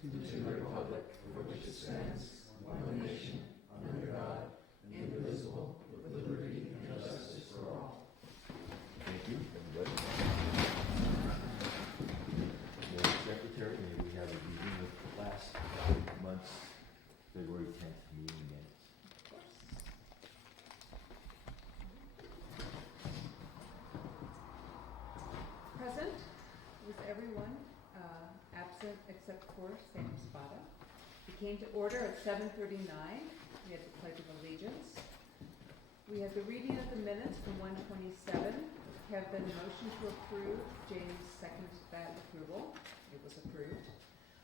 to the republic for which it stands, one nation, under God, indivisible, with liberty and justice for all. Thank you, everybody. Madam Secretary, may we have a reading of last month's February 10th meeting minutes? Present was everyone, absent except for Sam Spada. We came to order at 7:39. We had the Pledge of Allegiance. We had the reading of the minutes from 127. Kevin motion to approve. James seconded that approval. It was approved.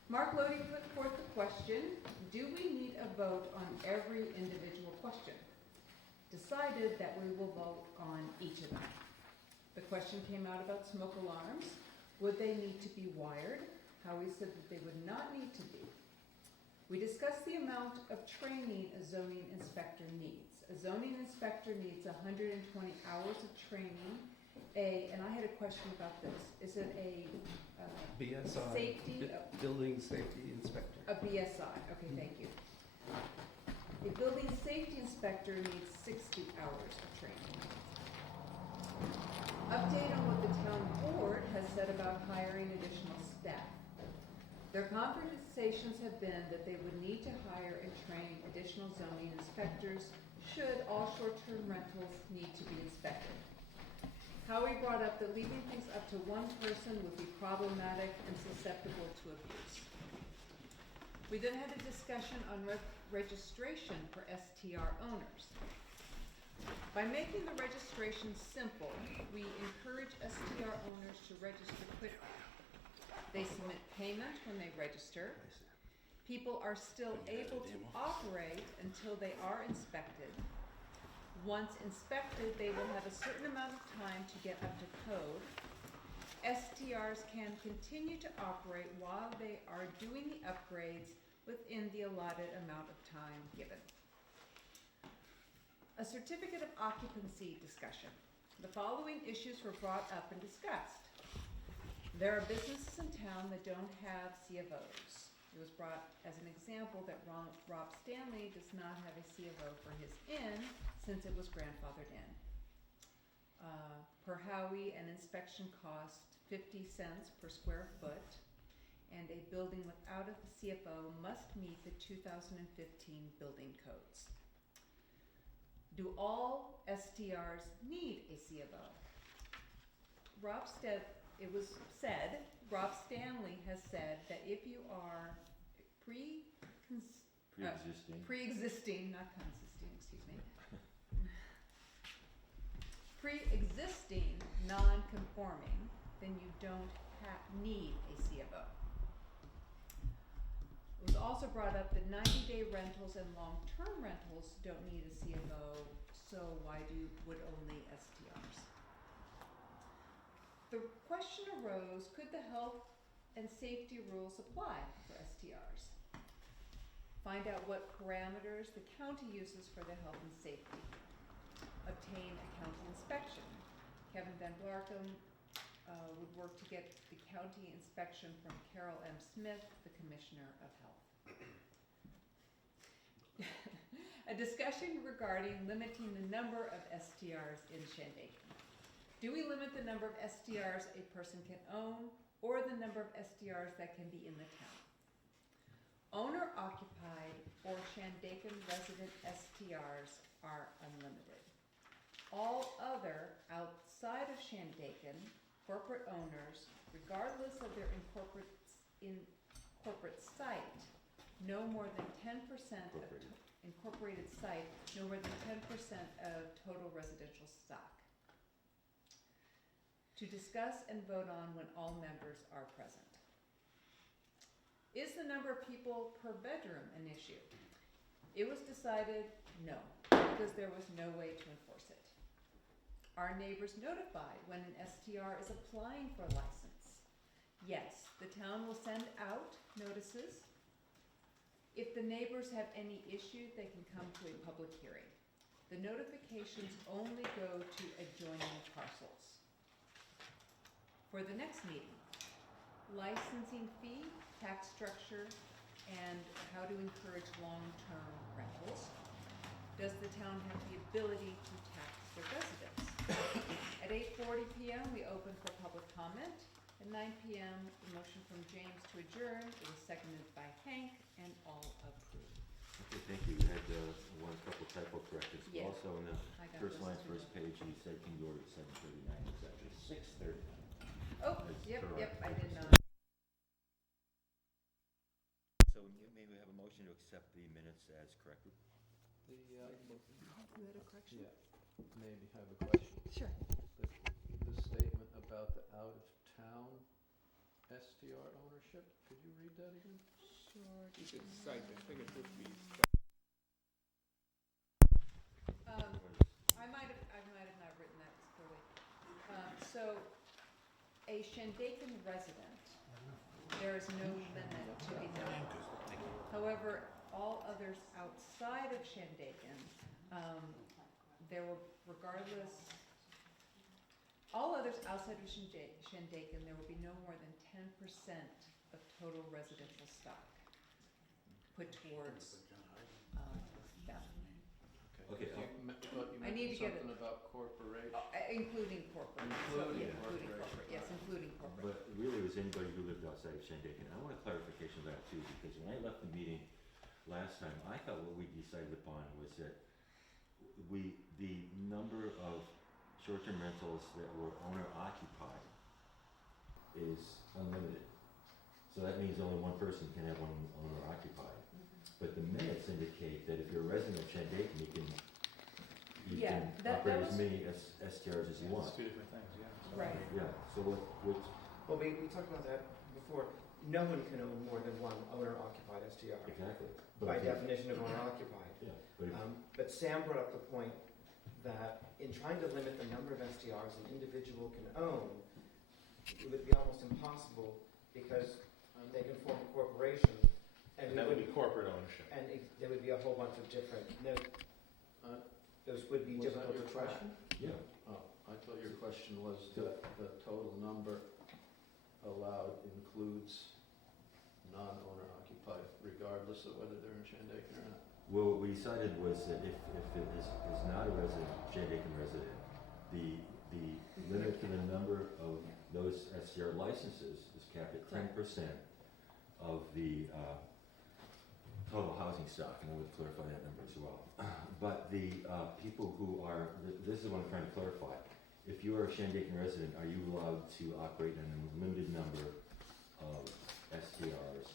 Mark Lodi put forth the question, do we need a vote on every individual question? Decided that we will vote on each of them. The question came out about smoke alarms. Would they need to be wired? Howie said that they would not need to be. We discussed the amount of training a zoning inspector needs. A zoning inspector needs 120 hours of training. And I had a question about this. Is it a BSI, safety? Building Safety Inspector. A BSI, okay, thank you. A building safety inspector needs 60 hours of training. Update on what the town board has said about hiring additional staff. Their conversations have been that they would need to hire and train additional zoning inspectors should all short-term rentals need to be inspected. Howie brought up that leaving things up to one person would be problematic and susceptible to abuse. We then had a discussion on registration for STR owners. By making the registration simple, we encourage STR owners to register quickly. They submit payment when they register. People are still able to operate until they are inspected. Once inspected, they will have a certain amount of time to get up to code. STRs can continue to operate while they are doing the upgrades within the allotted amount of time given. A certificate of occupancy discussion. The following issues were brought up and discussed. There are businesses in town that don't have CFOs. It was brought as an example that Rob Stanley does not have a CFO for his inn since it was grandfathered in. Per Howie, an inspection cost 50 cents per square foot, and a building without a CFO must meet the 2015 building codes. Do all STRs need a CFO? Rob Stanley has said that if you are pre-existing non-conforming, then you don't need a CFO. It was also brought up that 90-day rentals and long-term rentals don't need a CFO, so why would only STRs? The question arose, could the health and safety rules apply for STRs? Find out what parameters the county uses for the health and safety. Obtain a county inspection. Kevin Van Blarkum would work to get the county inspection from Carol M. Smith, the Commissioner of Health. A discussion regarding limiting the number of STRs in Shandaken. Do we limit the number of STRs a person can own or the number of STRs that can be in the town? Owner-occupied or Shandaken resident STRs are unlimited. All other outside of Shandaken corporate owners, regardless of their corporate site, no more than 10% of incorporated site, no more than 10% of total residential stock. To discuss and vote on when all members are present. Is the number of people per bedroom an issue? It was decided no, because there was no way to enforce it. Are neighbors notified when an STR is applying for a license? Yes, the town will send out notices. If the neighbors have any issue, they can come to a public hearing. The notifications only go to adjoining parcels. For the next meeting, licensing fee, tax structure, and how to encourage long-term rentals. Does the town have the ability to tax their residents? At 8:40 p.m., we open for public comment. At 9 p.m., the motion from James to adjourn. It was seconded by Hank, and all approved. Okay, thank you. You had couple typo corrections. Yeah. Also, in the I got first this line, too. first page, you said can go to 7:39. It's actually 6:39. Oh, That's yep, correct. I did not. So maybe we have a motion to accept the minutes as corrected. You had a correction? Maybe have a question. Sure. The statement about the out-of-town STR ownership, could you read that again? Sure. You should cite, I think it would be, I might have not written that clearly. So, a Shandaken resident, there is no limit to the number. However, all others outside of Shandaken, there will, regardless, all others outside of Shandaken, there will be no more than 10% of total residential stock put towards that. Okay, But you I need to mentioned get it. something about corporation. Including corporate. Including Yeah, including corporate. corporate, yes, including corporate. but really, it was anybody who lived outside of Shandaken. I want a clarification of that too, because when I left the meeting last time, I thought what we decided upon was that the number of short-term rentals that were owner-occupied is unlimited. So that means only one person can have one owner-occupied. But the minutes indicate that if you're a resident of Shandaken, you Yeah, can that operate as was- many STRs as you want. it's two different things, yeah. Right. Yeah, so what, Well, we talked about that before. No one can own more than one owner-occupied STR, exactly. by if you- definition of owner-occupied. Yeah, but if, But Sam brought up the point that in trying to limit the number of STRs an individual can own, it would be almost impossible because they can form a corporation and And that would be corporate ownership. and there would be a whole bunch of different, Uh, those would be Was that difficult your to track. question? yeah, Oh, I thought your question was that the total number allowed includes non-owner occupied, regardless of whether they're in Shandaken or not. well, what we decided was that if it is not a resident, Shandaken resident, the limit to the number of those STR licenses is capped at 10% of the total housing stock, and I would clarify that number as well. But the people who are, this is what I'm trying to clarify. If you are a Shandaken resident, are you allowed to operate an unlimited number of STRs?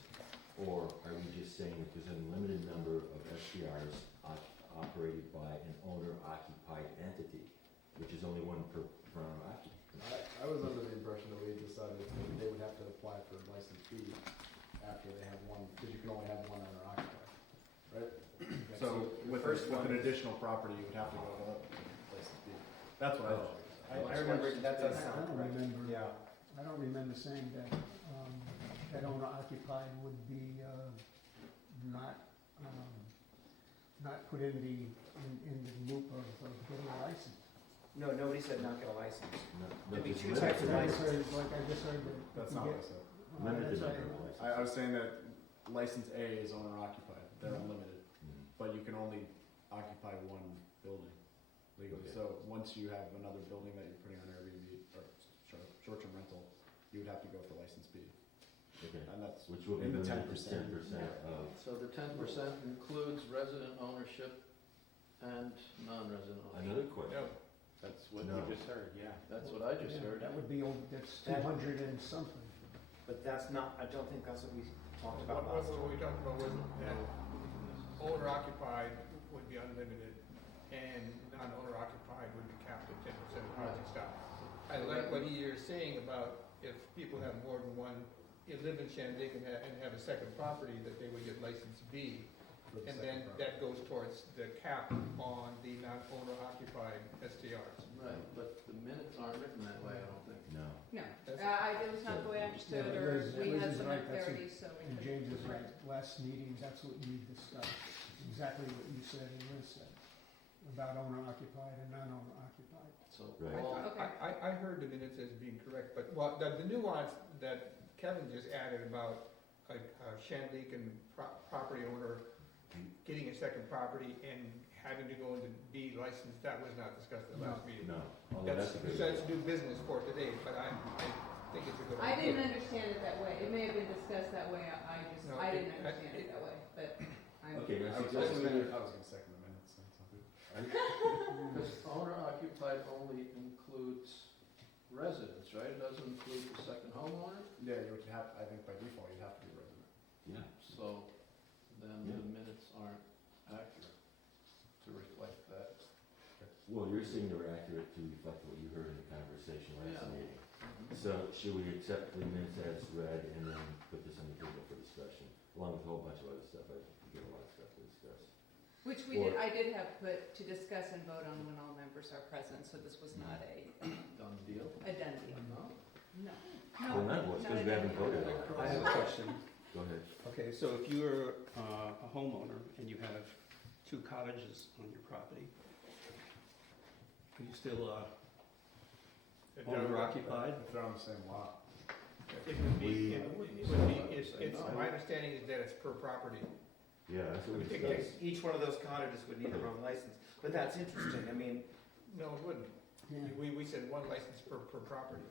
Or are we just saying that there's an unlimited number of STRs operated by an owner-occupied entity, which is only one per owner-occupied? I was under the impression that we had decided that they would have to apply for a license fee after they have one, because you can only have one owner occupied, right? So with an additional property, you would have to go to the license fee. That's what I thought. I remember, that does I sound don't correct. remember. Yeah. I don't remember saying that, that owner occupied would be, not, not put in the loop of getting a license. No, nobody said not get a license. No, There'd be there's two limited types of number. license. Like I just heard that. That's you not what I get- said. Limited that's number right. of licenses. I was saying that license A is owner occupied, they're unlimited, Mhm. but you can only occupy one building legally. Okay. So once you have another building that you're putting on Airbnb or short-term rental, you would have to go for license B. Okay, And that's which will be in the limited to 10%. 10% of, So the 10% includes resident ownership and non-resident ownership. another question. No, that's what No. we just heard, yeah. That's what I just Yeah, heard. That would be, that's That- 200 and something. But that's not, I don't think that's what we talked about last What time. we talked about was that owner occupied would be unlimited and non-owner occupied would be capped at 10% of housing stock. I like what he is saying about if people have more than one, you live in Shandaken and have a second property, that they would get license B. for the And second then property. that goes towards the cap on the non-owner occupied STRs. Right, but the minutes aren't written that way, I don't think. No. No, That's- it was not the way I understood it, Yeah, or Liz- we Liz had is some right, that's clarity, so. we And could- James is right, last meeting, that's what we discussed, exactly what you said and Liz said, about owner occupied and non-owner occupied. So Right. all, Okay. I heard the minutes as being correct, but the nuance that Kevin just added about a Shandaken property owner getting a second property and having to go into B license, that was not discussed at the last meeting. No, although that's a good That's idea. new business for today, but I think it's a good I idea. didn't understand it that way. It may have been discussed that way, No, I didn't it- understand it that way, but I'm. Okay, I that's was a good. gonna second the minutes, so it's all good. Because owner occupied only includes residents, right? It doesn't include the second homeowner? Yeah, you would have, I think by default, you'd have to be a resident. Yeah, So then Yeah. the minutes aren't accurate to reflect that. well, you're saying they're accurate to reflect what you heard in the conversation last Yeah. meeting. So should we accept the minutes as read and then put this on the table for discussion, along with a whole bunch of other stuff? I think we get a lot of stuff to discuss. Which I did have put to discuss and vote on when all members are present, so this was not a Done deal? done deal. No? No. Well, none was, because we haven't voted on it. I have a question. Go ahead. Okay, so if you're a homeowner and you have 2 cottages on your property, are you still owner occupied? If they're on the same lot. It would be, my No. understanding is that it's per property. Yeah, that's what we Okay, discussed. Each one of those cottages would need their own license, but that's interesting, I mean, No, it wouldn't. Yeah. We said one license per property.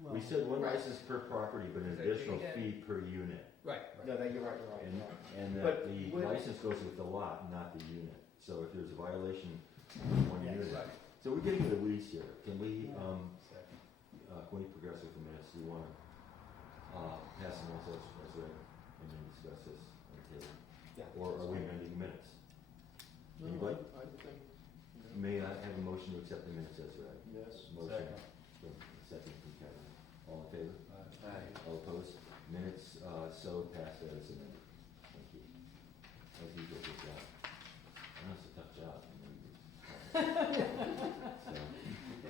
Well, We said one Right. license per property, but an Is that you additional did? fee per unit. Right. no, that you're right, And But that the would- license goes with the lot, not the unit. So if there's a violation of one Yes. unit. Right. So we're getting to the weeds here. Can we, Yeah. can we progress with the minutes? Do you wanna, pass the minutes as read and then discuss this on the table? Yeah. Or are we amending minutes? No, Anybody? I think, May I have a motion to accept the minutes as read? yes. Motion from, second from Kevin. All in favor? All opposed? Minutes, so passed as amended. Thank you. As usual, good job. I know it's a tough job.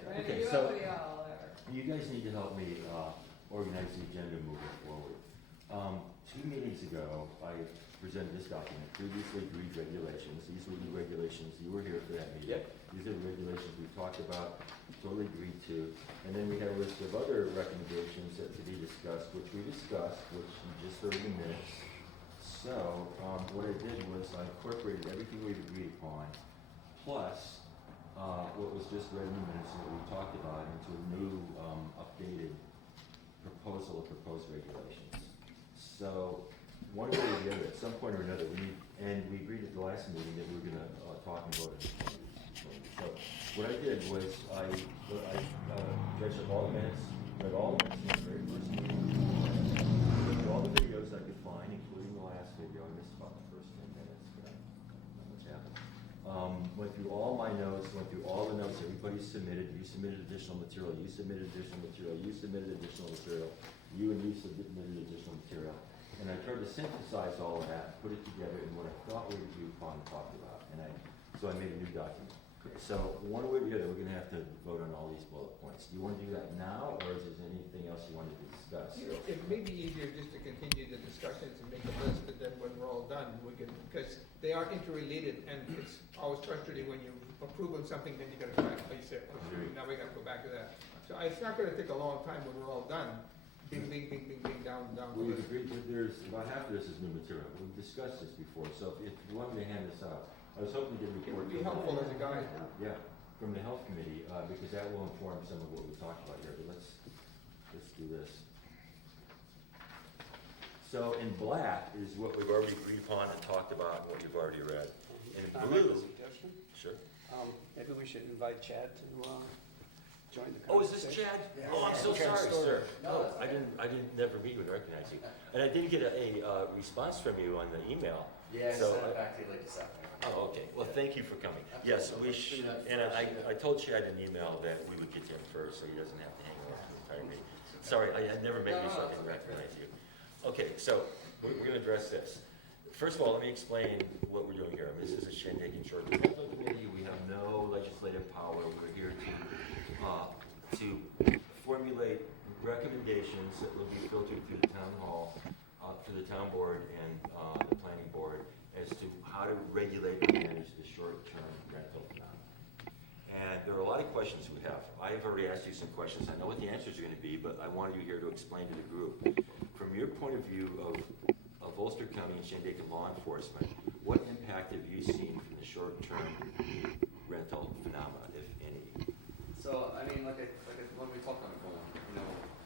Ready Okay, to do so- it, we all are. You guys need to help me, organize the agenda moving forward. 2 meetings ago, I presented this document, previously agreed regulations. These were the regulations, you were here for that meeting. Yep. These are the regulations we talked about, totally agreed to. And then we had a list of other recommendations that to be discussed, which we discussed, which you just heard in minutes. So, what I did was I incorporated everything we've agreed upon, plus, what was just read in the minutes and what we talked about into a new, updated proposal of proposed regulations. So, one way or the other, at some point or another, and we agreed at the last meeting that we were gonna, talk and vote on it. So, what I did was I dredged up all the minutes, read all the minutes in the very first meeting, looked at all the videos I could find, including the last video. I missed about the first 10 minutes, but I don't know what's happened. Went through all my notes, went through all the notes everybody submitted. You submitted additional material, you submitted additional material, you submitted additional material, you submitted additional material. And I tried to synthesize all of that, put it together in what I thought we would upon and talked about. So I made a new document. So one way or the other, we're gonna have to vote on all these bullet points. Do you wanna do that now, or is there anything else you wanted to discuss? It may be easier just to continue the discussions and make a list, and then when we're all done, we can, because they are interrelated, and it's always frustrating when you approve of something, then you gotta go back and place it. Agreed. Now we gotta go back to that. So it's not gonna take a long time when we're all done. Bing, bing, bing, bing, bing, down. We've agreed that there's, about half of this is new material. We've discussed this before, so if you want me to hand this out, I was hoping to get a It report. would be from the- helpful as a guide. Yeah, from the health committee, because that will inform some of what we talked about here, but let's do this. So in black is what we've already agreed upon and talked about, and what you've already read. In Can I make a blue, suggestion? sure. Maybe we should invite Chad to join the Oh, is this conversation. Chad? Oh, I'm so sorry, sir. No, I didn't never meet you and recognize you. And I didn't get a response from you on the email. Yeah, I So sent I- it back to you like this afternoon. Oh, okay. Well, thank you for coming. Yes, and I told Chad in an email that we would get to him first, so he doesn't have to hang around for the entire meeting. Sorry, I had never met you, so I didn't recognize you. Okay, so we're gonna address this. First of all, let me explain what we're doing here. This is a Shandaken Short Development Committee. We have no legislative power. We're here to formulate recommendations that will be filtered through the town hall, through the town board and the planning board as to how to regulate and manage the short-term rental phenomenon. And there are a lot of questions we have. I have already asked you some questions. I know what the answers are going to be, but I wanted you here to explain to the group. from your point of view of Ulster County and Shandaken law enforcement, what impact have you seen from the short-term rental phenomena, if any? So, I mean, when we talked on the phone,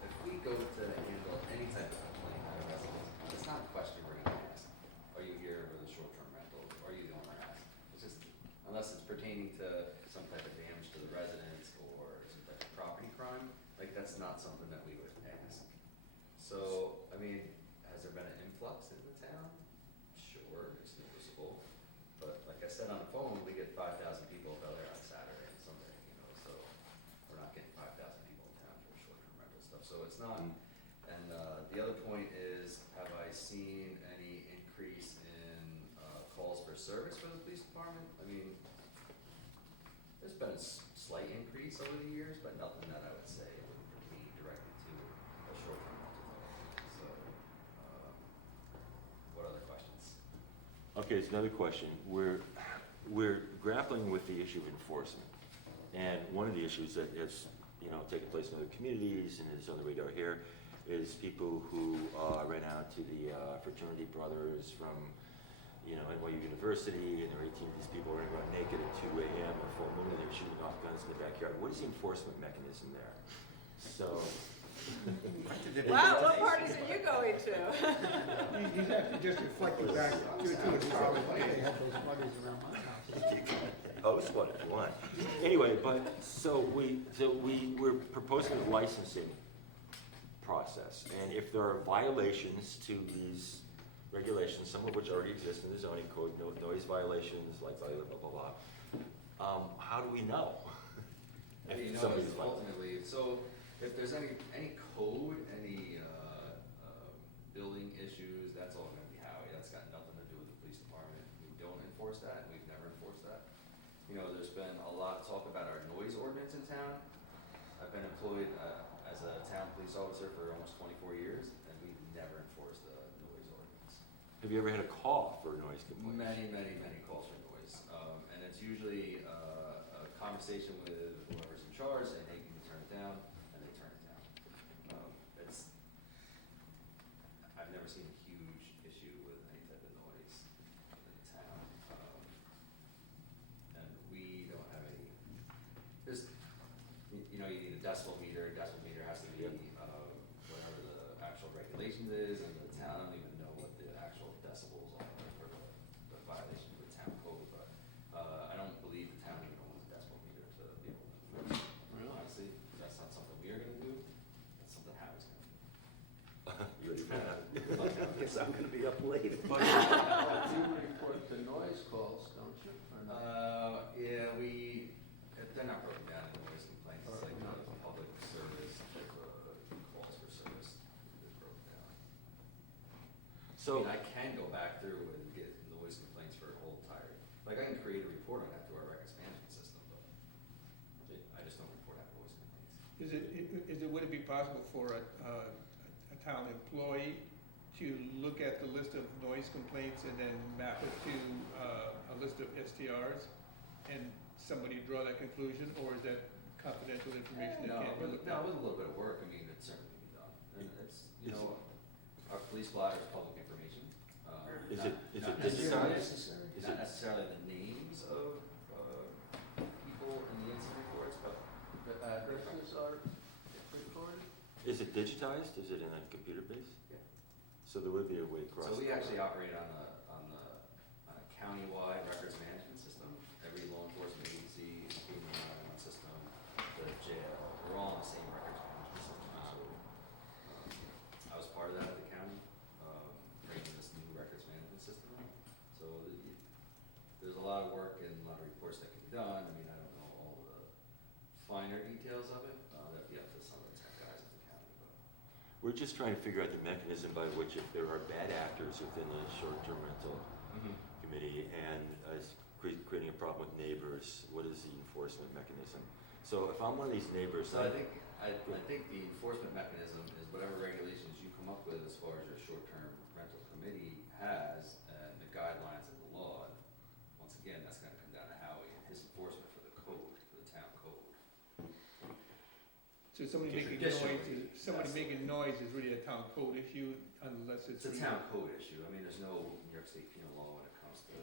if we go to handle any type of complaint out of residents, it's not a question we're gonna ask. Are you here for the short-term rental? Are you the owner ask? It's just, unless it's pertaining to some type of damage to the residents or some type of property crime, that's not something that we would ask. So, I mean, has there been an influx in the town? Sure, it's noticeable. But like I said on the phone, we get 5,000 people out there on Saturday and Sunday, so we're not getting 5,000 people in town for short-term rental stuff. So it's not, and the other point is, have I seen any increase in calls for service for the police department? I mean, there's been a slight increase over the years, but nothing that I would say would pertain directly to a short-term rental. So, what other questions? Okay, there's another question. We're grappling with the issue of enforcement. And one of the issues that has, taken place in other communities and is on the radar here is people who ran out to the fraternity brothers from, NYU University, and they're 18, these people running around naked at 2 a.m. or full moon, and they're shooting off guns in the backyard. What is the enforcement mechanism there? So. Wow, what parties are you going to? He's actually just reflecting back to his college. They had those buddies around my house. Post one if you want. Anyway, so we're proposing a licensing process, and if there are violations to these regulations, some of which already exist in the zoning code, noise violations, like blah, blah, blah, blah, how do we know? How do you know somebody's is ultimately, so if there's any code, any building issues, that's all gonna be Howie. That's got nothing to do with the police department. We don't enforce that, and we've never enforced that. There's been a lot of talk about our noise ordinance in town. I've been employed as a town police officer for almost 24 years, and we've never enforced the noise ordinance. Have you ever had a call for noise complaints? Many, many, many calls for noise. And it's usually a conversation with whoever's in charge saying, hey, can you turn it down? And they turn it down. I've never seen a huge issue with any type of noise in the town. And we don't have any, you need a decibel meter. Decibel meter has to be whatever the actual regulations is, and the town, I don't even know what the actual decibels are for the violation of the town code, but I don't believe the town even owns a decibel meter to be able to enforce it. Honestly, that's not something we're gonna do, that's something Howard's gonna do. I guess I'm gonna be up late. But you report the noise calls, don't you? Or not? Yeah, they're not broken down into noise complaints, it's like not a public service, calls for service is broken down. So, I can go back through and get noise complaints for a whole entire, I can create a report on that through our records management system, but I just don't report out noise complaints. Would it be possible for a town employee to look at the list of noise complaints and then map it to a list of STRs and somebody draw that conclusion, or is that confidential information that can't be looked at? No, with a little bit of work, it certainly can be done. And it's, our police blotter is public information. is Not it necessarily- digitized? Not necessarily the names of people in the incident reports, but The addresses are recorded? Is it digitized? Is it in a computer base? Yeah. So there would be a way across. So we the- actually operate on a countywide records management system. Every law enforcement agency, including the 911 system, the jail, we're all on the same records management system. So I was part of that at the county, bringing this new records management system in. So there's a lot of work and a lot of reports that can be done. I mean, I don't know all the finer details of it. That'd be up to some of the tech guys at the county. But We're just trying to figure out the mechanism by which, if there are bad actors within the short-term rental committee and creating a problem with neighbors, what is the enforcement mechanism? So if I'm one of these neighbors, So I think the enforcement mechanism is whatever regulations you come up with as far as your short-term rental committee has and the guidelines of the law. Once again, that's gonna come down to Howie and his enforcement for the code, for the town code. So So somebody Okay, making traditionally, noise, somebody that's the making noise is really a town code issue unless it's. It's a town code issue. I mean, there's no New York State penal law when it comes to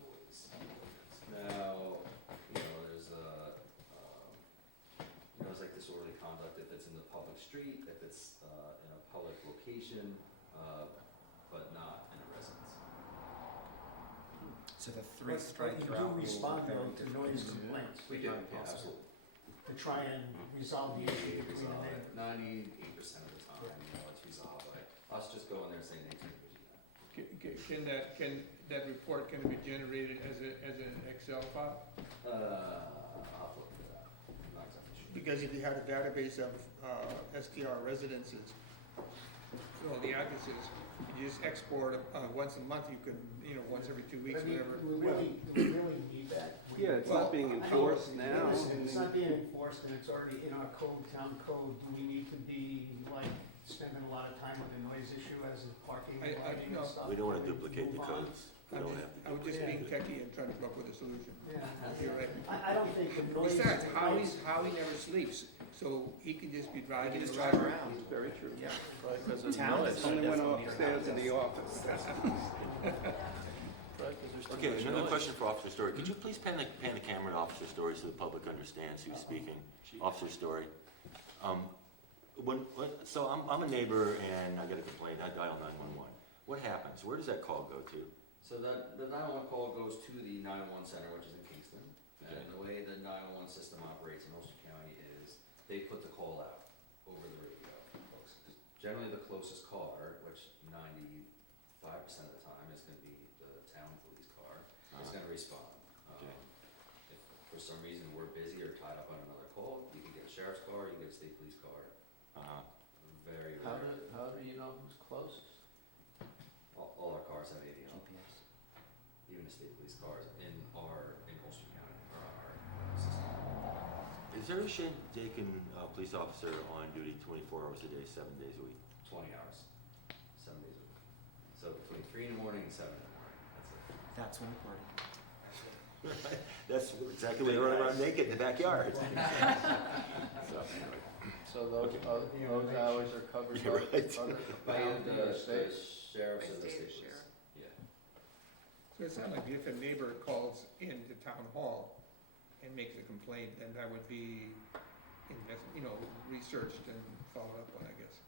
noise. Now, there's it's like disorderly conduct if it's in the public street, if it's in a public location, but not in a residence. So the three strike But throughout. you do respond will though be to different. noise complaints, We do, yeah, absolutely. to try and resolve the issue between the neighbors. 98% of the time, it's resolved by us just going there and saying, hey, can we do that? Can that report, can it be generated as an Excel file? I'll look at that. I'm not exactly sure. Because if you had a database of STR residences, all the addresses, you just export once a month, you could, once every 2 weeks, But I mean, whatever. do we really need that? Yeah, it's Well, not being I don't- enforced now. Listen, it's not being enforced and it's already in our code, town code. Do we need to be like spending a lot of time with the noise issue as in parking and lighting and stuff? We don't wanna Can duplicate the move on? codes. We don't have I was just being techie and trying to come up with a solution. Yeah. You're right. I don't think the noise. Besides, Howie never sleeps, so he can just be You driving can just around. drive around. It's very true. Yeah. Right, because there's Town noise. is Only went definitely upstairs in the office. Right, 'cause there's too Okay, much another noise. question for Officer Story. Could you please pan the camera to Officer Story so the public understands who's speaking? Officer Story. So I'm a neighbor and I get a complaint, I dial 911. What happens? Where does that call go to? So the 911 call goes to the 911 center, which is in Kingston. Okay. And the way the 911 system operates in Ulster County is they put the call out over the radio. Generally, the closest car, which 95% of the time is going to be the town police car, is going to respond. Okay. If for some reason we're busy or tied up on another call, you can get a sheriff's car, you can get a state police car. Very How rare. do you know who's closest? All our cars have AVL. GPS. Even the state police cars in Ulster County, or our system. Is there a Shandaken police officer on duty 24 hours a day, 7 days a week? 20 hours, 7 days a week. So between 3 in the morning and 7 in the morning, that's it. That's when the party. That's exactly what they're running around naked in the backyard. So, anyway. So those, Okay. those hours are covered Yeah, right. By town the state? sheriffs and the state police. Yeah. So it sounds like if a neighbor calls into town hall and makes a complaint, then that would be, researched and followed up on, I guess.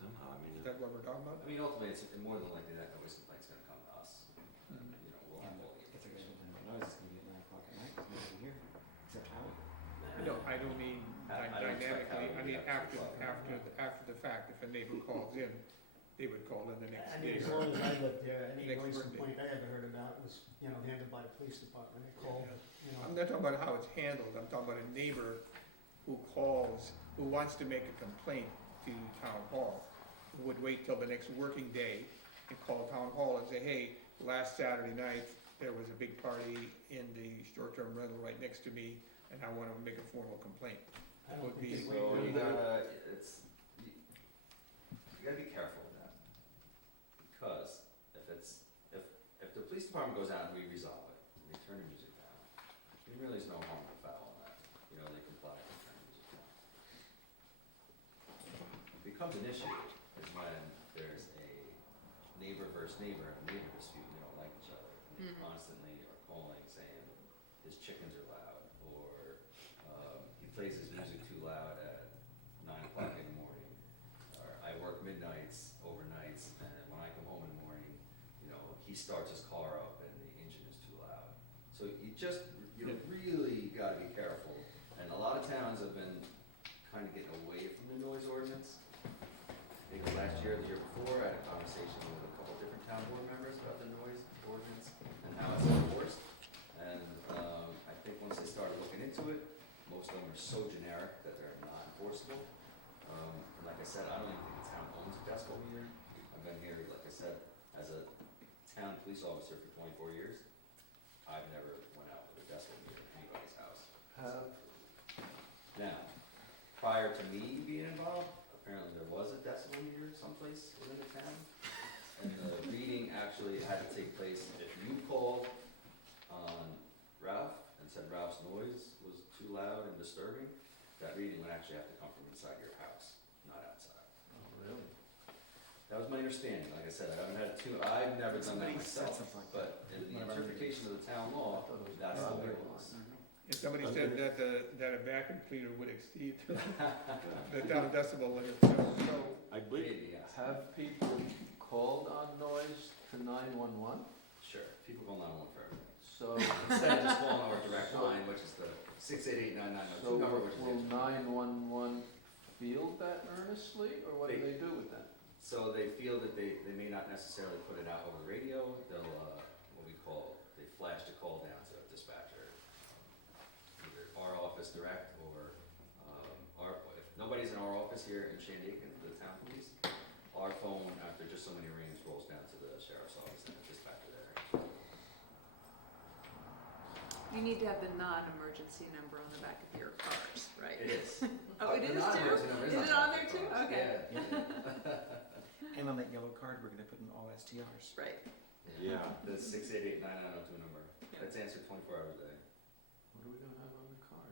Somehow, I mean, Is that what we're talking about? I mean, ultimately, it's more than likely that noise complaint's gonna come to us. Mhm. We'll have all the It's a good information. time. Noise is gonna be at 9 o'clock at night, 'cause nobody here, except Howie. No, I don't mean I don't expect dynamically, Howie I mean to after, actually after the fact, if a neighbor calls in, they would call in the I next mean, day. as long as I lived there, any Next noise birthday. complaint I ever heard about was, handled by the police department. They called, I'm not talking about how it's handled, I'm talking about a neighbor who calls, who wants to make a complaint to town hall, would wait till the next working day and call town hall and say, hey, last Saturday night, there was a big party in the short-term rental right next to me, and I wanna make a formal complaint. I don't Would think be- it's So legal. you gotta be careful with that. Because if the police department goes out and we resolve it, and they turn the music down, there really is no harm or foul in that. They comply and turn the music down. What becomes an issue is when there's a neighbor versus neighbor, and a neighbor dispute, they don't like each other, and they constantly are calling saying his chickens are loud, or he plays his music too loud at 9 o'clock in the morning, or I work midnights, overnights, and when I come home in the morning, he starts his car up and the engine is too loud. So you really gotta be careful, and a lot of towns have been kind of getting away from the noise ordinance. I think last year, or the year before, I had a conversation with a couple different town board members about the noise ordinance and how it's enforced. And I think once they started looking into it, most of them are so generic that they're not enforceable. And like I said, I don't even think the town owns a decibel meter. I've been here, like I said, as a town police officer for 24 years. I've never went out with a decibel meter in anybody's house. Now, prior to me being involved, apparently there was a decibel meter someplace within the town. And the reading actually had to take place if you called on Ralph and said Ralph's noise was too loud and disturbing, that reading would actually have to come from inside your house, not outside. Oh, really? That was my understanding, like I said, I've never done that Somebody said myself, something like that. but in the interpretation of the town law, that's the way it was. If somebody said that a vacuum cleaner would exceed the town decibel limit, so I believe, Maybe, yes. Have people called on noise to 911? Sure, people call 911 for everything. So, Instead of just calling our direct line, which is the 688-9902 so number, which is will the 911 field that earnestly, or what do they do with that? So they feel that they may not necessarily put it out over the radio, they'll, they flash the call down to a dispatcher. Either our office direct or, if nobody's in our office here in Shandaken, the town police, our phone, after just so many rings, rolls down to the sheriff's office and the dispatcher there. You need to have the non-emergency number on the back of your cars, right? It is. Oh, it The is too? non-emergency number Is on it the on back there of too? the cars. Okay. Yeah. And on that yellow card, we're gonna put in all STRs. Right. Yeah. The 688-9902 number. That's answered 24 hours a day. What are we gonna have on the card?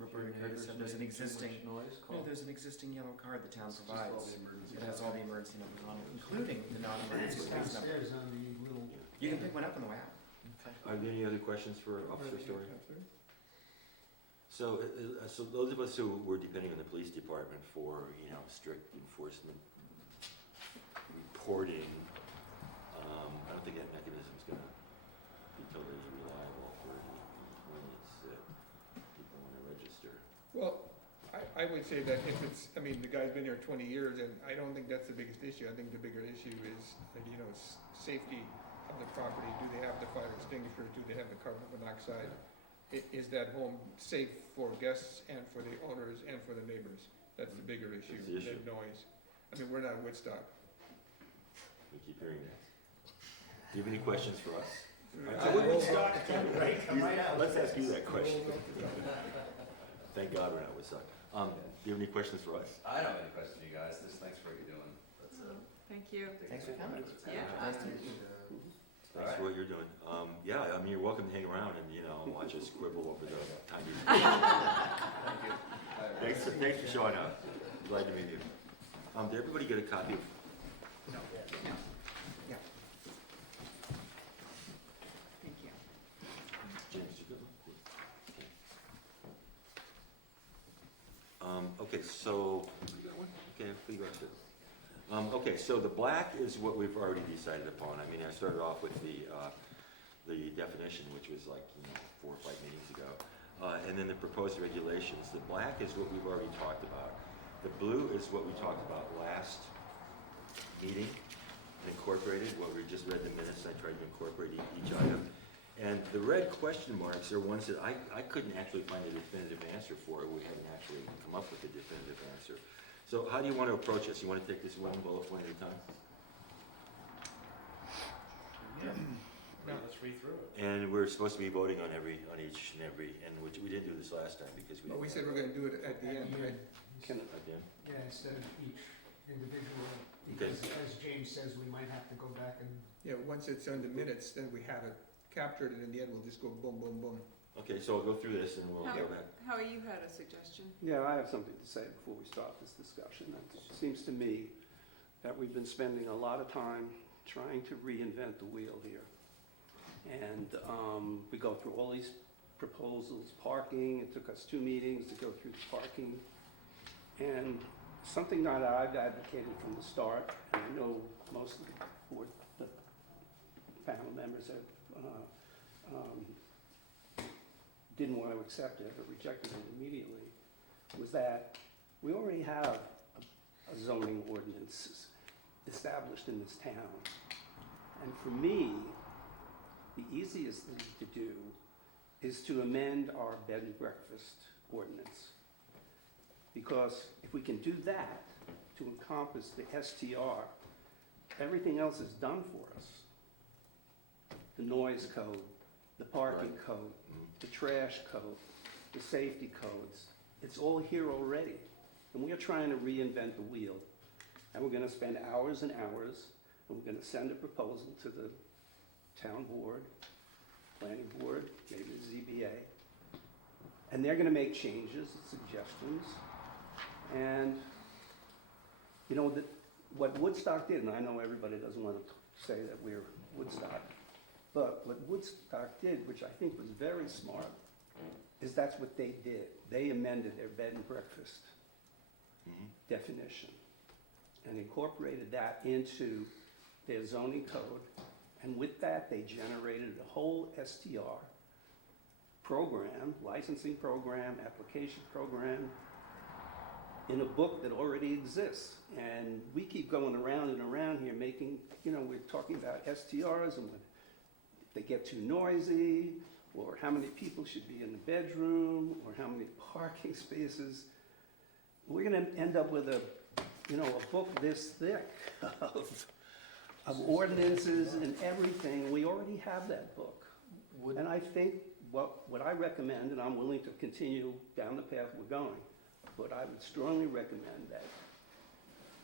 Roberta Curtis said there's an existing, Noise, no, call. there's an existing yellow card the town It's just all provides. the emergency. It has all the emergency numbers on it, including the non-emergency It's police number. downstairs on the little. You can pick one up on the way out. are there any other questions for Officer Story? So, so those of us who were depending on the police department for, strict enforcement, reporting, I don't think that mechanism's gonna be totally reliable for any complaints that people wanna register. Well, I would say that if it's, the guy's been here 20 years, and I don't think that's the biggest issue. I think the bigger issue is, safety of the property. Do they have the fire extinguisher? Do they have the carbon monoxide? Is that home safe for guests and for the owners and for the neighbors? That's the bigger issue That's the issue. than noise. We're not Woodstock. We keep hearing that. Do you have any questions for us? I wouldn't stop. Let's ask you that question. Thank God we're not Woodstock. Do you have any questions for us? I don't have any questions for you guys, just thanks for what you're doing. That's it. Thank you. Thanks for coming. Yeah. Nice to meet you. Thanks for what you're doing. You're welcome to hang around and, watch us scribble over the tiny. Thank you. Thanks for showing up. Glad to meet you. Did everybody get a copy of? Yeah. Thank you. James, you good? Okay, so, you got one? Okay, we got two. Okay, so the black is what we've already decided upon. I started off with the definition, which was 4 or 5 meetings ago. And then the proposed regulations. The black is what we've already talked about. The blue is what we talked about last meeting, incorporated, what we just read the minutes, I tried to incorporate each item. And the red question marks are ones that I couldn't actually find a definitive answer for. We haven't actually come up with a definitive answer. So how do you want to approach this? You want to take this one bullet point at a time? Yeah. Let's read through it. And we're supposed to be voting on each and every, and we didn't do this last time because we. But we said we're gonna do it at the end, right? Again. Yeah, instead of each individual, Okay. because as James says, we might have to go back and. Yeah, once it's on the minutes, then we have it captured, and in the end, we'll just go boom, boom, boom. Okay, so I'll go through this and we'll go back. Howie, you had a suggestion? Yeah, I have something to say before we start this discussion. It seems to me that we've been spending a lot of time trying to reinvent the wheel here. And we go through all these proposals, parking, it took us 2 meetings to go through the parking. And something that I've advocated from the start, and I know most of the panel members have didn't want to accept it or rejected it immediately, was that we already have a zoning ordinance established in this town. And for me, the easiest thing to do is to amend our bed and breakfast ordinance. Because if we can do that to encompass the STR, everything else is done for us. The noise code, the parking code, the trash code, the safety codes, it's all here already. And we are trying to reinvent the wheel. And we're gonna spend hours and hours, and we're gonna send a proposal to the town board, planning board, maybe the ZBA. And they're gonna make changes, suggestions, and, you know, what Woodstock did, and I know everybody doesn't want to say that we're Woodstock, but what Woodstock did, which I think was very smart, is that's what they did. They amended their bed and breakfast definition and incorporated that into their zoning code. And with that, they generated a whole STR program, licensing program, application program, in a book that already exists. And we keep going around and around here making, you know, we're talking about STRs and if they get too noisy, or how many people should be in the bedroom, or how many parking spaces. We're gonna end up with a book this thick of ordinances and everything. We already have that book. And I think what I recommend, and I'm willing to continue down the path we're going, but I would strongly recommend that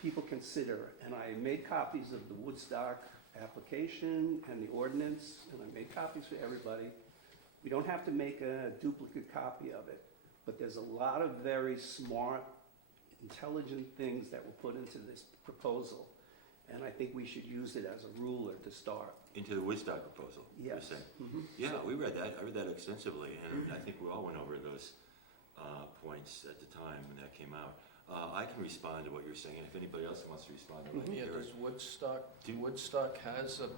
people consider, and I made copies of the Woodstock application and the ordinance, and I made copies for everybody. We don't have to make a duplicate copy of it, but there's a lot of very smart, intelligent things that were put into this proposal. And I think we should use it as a ruler to start. Into the Woodstock proposal, you're Yes. saying? Mhm. Yeah, we read that. I read that extensively, and I think we all went over those points at the time when that came out. I can respond to what you're saying, and if anybody else wants to respond, I'd like to Yeah, hear does it. Woodstock has a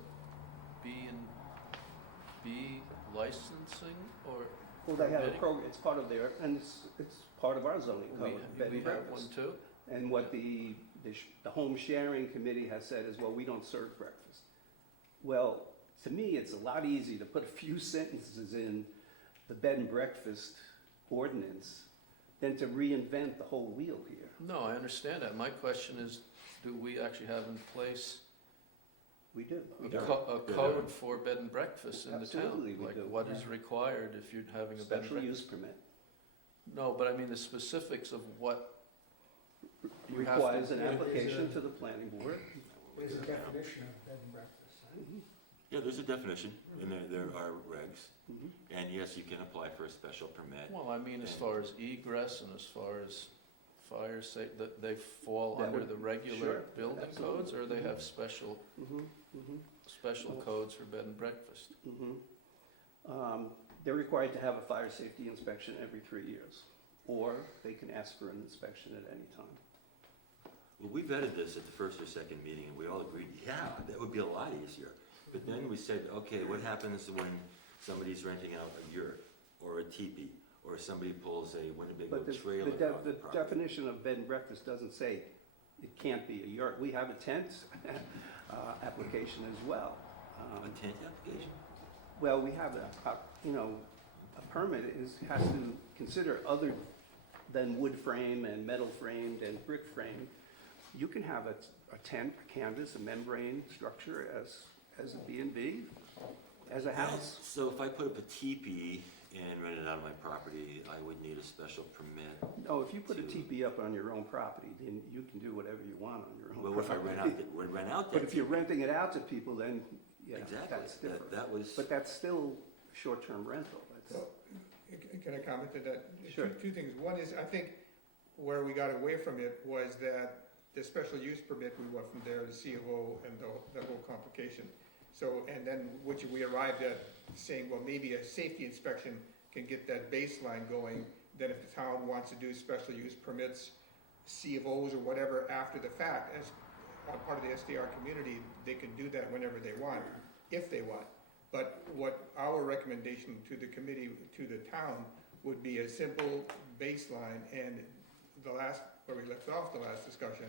B licensing, or? Well, they have a permitting? program, it's part of their, and it's part of our zoning We code, bed we and have one breakfast. too? And what the home sharing committee has said is, well, we don't serve breakfast. Well, to me, it's a lot easier to put a few sentences in the bed and breakfast ordinance than to reinvent the whole wheel here. No, I understand that. My question is, do we actually have in place We do. a Yeah. code for bed and breakfast in the town? Absolutely we Like do. what is required if you're having a bed and Special use breakfast? permit No, but I mean the specifics of what you have to- requires an There's application a- to the planning board. There's a definition of bed and breakfast. Yeah, there's a definition, and there are regs. Mhm. And yes, you can apply for a special permit. Well, I mean, as far as egress and as far as fire safety, that they fall That under would- the regular sure, building absolutely. codes, or they have special Mhm, mhm. codes for bed and breakfast? They're required to have a fire safety inspection every 3 years, or they can ask for an inspection at any time. Well, we vetted this at the first or second meeting, and we all agreed, yeah, that would be a lot easier. But then we said, okay, what happens when somebody's renting out a yurt, or a teepee, or somebody pulls a Winnebago But trailer the across the property? definition of bed and breakfast doesn't say it can't be a yurt. We have a tent application as well. A tent application? Well, we have a permit has to consider other than wood frame and metal framed and brick frame. You can have a tent, a canvas, a membrane structure as a B&B, as a house. So if I put up a teepee and rent it out of my property, I would need a special permit. No, if you put a To- teepee up on your own property, then you can do whatever you want on your own Well, what if I property. rent out But that if you're teepee? renting it out to people, then, yeah, Exactly. that's different. That was, But that's still short-term rental. That's, Can I comment to that? Sure. Two things. One is, I think where we got away from it was that the special use permit, we went from there to C of O and the whole complication. So, and then, which we arrived at saying, well, maybe a safety inspection can get that baseline going. Then if the town wants to do special use permits, C of Os or whatever after the fact, as part of the STR community, they can do that whenever they want, if they want. But what our recommendation to the committee, to the town, would be a simple baseline, and where we left off the last discussion.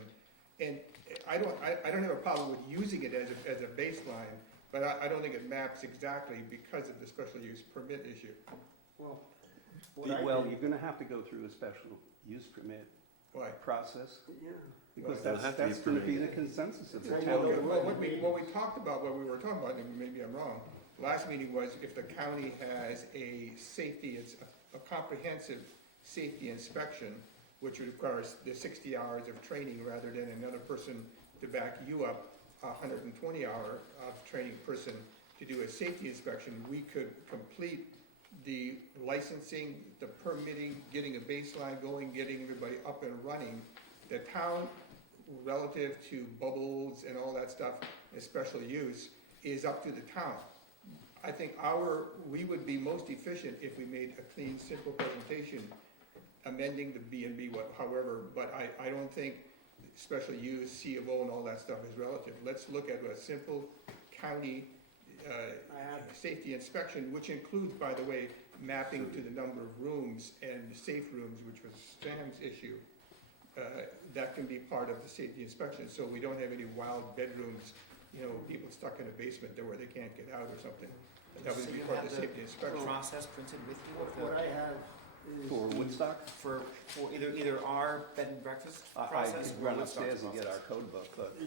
And I don't have a problem with using it as a baseline, but I don't think it maps exactly because of the special use permit issue. Well, you're gonna have to go through a special use permit Why? process, yeah. because Well, it'll have to be that's gonna be the permitted. consensus of the Well, town. Okay, well, what we talked about, what we were talking about, and maybe I'm wrong, last meeting was if the county has a safety, it's a comprehensive safety inspection, which requires the 60 hours of training rather than another person to back you up, 120-hour of training person to do a safety inspection, we could complete the licensing, the permitting, getting a baseline going, getting everybody up and running. The town, relative to bubbles and all that stuff, and special use, is up to the town. I think we would be most efficient if we made a clean, simple presentation, amending the B and B, however, but I don't think special use, C of O and all that stuff is relative. Let's look at a simple county, safety inspection, which includes, by the way, mapping to the number of rooms and safe rooms, which was Sam's issue. That can be part of the safety inspection, so we don't have any wild bedrooms, people stuck in a basement there where they can't get out or something. That would So be you part of have the the safety inspection. process printed with you? What I have is. For Woodstock? For either our bed and breakfast I process or run Woodstock's upstairs and get our process. code book, but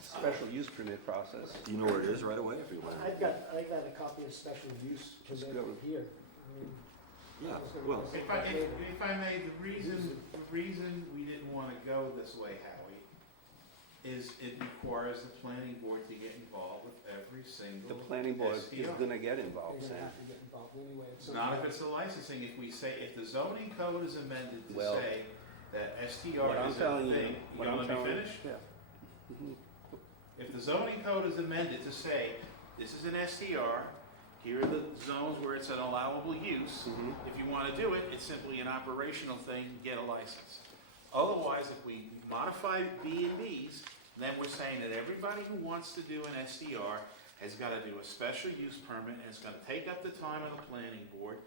special use permit process. Do you know where it is right away if you want? I got a copy of special use Just permit go. here. I mean, Yeah, I was gonna well, go- If I may, the reason we didn't wanna go this way, Howie, is it requires the planning board to get involved with every single. The planning board is STR. gonna get involved, They're gonna Sam. have to get involved anyway. at some Not if point. it's the licensing, if the zoning code is amended to Well, say that What STR I'm is a telling you, thing, what you I'm let me telling you, finish? yeah. Mhm. If the zoning code is amended to say, this is an STR, here are the zones where it's an allowable use, Mhm. if you wanna do it, it's simply an operational thing, get a license. Otherwise, if we modify B and Bs, then we're saying that everybody who wants to do an STR has gotta do a special use permit, and it's gonna take up the time of the planning board.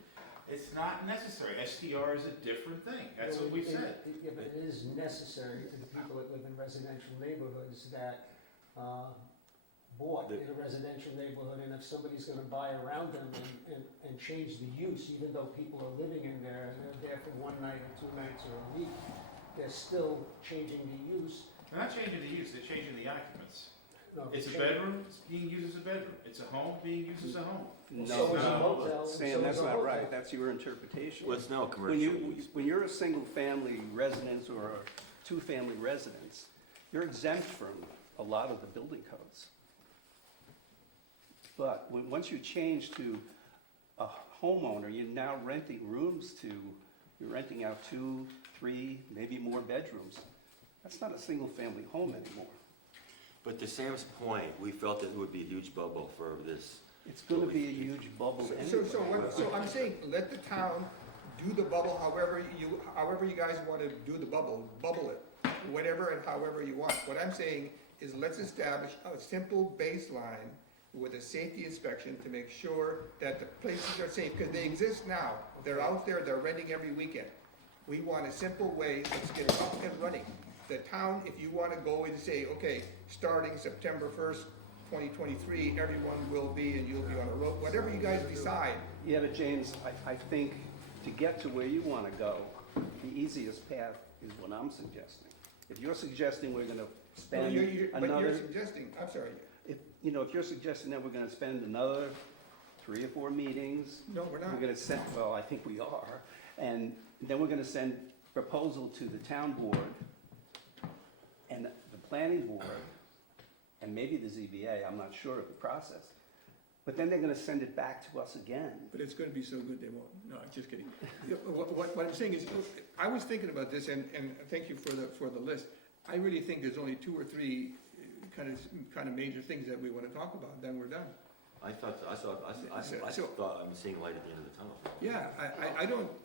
It's not necessary, STR is a different thing, that's what we've said. Yeah, but it is necessary to the people that live in residential neighborhoods that, bought in a residential neighborhood, and if somebody's gonna buy around them and change the use, even though people are living in there and they're there for one night or 2 nights or a week, they're still changing the use. They're not changing the use, they're changing the occupants. No, It's a they're changing- bedroom, it's being used as a bedroom, it's a home being used as a home. No, So is a no. motel. Sam, so that's is a not hotel. right, that's your interpretation. well, it's now When commercial use. when you're a single-family residence or a two-family residence, you're exempt from a lot of the building codes. But once you change to a homeowner, you're now renting rooms you're renting out 2, 3, maybe more bedrooms. That's not a single-family home anymore. But to Sam's point, we felt that it would be a huge bubble for this. It's gonna be a huge bubble anyway. So I'm saying, let the town do the bubble however you guys wanna do the bubble it, whatever and however you want. What I'm saying is let's establish a simple baseline with a safety inspection to make sure that the places are safe, because they exist now. They're out there, they're renting every weekend. We want a simple way, let's get it up and running. The town, if you wanna go and say, okay, starting September 1st, 2023, everyone will be, and you'll be on a road, whatever you guys decide. Yeah, but James, I think to get to where you wanna go, the easiest path is what I'm suggesting. If you're suggesting we're gonna spend But you're another, suggesting, I'm sorry, if you're suggesting that we're gonna spend another 3 or 4 meetings, no, we're not. we're gonna send, well, I think we are, and then we're gonna send proposal to the town board and the planning board, and maybe the ZBA, I'm not sure of the process. But then they're gonna send it back to us again. But it's gonna be so good they won't. No, I'm just kidding. What I'm saying is, I was thinking about this, and thank you for the list. I really think there's only 2 or 3 kind of major things that we wanna talk about, then we're done. I thought I'm seeing light at the end of the tunnel. Yeah,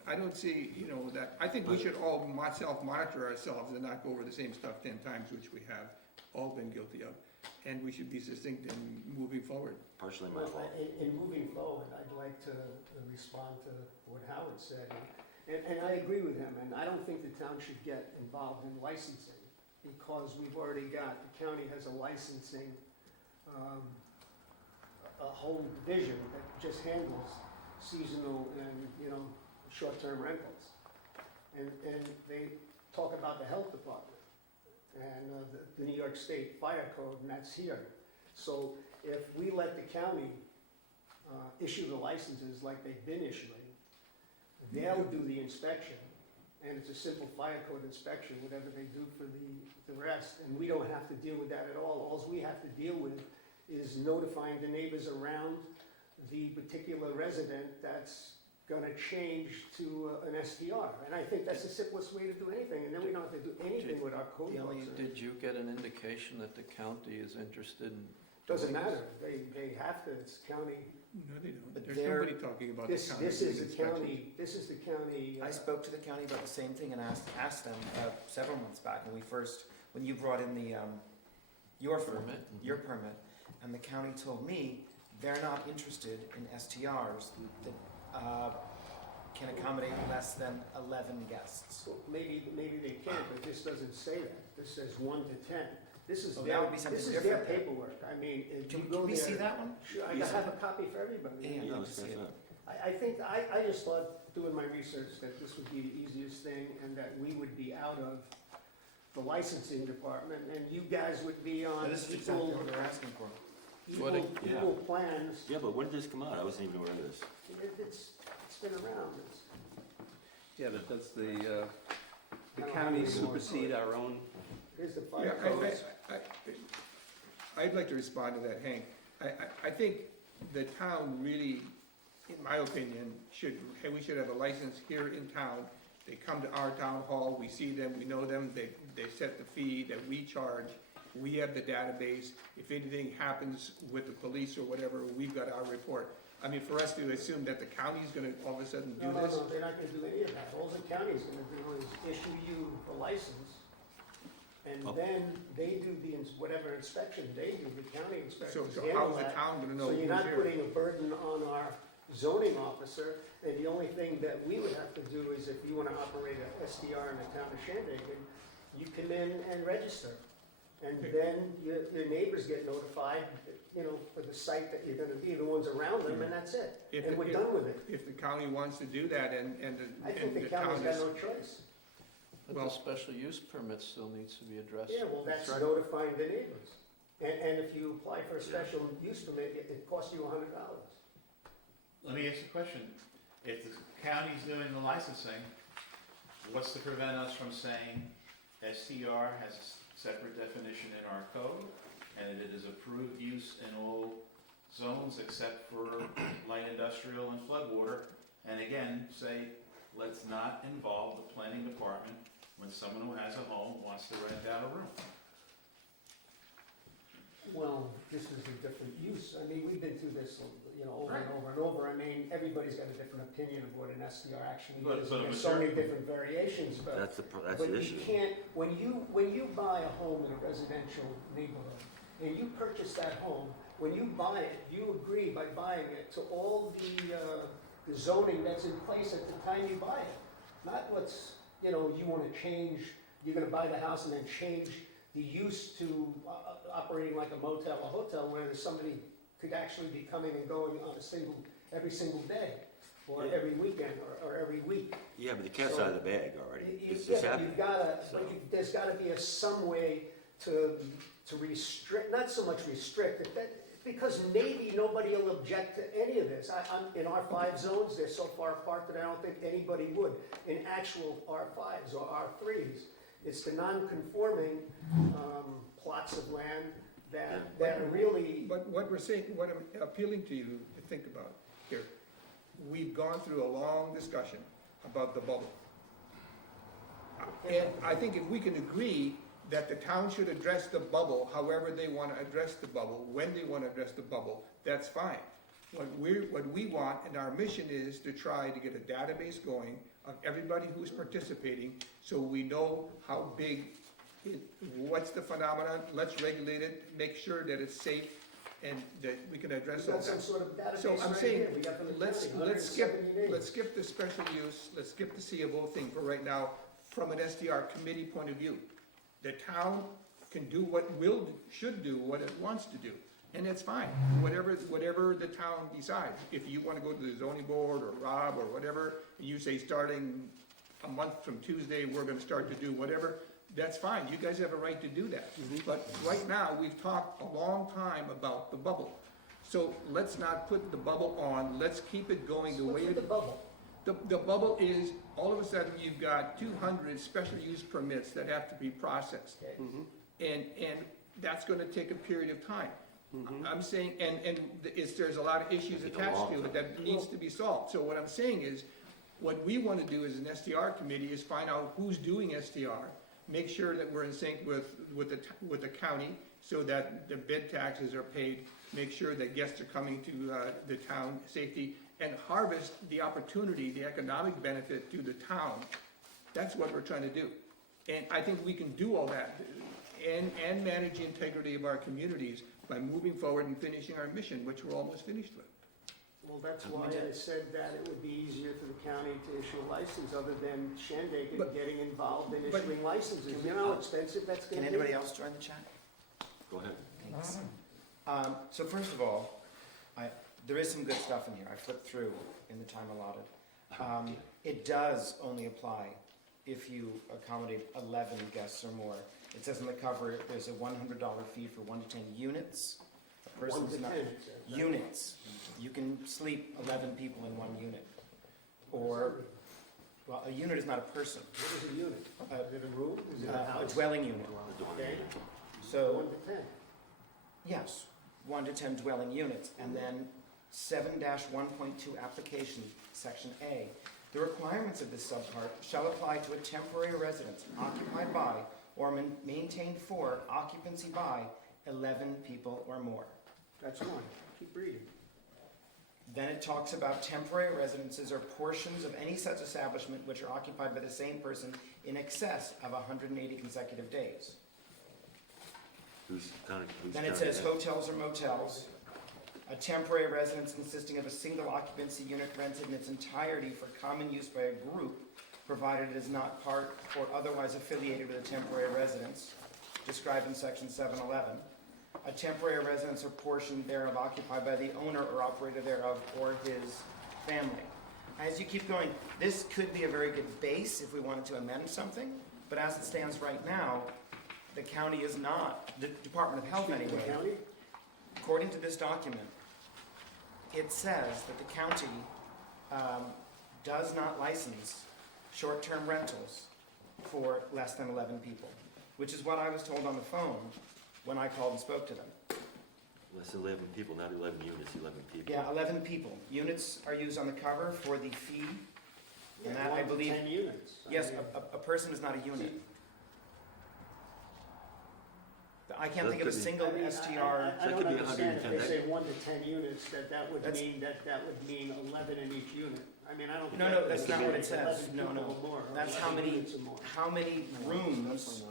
I don't see, that, I think we should all self-monitor ourselves and not go over the same stuff 10 times, which we have all been guilty of. And we should be succinct in moving forward. Partially my Well, fault. in moving forward, I'd like to respond to what Howard said. And I agree with him, and I don't think the town should get involved in licensing, because we've already got, the county has a licensing, a whole division that just handles seasonal and, short-term rentals. And they talk about the health department and the New York State Fire Code, and that's here. So if we let the county issue the licenses like they've been issuing, they'll do the inspection, and it's a simple fire code inspection, whatever they do for the rest, and we don't have to deal with that at all. All we have to deal with is notifying the neighbors around the particular resident that's gonna change to an STR. And I think that's the simplest way to do anything, and then we don't have to do anything with our code The only- books. Did you get an indication that the county is interested in? Doesn't matter, they have to, it's county, No, they don't. But There's they're- nobody talking about the this county. is doing the inspections. county, this is the county. I spoke to the county about the same thing and asked them several months back when you brought in your permit, and the county told me they're not interested in STRs that can accommodate less than 11 guests. So maybe they can, but this doesn't say that, this says 1 to 10. This is Oh, that their, would be something this is their different then. paperwork, I mean, if you Can go we see there. that one? Sure, I Yes. have a copy for everybody. Yeah, Yeah, I'd like let's to see pass it. that. I think, I just thought, doing my research, that this would be the easiest thing, and that we would be out of the licensing department, and you guys would be on This is exactly equal, what they're asking for. What equal, Yeah. equal plans. Yeah, but when did this come out? I wasn't even aware of this. It's been around, Yeah, but does the I don't county have any more supersede to it. our own? Here's the Yeah, fire codes. I'd like to respond to that, Hank. I think the town really, in my opinion, we should have a license here in town. They come to our town hall, we see them, we know them, they set the fee that we charge. We have the database. If anything happens with the police or whatever, we've got our report. I mean, for us to assume that the county's gonna all of a sudden do No, this. they're not gonna do any of that. All the county's gonna do is issue you a license, and Oh. then they do whatever inspection they do, the county inspectors So handle how's the that. town gonna know So who's you're not here? putting a burden on our zoning officer, and the only thing that we would have to do is if you wanna operate a SDR in the town of Shandaken, you come in and register. And Okay. then your neighbors get notified, for the site that you're gonna be, the ones around them, and that's it. If And the- we're done with it. If the county wants to do that and I think the the county's town got is, no choice. But Well- the special use permit still needs to be addressed. Yeah, well, that's right. notifying the neighbors. And if you apply for a special use permit, it costs you $100. Let me ask you a question. If the county's doing the licensing, what's to prevent us from saying STR has a separate definition in our code, and it is approved use in all zones except for light industrial and floodwater? And again, say, let's not involve the planning department when someone who has a home wants to rent out a room. Well, this is a different use. I mean, we've been through this, over and Right. over and over. I mean, everybody's got a different opinion of what an SDR actually But- is. but And with there's so many certain- different variations, but. That's the But issue. you can't, when you buy a home in a residential neighborhood, and you purchase that home, when you buy it, you agree by buying it to all the zoning that's in place at the time you buy it. Not what's, you wanna change, you're gonna buy the house and then change the use to operating like a motel or hotel where somebody could actually be coming and going on every single day, or Yeah. every weekend, or every week. Yeah, but the cat's So- out of the bag already. It's Yeah, just but happening. you've gotta, So- there's gotta be some way to restrict, not so much restrict, because maybe nobody will object to any of this. I'm, in R5 zones, they're so far apart that I don't think anybody would. In actual R5s or R3s, it's the non-conforming plots of land that are really, but what we're saying, what I'm appealing to you to think about here, we've gone through a long discussion about the bubble. And I think if we can agree that the town should address the bubble however they want to address the bubble, when they want to address the bubble, that's fine. What we want, and our mission is to try to get a database going of everybody who's participating, so we know how big, what's the phenomenon, let's regulate it, make sure that it's safe, and that we can address we've all got some that. sort of database So I'm right saying, here. We got from the let's county, skip 170 names. Let's skip the special use, let's skip the C of O thing for right now, from an SDR committee point of view. The town can do should do what it wants to do, and it's fine, whatever the town decides. If you wanna go to the zoning board, or Rob, or whatever, and you say starting a month from Tuesday, we're gonna start to do whatever, that's fine, you guys have a right to do that. But right now, we've talked a long time about the bubble. So let's not put the bubble on, let's keep it going the way What's it. with the bubble? The bubble is, all of a sudden, you've got 200 special use permits that have to be processed. Okay. Mhm. And that's gonna take a period of time. I'm saying, there's a lot of issues It'd be attached long to it that needs to be solved. So what I'm saying is, what we want to do as an STR committee is find out who's doing STR, make sure that we're in sync with the county, so that the bed taxes are paid, make sure that guests are coming to the town safety, and harvest the opportunity, the economic benefit to the town. That's what we're trying to do. And I think we can do all that, and manage the integrity of our communities by moving forward and finishing our mission, which we're almost finished with. Well, that's why I said that it would be easier for the county to issue a license, other than Shandaken But- getting involved in but- issuing licenses. You know how expensive that's Can gonna be? anybody else join the chat? Go ahead. Thanks. So first of all, there is some good stuff in here. I flipped through in the time allotted. It does only apply if you accommodate 11 guests or more. It says on the cover, there's a $100 fee for 1 to 10 units. A 1 person's to not, 10, it says, right? units. You can sleep 11 people in one unit. Or, well, a unit is not a person. What is a unit? Is it a room? Is it a A house? dwelling unit. Okay, So, 1 to 10. yes, 1 to 10 dwelling units, and then 7-1.2 application, section A. The requirements of this subpart shall apply to a temporary residence occupied by or maintained for occupancy by 11 people or more. That's one. Keep reading. Then it talks about temporary residences or portions of any such establishment which are occupied by the same person in excess of 180 consecutive days. Who's counting? Then it says hotels or motels. A temporary residence consisting of a single occupancy unit rented in its entirety for common use by a group, provided it is not part or otherwise affiliated with a temporary residence, described in section 711. A temporary residence or portion thereof occupied by the owner or operator thereof or his family. As you keep going, this could be a very good base if we wanted to amend something, but as it stands right now, the county is not, the Department of Health Speaking of anyway, the county, according to this document, it says that the county does not license short-term rentals for less than 11 people, which is what I was told on the phone when I called and spoke to them. Less than 11 people, not 11 units, 11 people. Yeah, 11 people. Units are used on the cover for the fee, and that, I 1 to believe, 10 units. I yes, mean, a person is not a unit. I can't That think of a could be- single I mean, STR. I That don't could be understand if 110. they say 1 to 10 units, that would That's- mean, that would mean 11 in each unit. I mean, I don't. No, get no, it. that's It not could what be it says. 11 No, people no. or more, or That's 11 how many- units or more. How many rooms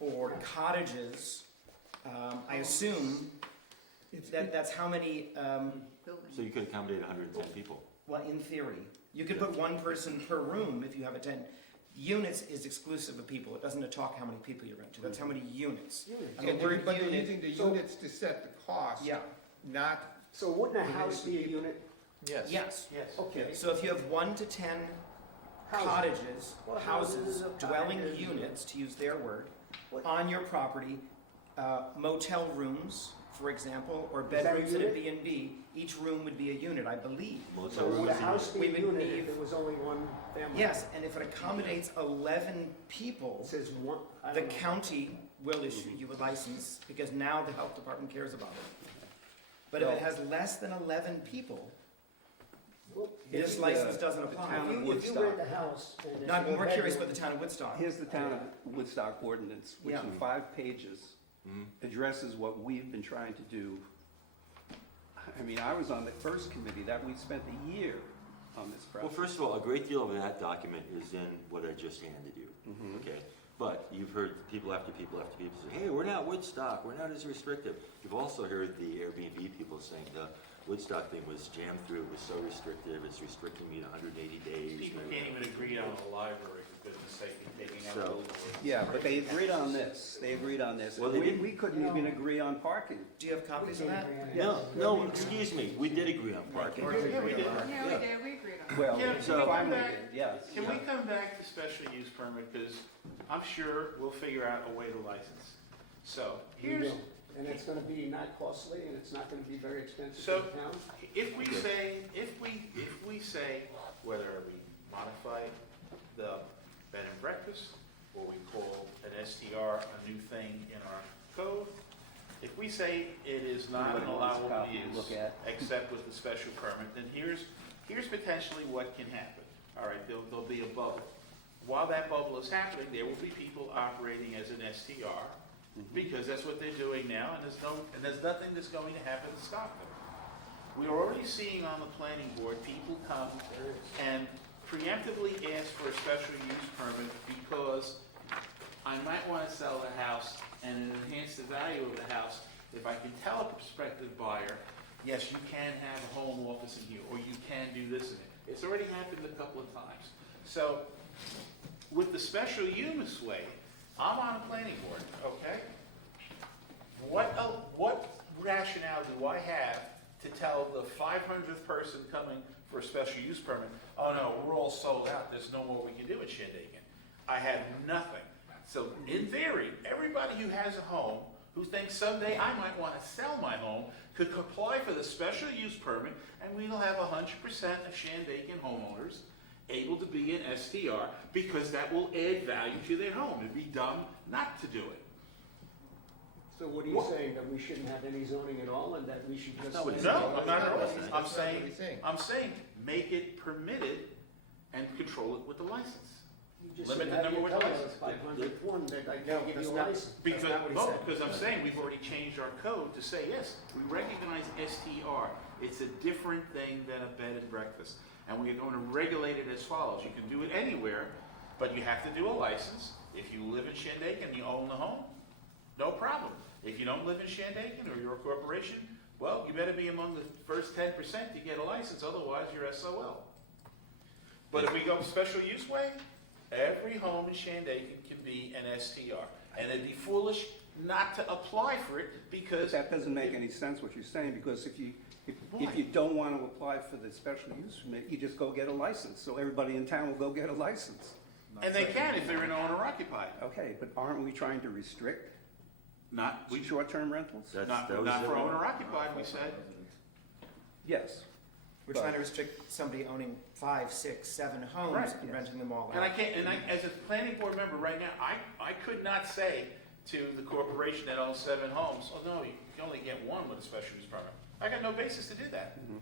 or cottages, I assume, that's how many, So you could accommodate 110 people. well, in theory. You could put one person per room if you have a 10. Units is exclusive of people. It doesn't talk how many people you rent to. That's how many units. Units. And the word But they're unit, using the So- units to set the cost, yeah, not, So wouldn't a house be a unit? Yes. yes. Yes. Okay. So if you have 1 to 10 Houses. cottages, Well, houses, houses of dwelling cottages. units, to use their word, What- on your property, motel rooms, for example, or that a bedrooms in a unit? B&B, each room would be a unit, I believe. Motel So rooms would a and house be We a would unit need- if there was only one family? Yes, and if it accommodates 11 people, It says one, I the don't know. county will issue you a license, because now the health department cares about it. But if it has less than 11 people, Well, this Here's license the- doesn't the apply. town of If you Woodstock. rent a house and it's Now, I'm one more curious bedroom- about the town of Woodstock. Here's the town of Woodstock ordinance, which Yeah. in 5 pages Mhm. addresses what we've been trying to do. I mean, I was on the first committee that we spent a year on this Well, project. first of all, a great deal of that document is in what I just handed you, Mhm. okay? But you've heard people after people after people say, hey, we're not Woodstock, we're not as restrictive. You've also heard the Airbnb people saying the Woodstock thing was jammed through, it was so restrictive, it's restricting me to 180 days. People can't even agree on a library, for goodness sake, and taking out So- rules. Yeah, but they agreed on this, they agreed on this. Well, And they didn't- we couldn't even agree on parking. Do you have copies of that? No, excuse me, we did agree on parking. Yeah, we did. Yeah, we did, we agreed on it. Well, Yeah, so- can we come finally back- did, yes. Can we come back to special use permit, because I'm sure we'll figure out a way to license. So, We here's, will. And it's gonna be not costly, and it's not gonna be very expensive So- for the town. if we say whether we modify the bed and breakfast, or we call an STR a new thing in our code, If we say it is not an Anybody wants a allowable copy to use, look at? except with the special permit, then here's potentially what can happen. All right, there'll be a bubble. While that bubble is happening, there will be people operating as an STR, because that's what they're doing now, and there's nothing that's going to happen to stop them. We're already seeing on the planning board, people come and preemptively ask for a special use permit because I might want to sell the house and enhance the value of the house. If I can tell a prospective buyer, yes, you can have a home office in here, or you can do this in it. It's already happened a couple of times. So, with the special use way, I'm on a planning board, okay? What rationale do I have to tell the 500th person coming for a special use permit, oh no, we're all sold out, there's no more we can do at Shandaken? I have nothing. So in theory, everybody who has a home, who thinks someday I might want to sell my home, could apply for the special use permit, and we'll have 100% of Shandaken homeowners able to be an STR, because that will add value to their home. It'd be dumb not to do it. So what are you saying, that we shouldn't have any zoning at all, and that we should just? No, I'm not at all. I'm saying, make it permitted and control it with the license. You just limit said, the how do number you with tell license. us 500th one that I No, can't give that's you a not- license? Because, not what he no, said. because I'm saying we've already changed our code to say, yes, we recognize STR. It's a different thing than a bed and breakfast. And we are going to regulate it as follows. You can do it anywhere, but you have to do a license. If you live in Shandaken and you own the home, no problem. If you don't live in Shandaken or you're a corporation, well, you better be among the first 10% to get a license, otherwise you're SOL. But if we go special use way, every home in Shandaken can be an STR. And it'd be foolish not to apply for it But because, that doesn't make any sense what you're saying, because if Why? you don't want to apply for the special use permit, you just go get a license. So everybody in town will go get a license. and they can if they're an owner occupied. Okay, but aren't we trying to restrict We short-term rentals? not for owner occupied, we said. Yes. We're trying to restrict somebody owning 5, 6, 7 homes Right. and renting them all out. And I can't, as a planning board member right now, I could not say to the corporation that owns 7 homes, oh no, you can only get one with a special use permit. I got no basis to do that. Mhm.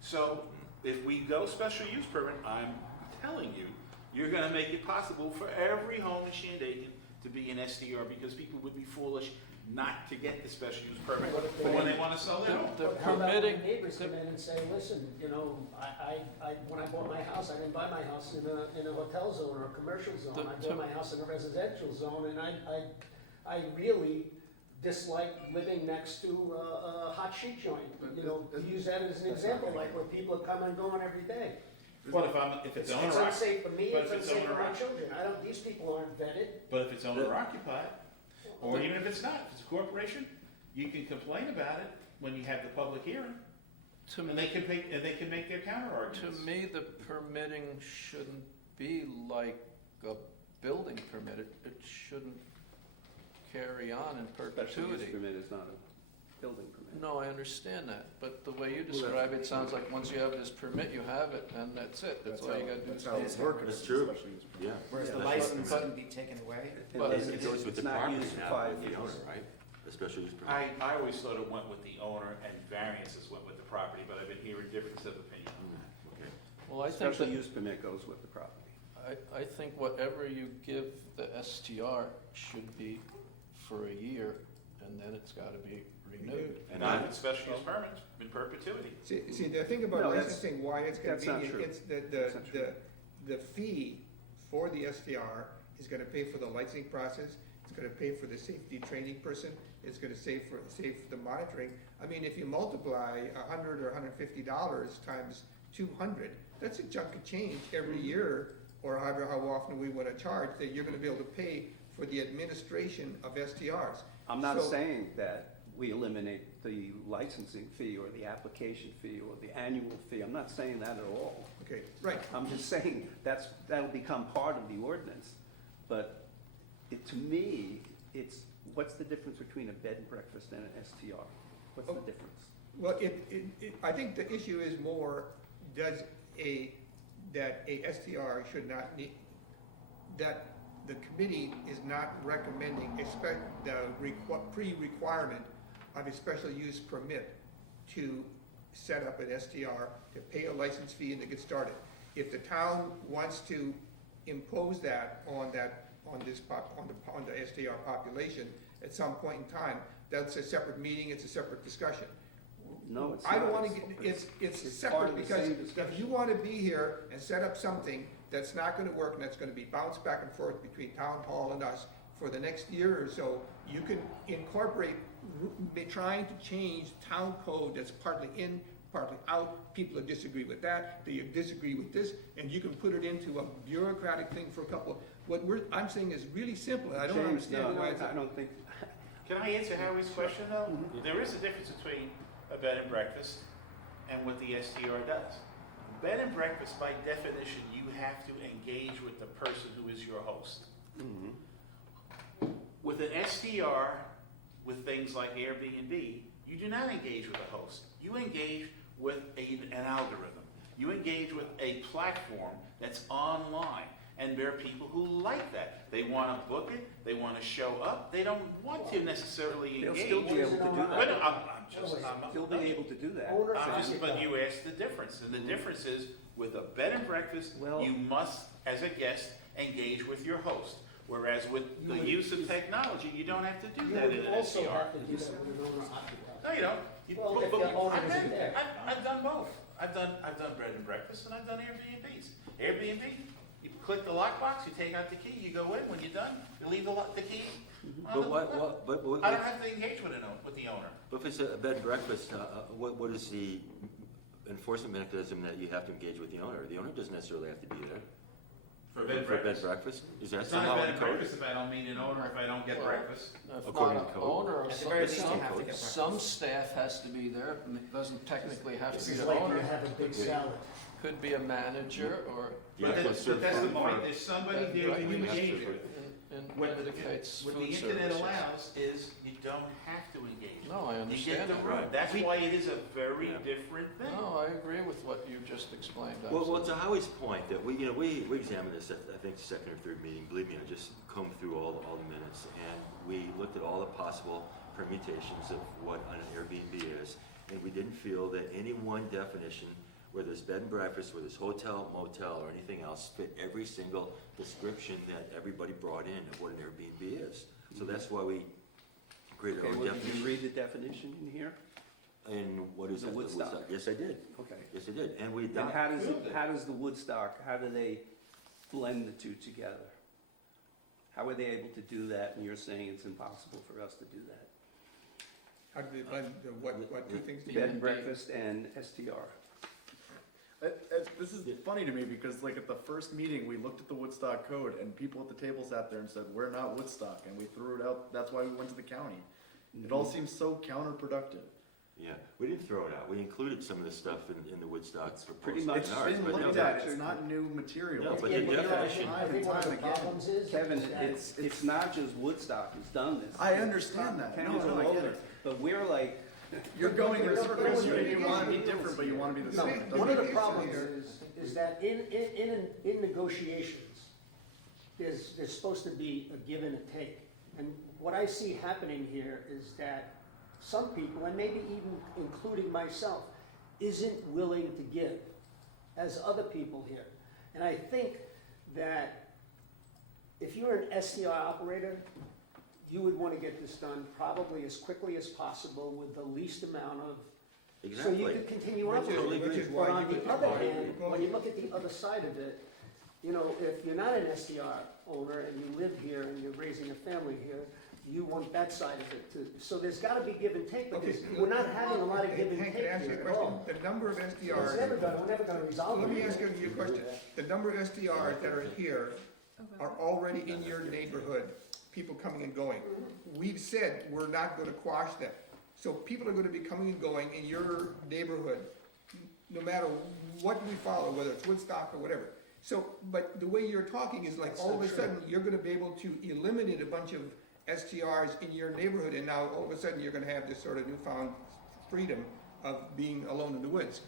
So if we go special use permit, I'm telling you, you're gonna make it possible for every home in Shandaken to be an STR, because people would be foolish not to get the special use permit What if they- when they wanna sell their home. But how about when neighbors come in and say, listen, you know, when I bought my house, I didn't buy my house in a hotel zone or a commercial zone. I bought my house in a residential zone, and I really dislike living next to a hot sheet joint. You know, to use that as an example, like where people are coming and going every day. But if it's It's owner occupied, unsafe for me, but it's if it's unsafe for my owner- children. These people aren't vetted. but if it's owner occupied, or even if it's not, if it's a corporation, you can complain about it when you have the public hearing, and they can make their counter To arguments. me, the permitting shouldn't be like a building permit. It shouldn't carry on in Special use perpetuity. permit is not a building permit. No, I understand that, but the way you describe it sounds like once you have this permit, you have it, and that's it. That's all you gotta do. That's how it's working. That's true. Yeah. Whereas the Yeah. license But- can be taken away. But It It goes with it's the not property used for now, 5 the years. owner, right? The special use permit. I always thought it went with the owner and variances went with the property, but I've been hearing difference of opinion. Okay. Well, I think Special that, use permit goes with the property. I think whatever you give the STR should be for a year, and then it's gotta be renewed. And not with special use permits in perpetuity. See, the thing about No, that's- licensing, why it's that's not convenient, true. it's That's not true. the fee for the STR is gonna pay for the licensing process, it's gonna pay for the safety training person, it's gonna save for the monitoring. I mean, if you multiply $100 or $150 times 200, that's a chunk of change every year, or however, how often we wanna charge, that you're gonna be able to pay for the administration of STRs. I'm not So- saying that we eliminate the licensing fee or the application fee or the annual fee. I'm not saying that at all. Okay, right, I'm just saying that'll become part of the ordinance. But to me, what's the difference between a bed and breakfast and an STR? What's the difference? well, I think the issue is more, that a STR should not need, that the committee is not recommending pre-requirement of a special use permit to set up an STR, to pay a license fee and to get started. If the town wants to impose that on the STR population at some point in time, that's a separate meeting, it's a separate discussion. No, it's I don't not. wanna get, it's It's separate part of the because same discussion. if you wanna be here and set up something that's not gonna work and that's gonna be bounced back and forth between town hall and us for the next year or so, you can incorporate, trying to change town code that's partly in, partly out. People who disagree with that, they disagree with this, and you can put it into a bureaucratic thing for a couple. I'm saying is really simple, and I don't James, understand no, why it's. I don't think, Can I answer Howie's question though? There is a difference between a bed and breakfast and what the STR does. Bed and breakfast, by definition, you have to engage with the person who is your host. With an STR, with things like Airbnb, you do not engage with a host. You engage with an algorithm. You engage with a platform that's online. And there are people who like that. They want to book it. They want to show up. They don't want to necessarily they'll engage. still be able to do But that. They'll be able to do that. But you asked the difference, and the difference is with a bed and breakfast, Well- you must, as a guest, engage with your host. Whereas with the use of technology, you don't have to do You that in would an also SDR. have to do that with an owner occupied. No, you don't. Well, if the owner isn't there. I've done both. I've done bed and breakfast, and I've done Airbnbs. Airbnb, you click the lockbox, you take out the key, you go in. When you're done, you leave the key. on But the- what, I don't have to engage with the owner. but if it's a bed and breakfast, what is the enforcement mechanism that you have to engage with the owner? The owner doesn't necessarily have to be there. For bed and breakfast. breakfast? Is that It's not a somehow bed in and code? breakfast if I don't meet an owner, if I don't get Well, breakfast. If According not to an code. owner, At the very least, you some have to code. get some breakfast. staff has to be there, doesn't technically have This to be is the like owner. you have a big salad. Could be a manager or Yeah, But that's the certified point, for- there's somebody bed and there that you breakfast engage with. What indicates what food the internet services. allows is you don't have to engage. No, I You get understand the that. room. That's why it is a very Yeah. different thing. No, I agree with what you just explained. Well, absolutely. to Howie's point, that we examined this at, I think, second or third meeting. Believe me, I just combed through all the minutes, and we looked at all the possible permutations of what an Airbnb is, and we didn't feel that any one definition, whether it's bed and breakfast, whether it's hotel, motel, or anything else, fit every single description that everybody brought in of what an Airbnb is. So that's why we created our okay, own well, did you definition. read the definition in here? And what is The that? Woodstock. Yes, I did. Okay. Yes, I did. And we And adopted. how does the Woodstock, how do they blend the two together? How are they able to do that, and you're saying it's impossible for us to do that? How do they blend what two things Bed together? and breakfast and STR. This is funny to me because like at the first meeting, we looked at the Woodstock code and people at the table sat there and said, we're not Woodstock, and we threw it out. That's why we went to the county. It all seems so counterproductive. Yeah, we didn't throw it out. We included some of the stuff in the Woodstock proposal. pretty much It's in ours, been but no, looked that- at, it's not new material. No, It's but been the looked at definition- I time and think one of time the again. problems is. Kevin, that it's not just Woodstock who's done this. I understand that. No, Towns no, all I get over. it. But we're like, You're going in a But circle, no, you want to be different, but you want to be the No, same. It one of the doesn't- problems is that in negotiations, there's supposed to be a give and a take. And what I see happening here is that some people, and maybe even including myself, isn't willing to give, as other people here. And I think that if you're an STR operator, you would want to get this done probably as quickly as possible with the least amount of, so you Exactly. could continue Which on is- with it. which is But why on you the would- other why you hand, would- when you look at the other side of it, you know, if you're not an STR owner and you live here and you're raising a family here, you want that side of it too. So there's gotta be give and take, but Okay, we're not having a lot of give and Hank, take can I ask you a here at all. question? The number of We're SDRs, never gonna resolve it. let me ask you a question. The number of SDRs that are here are already in your neighborhood, people coming and going. We've said we're not gonna quash them. So people are gonna be coming and going in your neighborhood, no matter what we follow, whether it's Woodstock or whatever. So, but the way you're talking is like, all of a sudden, you're gonna be able to eliminate a bunch of STRs in your neighborhood, and now all of a sudden, you're gonna have this sort of newfound freedom of being alone in the woods.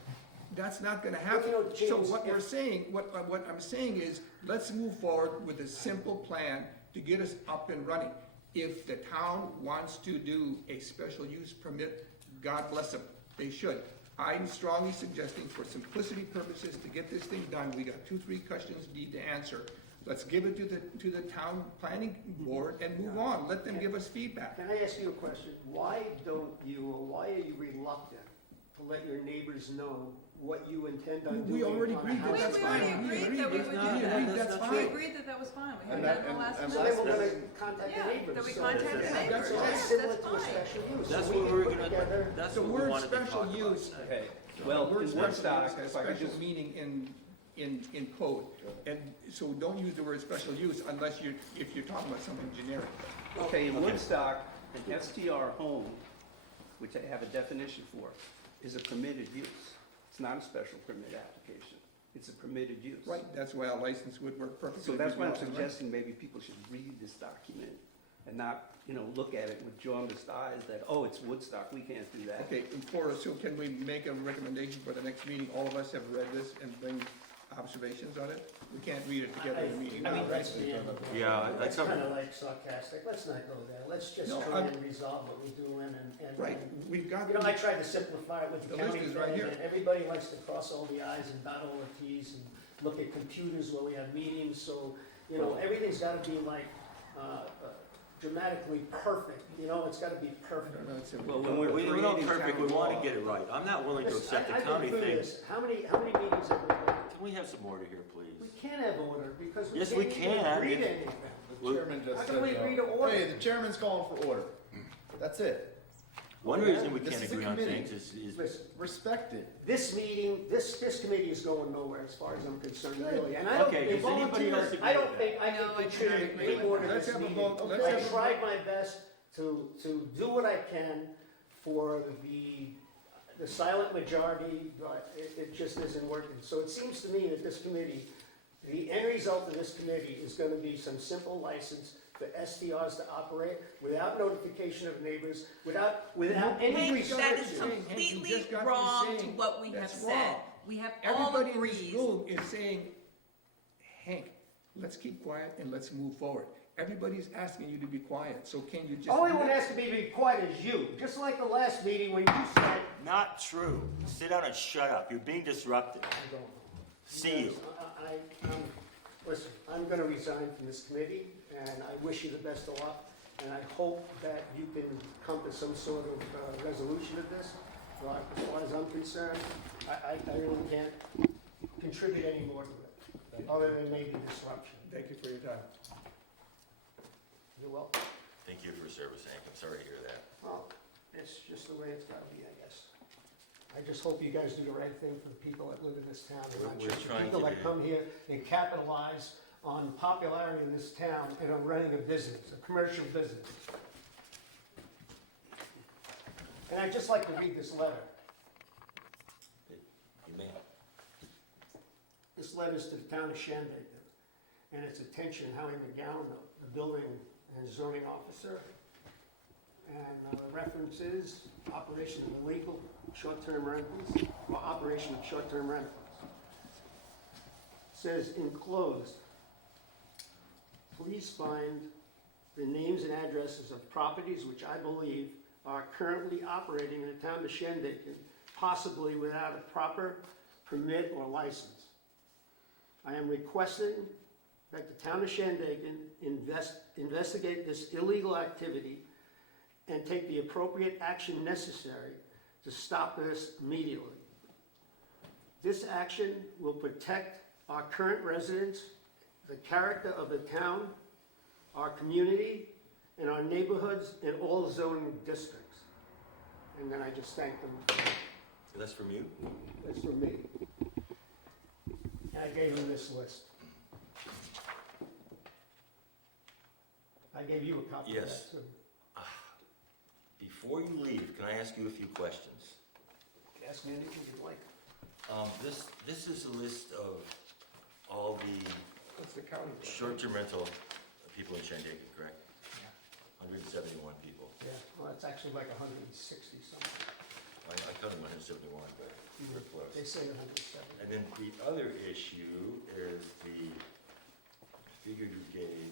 That's not gonna But, happen. you know, So James, what we're if- saying, what I'm saying is, let's move forward with a simple plan to get us up and running. If the town wants to do a special use permit, God bless them, they should. I'm strongly suggesting for simplicity purposes to get this thing done, we got 2, 3 questions we need to answer. Let's give it to the town planning board and move on, let them give us feedback. Can I ask you a question? Why don't you, or why are you reluctant to let your neighbors know what you intend on doing? We already on a agreed that house? that's We fine. already agreed that we would do We that. agreed that's We fine. agreed that that was fine, we And had that in that- the last and So meeting. then we're that's- gonna contact the Yeah, neighbors. that we So- contact the Yeah, neighbors, that's So all. that's yes, similar that's to a fine. special use. That's So what we we were can put gonna, together. that's The what we word wanted to special talk about. use, Okay, the well, word in special Woodstock, use has if I could special just, meaning in code. And so don't use the word special use unless if you're talking about something generic. okay, in Woodstock, an STR home, which I have a definition for, is a permitted use. It's not a special permit application, it's a permitted use. Right, that's why a license would work perfectly. So that's why I'm with the- suggesting maybe people should read this document and not, look at it with jaundiced eyes that, oh, it's Woodstock, we can't do that. Okay, so can we make a recommendation for the next meeting? All of us have read this and bring observations on it? We can't read it together in a meeting I now, mean, right? that's being, Yeah, that's that's kind of like sarcastic, let's not go there, let's just No, try I'm- and resolve what we're doing and. Right, we've got. You know, I tried to simplify it with the The list county is right thing, here. and everybody likes to cross all the i's and dot all the t's and look at computers while we have meetings, so, everything's gotta be like, dramatically perfect, it's gotta be perfect. No, no, it's a- Well, when we're We're not creating perfect, we town wanna law- get it right. I'm not willing to Listen, accept the I've county been through thing. this. How many meetings have we had? Can we have some order here, please? We can't have order, because we Yes, can't we even can. agree to anything. The chairman just How said, can we agree to order? hey, the chairman's calling for order. That's it. One Yeah, reason we this can't is a agree on committee. things is, Listen, Respect it. this meeting, this committee is going nowhere as far as I'm concerned, Good. really. And I don't, Okay, they does anybody else volunteered, agree I don't with think I No, I can cannot contribute agree any with more to that. Let's this have a meeting. vote. Let's I have a tried my best to do what I can for the silent majority, but it just isn't working. So it seems to me that this committee, the end result of this committee is gonna be some simple license for STRs to operate without notification of neighbors, without any Hank, that is restriction. Hank, you completely just got through wrong to saying what we have that's said. wrong. We have all Everybody in this agreed. room is saying, Hank, let's keep quiet and let's move forward. Everybody's asking you to be quiet, so can you just? Only do one that? has to be quiet is you, just like the last meeting when you said, not true. Sit down and shut up. You're being disruptive. I don't. See you. Listen, I'm gonna resign from this committee, and I wish you the best of luck, and I hope that you can come to some sort of resolution of this. But as far as I'm concerned, I really can't contribute any more to it, other than maybe disruption. Thank you for your time. You're welcome. Thank you for service, Hank. I'm sorry to hear that. Well, it's just the way it's gotta be, I guess. I just hope you guys do the right thing for the people that live in this town, and not We're just the trying people to that be. come here and capitalize on popularity in this town and on running a business, a commercial business. And I'd just like to read this letter. You may. This letter's to the town of Shandaken, and it's attention Howie McGowan, the building and zoning officer. And the reference is operation of illegal short-term rentals, or operation of short-term rentals. It says enclosed, please find the names and addresses of properties which I believe are currently operating in the town of Shandaken, possibly without a proper permit or license. I am requesting that the town of Shandaken investigate this illegal activity and take the appropriate action necessary to stop this immediately. This action will protect our current residents, the character of the town, our community, and our neighborhoods and all zoning districts. And then I just thank them. That's from you? That's from me. And I gave them this list. I gave you a copy of Yes. that too. Before you leave, can I ask you a few questions? Ask me anything you'd like. This is a list of all the That's the county. short-term rental people in Shandaken, correct? 171 people. Yeah, well, it's actually like 160 something. I counted 171. 171, but we're close. They say 107. And then the other issue is the figure you gave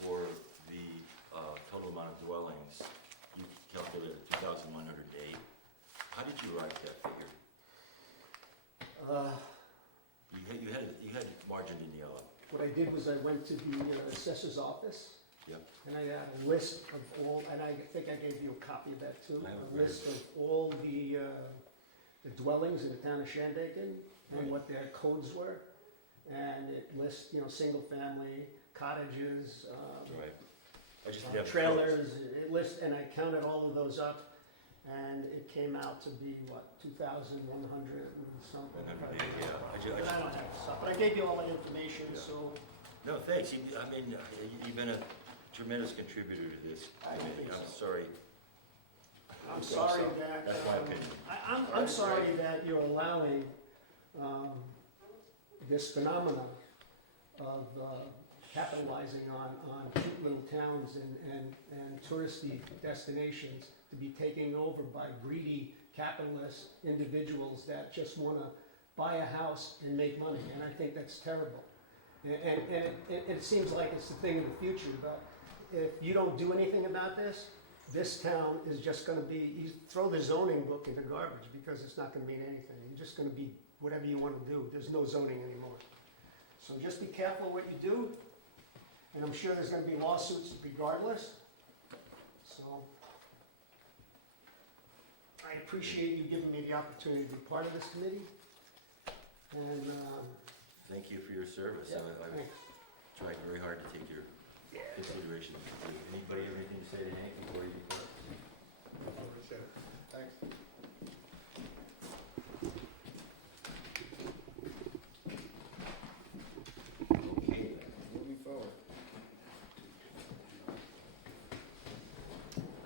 for the total amount of dwellings. You calculated 2,108. How did you write that figure? You had it margined in yellow. What I did was I went to the assessor's office. Yep. And I got a list of all, and I think I gave you a copy of that too. I have A read list it. of all the dwellings in the town of Shandaken and what their codes were. And it lists, single family, cottages, Right. I just didn't have the trailers, it lists, and I counted all of those up. And it came out to be, 2,100 and something. 108, yeah. But I don't have stuff, but I gave you all that information, Yeah. so. No, thanks. You've been a tremendous contributor to this. I don't think I'm so. sorry. I'm sorry that, That's my opinion. I'm sorry that you're allowing this phenomenon of capitalizing on cute little towns and touristy destinations to be taken over by greedy capitalist individuals that just want to buy a house and make money, and I think that's terrible. And it seems like it's the thing of the future, but if you don't do anything about this, this town is just gonna be, you throw the zoning book in the garbage because it's not gonna mean anything. You're just gonna be whatever you wanna do. There's no zoning anymore. So just be careful what you do, and I'm sure there's gonna be lawsuits regardless. So I appreciate you giving me the opportunity to be part of this committee. And, Thank you for your service. yeah, I've thanks. tried very hard to take your consideration. Anybody have anything to say to Hank before you depart? Thanks. Okay, Moving forward.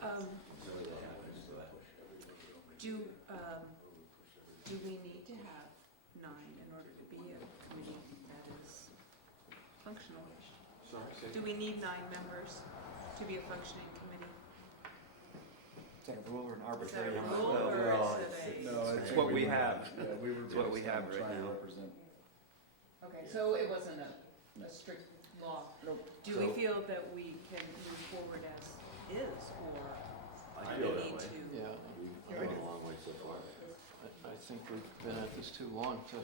sorry that happens, but Do we need to have 9 in order to be a committee that is functional? Do we need 9 members to be a functioning committee? Is that a rule or an Is that arbitrary a number? rule No, or we're all- is it a? No, It's what we have. Yeah, we were It's what we based have on right trying to now. represent. Okay, so it wasn't a strict law. Do we So- feel that we can move forward as is, or I do feel we that need way. to? Yeah, We've come a long way so far. I think we've been at this too long to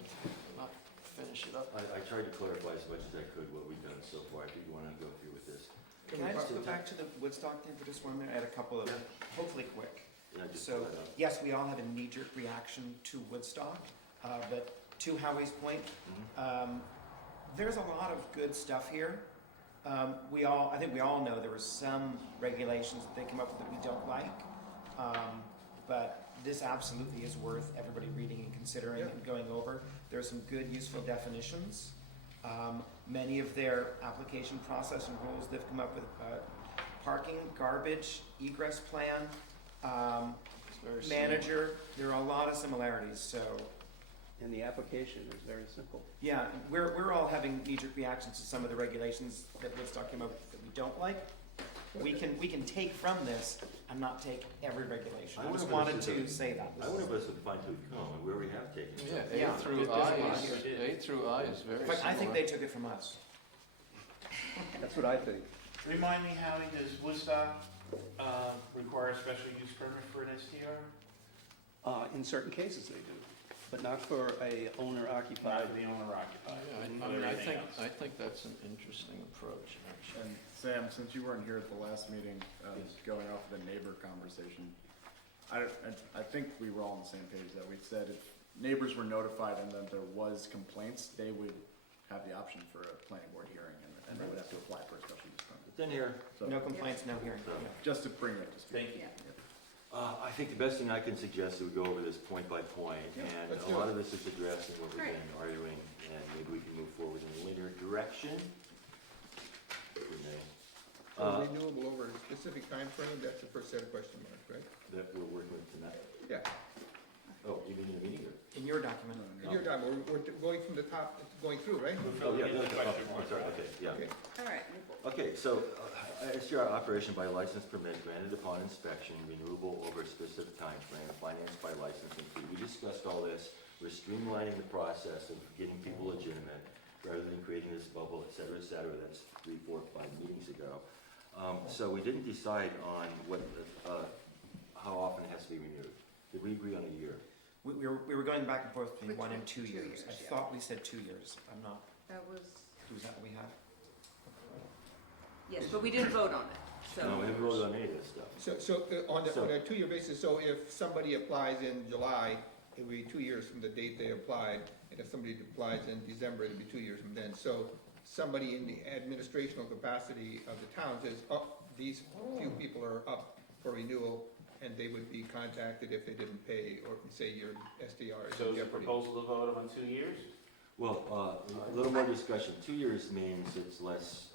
not finish it up. I tried to clarify as much as I could what we've done so far. If you want to go through with this. Can I just go back to the Woodstock thing for just 1 minute? I had a couple of, hopefully quick. Yeah, just So, pull that up. yes, we all have a knee-jerk reaction to Woodstock, but to Howie's point, Mhm. there's a lot of good stuff here. I think we all know there were some regulations that they came up with that we don't like, but this absolutely is worth everybody reading and considering and going over. There are some good, useful definitions. Many of their application process and rules, they've come up with parking, garbage, egress plan, It's very similar. manager. There are a lot of similarities, so. And the application is very simple. Yeah, we're all having knee-jerk reactions to some of the regulations that Woodstock came up with that we don't like. We can take from this and not take every regulation. I just wanted to say that. I would have us with fine-tooth comb, and we already have taken. Yeah, Yeah. A through There's a I lot is, here. A through I is very In similar. fact, I think they took it from us. That's what I think. Remind me, Howie, does Woodstock require a special use permit for an STR? In certain cases they do, but not for a owner-occupied. The owner occupied. I think that's an interesting approach, actually. And Sam, since you weren't here at the last meeting, going off the neighbor conversation, I think we were all on the same page that we said if neighbors were notified and then there was complaints, they would have the option for a planning board hearing and they would have to apply for a special use permit. It's in here. So, No complaints, no hearing. So- Yeah. just to bring it up to speed. Thank you. I think the best thing I can suggest is we go over this point by point, Yeah, and let's a do lot it. of this is addressing what we've Great. been arguing, and maybe we can move forward in a linear direction. If we may. So renewable over a specific time frame. That's the first set of question marks, right? That we're working with tonight. Yeah. Oh, you mean in the meeting or? In your document. In your time, we're going from the top, going through, right? Oh, yeah, no, I'm sorry, okay, yeah. Okay. All right. Okay, so STR operation by license permit granted upon inspection, renewable over a specific time frame, financed by licensing fee discussed all this, we're streamlining the process of getting people legitimate, rather than creating this bubble, et cetera, that's 3, 4, 5 meetings ago. So we didn't decide on what, how often it has to be renewed. Did we agree on a year? We were going back and forth between 1 and 2 2 years. years, I yeah. thought we said 2 years. I'm not, That was, was that what we had? yes, but we didn't vote on it, so. No, we haven't voted on any of this stuff. So on So- a 2-year basis, so if somebody applies in July, it would be 2 years from the date they applied, and if somebody applies in December, it'd be 2 years from then. So somebody in the administrational capacity of the town says, oh, these few people are up for renewal, and they would be contacted if they didn't pay, or say your STR is So in is the jeopardy. proposal to vote on 2 years? Well, a little more discussion. 2 years means it's less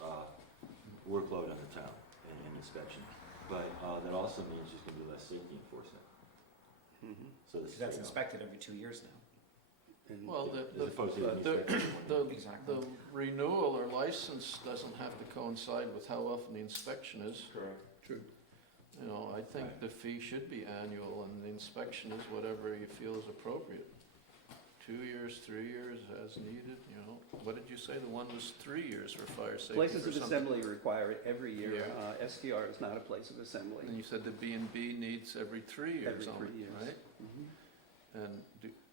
workload on the town and inspection. But that also means there's gonna be less safety enforcement. Mhm. So this is Because that's trade-off. inspected every 2 years now. And Well, As opposed to the inspection. Exactly. the renewal or license doesn't have to coincide with how often the inspection is. Correct. True. You know, I think the fee should be annual and the inspection is whatever you feel is appropriate. 2 years, 3 years as needed, you know. What did you say? The one was 3 years for fire safety Places or of something? assembly require it every year. Yeah. STR is not a place of assembly. And you said the B and B needs every 3 years Every only, 3 years. right? Mhm. And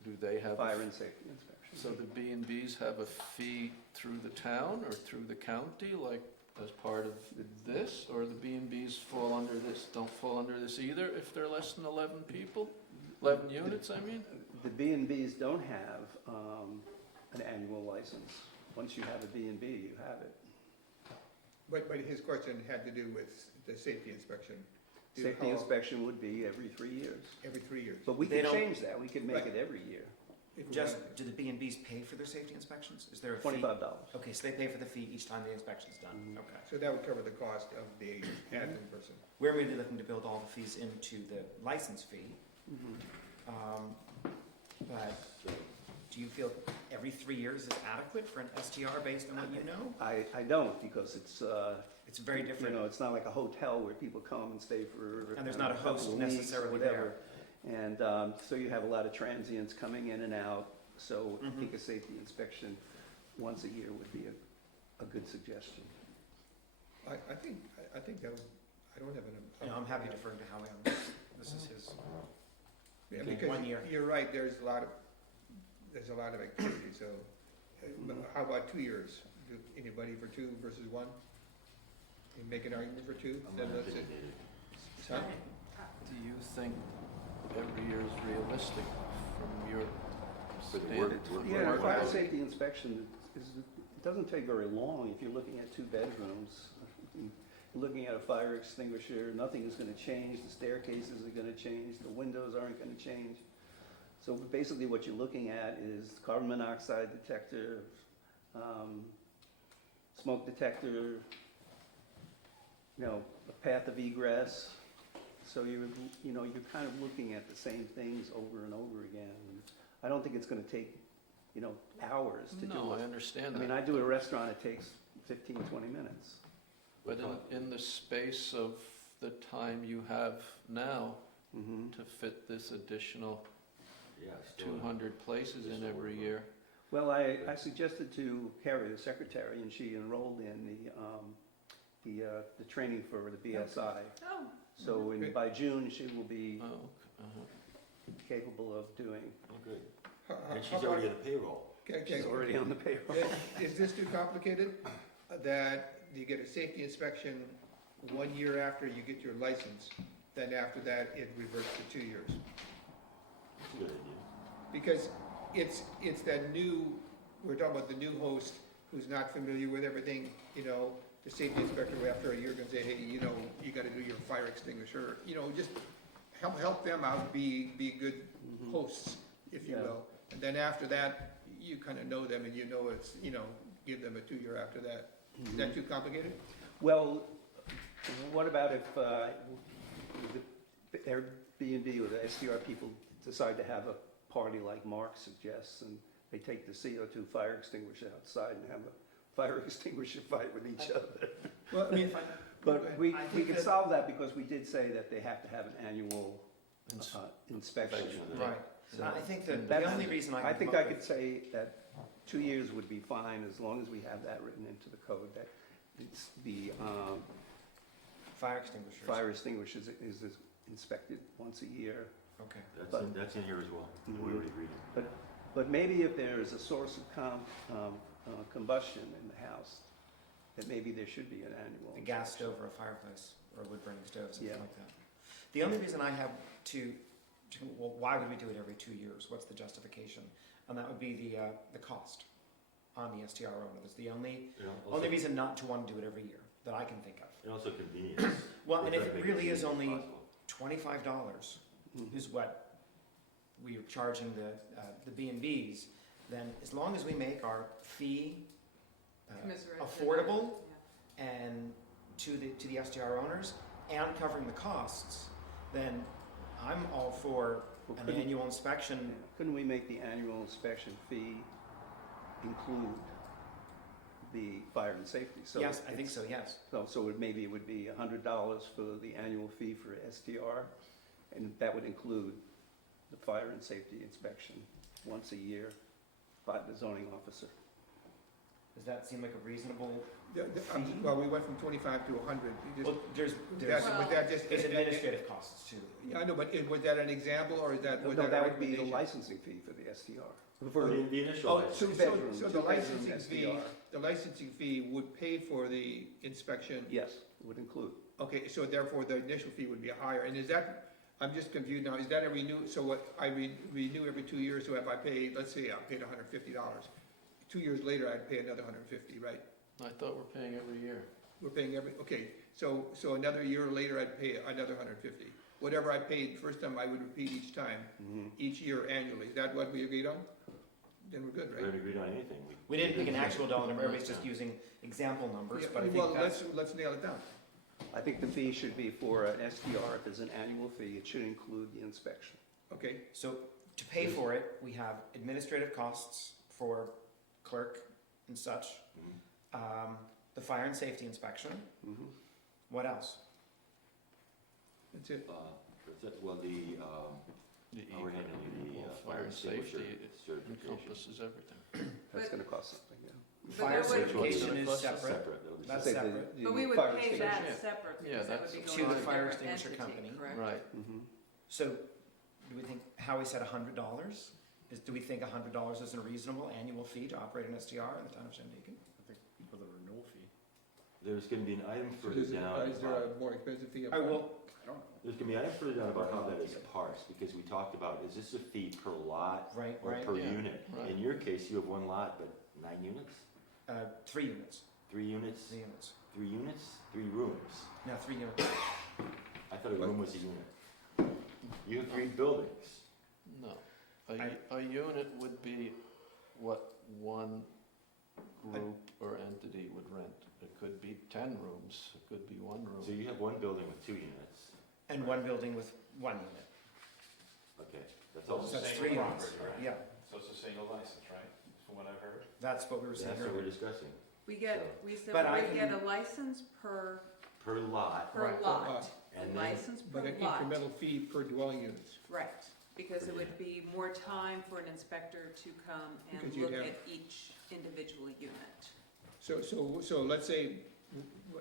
do they have? Fire and safety inspection. So the B and Bs have a fee through the town or through the county, like as part of this? Or the B and Bs fall under this, don't fall under this either if they're less than 11 people? 11 units, I mean? The B and Bs don't have an annual license. Once you have a B and B, you have it. But his question had to do with the safety inspection. Safety inspection would be every 3 years. Every 3 years. But we They could don't- change that. We could make Right. it every year. If we Just, wanted- do the B&Bs pay for their safety inspections? Is there a fee? $25. Okay, so they pay for the fee each time the inspection's done. Mhm. Okay. So that would cover the cost of the admin person. We're really looking to build all the fees into the license fee. But do you feel every 3 years is adequate for an STR based on what you know? I don't, because it's, It's very you different. know, it's not like a hotel where people come and stay for. And there's not a couple host of weeks or necessarily whatever. And so you have a lot of transients coming in and out. So I think a safety inspection once a year would be a good suggestion. I think that would, I don't have an. You know, I'm happy to defer to Howie on this. This is his. Yeah, Okay, because 1 year. you're right, there's a lot of activity, so, but how about 2 years? Do anybody for 2 versus 1? You make an argument for 2? I'm Then not let's say- intimidated. Huh? Do you think every year is realistic from your For the work- standard? work- Yeah, work- fire work- safety inspection it doesn't take very long if you're looking at 2 bedrooms. You're looking at a fire extinguisher, nothing is gonna change, the staircases are gonna change, the windows aren't gonna change. So basically what you're looking at is carbon monoxide detector, smoke detector, you know, a path of egress. So you're kind of looking at the same things over and over again. I don't think it's gonna take, hours to do No, I it. understand I mean, that. I do a restaurant, it takes 15, 20 minutes. But in the space of the time you have now Mm-hmm. to fit this additional Yeah, still. 200 places in every year, Well, I suggested to Carrie, the secretary, and she enrolled in the training for the BSI. Oh, So by June, she will be oh, uh-huh. capable of doing, Oh, good. How- And how she's already about- on the payroll. she's already on the payroll. Is this too complicated? That you get a safety inspection 1 year after you get your license, then after that, it reverts to 2 years? That's a good idea. Because it's that new, we're talking about the new host who's not familiar with everything, the safety inspector after a year can say, hey, you gotta do your fire extinguisher, just help them out, be good hosts, if you Yeah. will. And then after that, you kinda know them and it's, give them a 2 year after that. Is that too complicated? Well, what about if the Airbnb or the STR people decide to have a party like Mark suggests, and they take the CO2 fire extinguisher outside and have a fire extinguisher fight with each other? Well, I mean, But we I think could solve that because we did say that they have to have an annual inspection. Inspection. Right. So- I think that the That's- only reason I. I think I could say that 2 years would be fine as long as we have that written into the code, that it's the Fire extinguishers. fire extinguishers is inspected once a year. Okay. That's in here as well. We already agreed. But maybe if there is a source of combustion in the house, that maybe there should be an annual. A gas stove or a fireplace, or a wood burning stove, something Yeah. like that. The only reason I have well, why would we do it every 2 years? What's the justification? And that would be the cost on the STR owner. That's the only reason not to want to do it every year that I can think of. And also convenience. Well, and We're if trying it to make really as is easy as only possible. $25 Mhm. is what we are charging the B&Bs, then as long as we make our fee Commiserate. affordable Yeah. and to the STR owners and covering the costs, then I'm all for Well, an couldn't- annual inspection. Couldn't we make the annual inspection fee include the fire and safety? So Yes, I think it's- so, yes. So maybe it would be $100 for the annual fee for STR, and that would include the fire and safety inspection once a year by the zoning officer. Does that seem like a reasonable? Well, we went from 25 to 100. You just- Well, there's Was that just? there's administrative costs too. Yeah, I know, but was that an example, or is that? No, was a that would be the recommendation? licensing fee for the STR. The For initial. Oh, license. so two bedrooms, the two-bedroom licensing fee, STR. the licensing fee would pay for the inspection? Yes, it would include. Okay, so therefore the initial fee would be higher, and is that, I'm just confused now, is that a renew, so what, I renew every 2 years, so if I pay, let's say I paid $150, 2 years later I'd pay another $150, right? I thought we're paying every year. We're paying okay, so another year later I'd pay another $150. Whatever I paid first time, I would repeat each time, each year annually, is that what we agreed on? Then we're good, We right? haven't agreed on anything. We didn't pick an actual dollar number, everybody's just using example numbers, Yeah, but I well, think that's. let's nail it down. I think the fee should be for an STR, if there's an annual fee, it should include the inspection. Okay, So to pay for it, we have administrative costs for clerk and such, Mhm. the fire and safety inspection. Mhm. What else? that's it. Well, The we're handling the Well, fire safety extinguisher certification. encompasses everything. That's But- gonna cost something, yeah. But Fire that would- certification is Cost separate. That'll be That's separate. separate. But we would Fire pay extinguisher. that separate, Yeah, because that would that's- be To going the to a fire different extinguisher entity, company. correct? Right. Mhm. So do we think, Howie said $100? Do we think $100 is a reasonable annual fee to operate an STR in the town of Shandaken? I think for the renewal fee. There's gonna be an item So further is down. there a more expensive fee up I front? will, I don't know. There's gonna be an item further down about how that is parsed, because we talked about, is this a fee per lot right, or right, per Yeah, unit? right. In your case, you have one lot, but 9 units? 3 units, 3 units? 3 units. 3 units? 3 rooms? No, 3 units. I thought a room was a unit. You have 3 buildings. No. A unit would be what one group or entity would rent. It could be 10 rooms, it could be 1 room. So you have one building with 2 units. And one building with 1 unit. Okay, that's all. So that's 3 units. Yeah, So it's a single license, right, from what I've heard? that's what we were saying That's what we're earlier. discussing. We said But I we get a can- license per Per lot. Right. lot, And then, license per But an lot. incremental fee per dwelling units. Right, because it would be more time for an inspector to come and Because you'd look have- at each individual unit. So let's say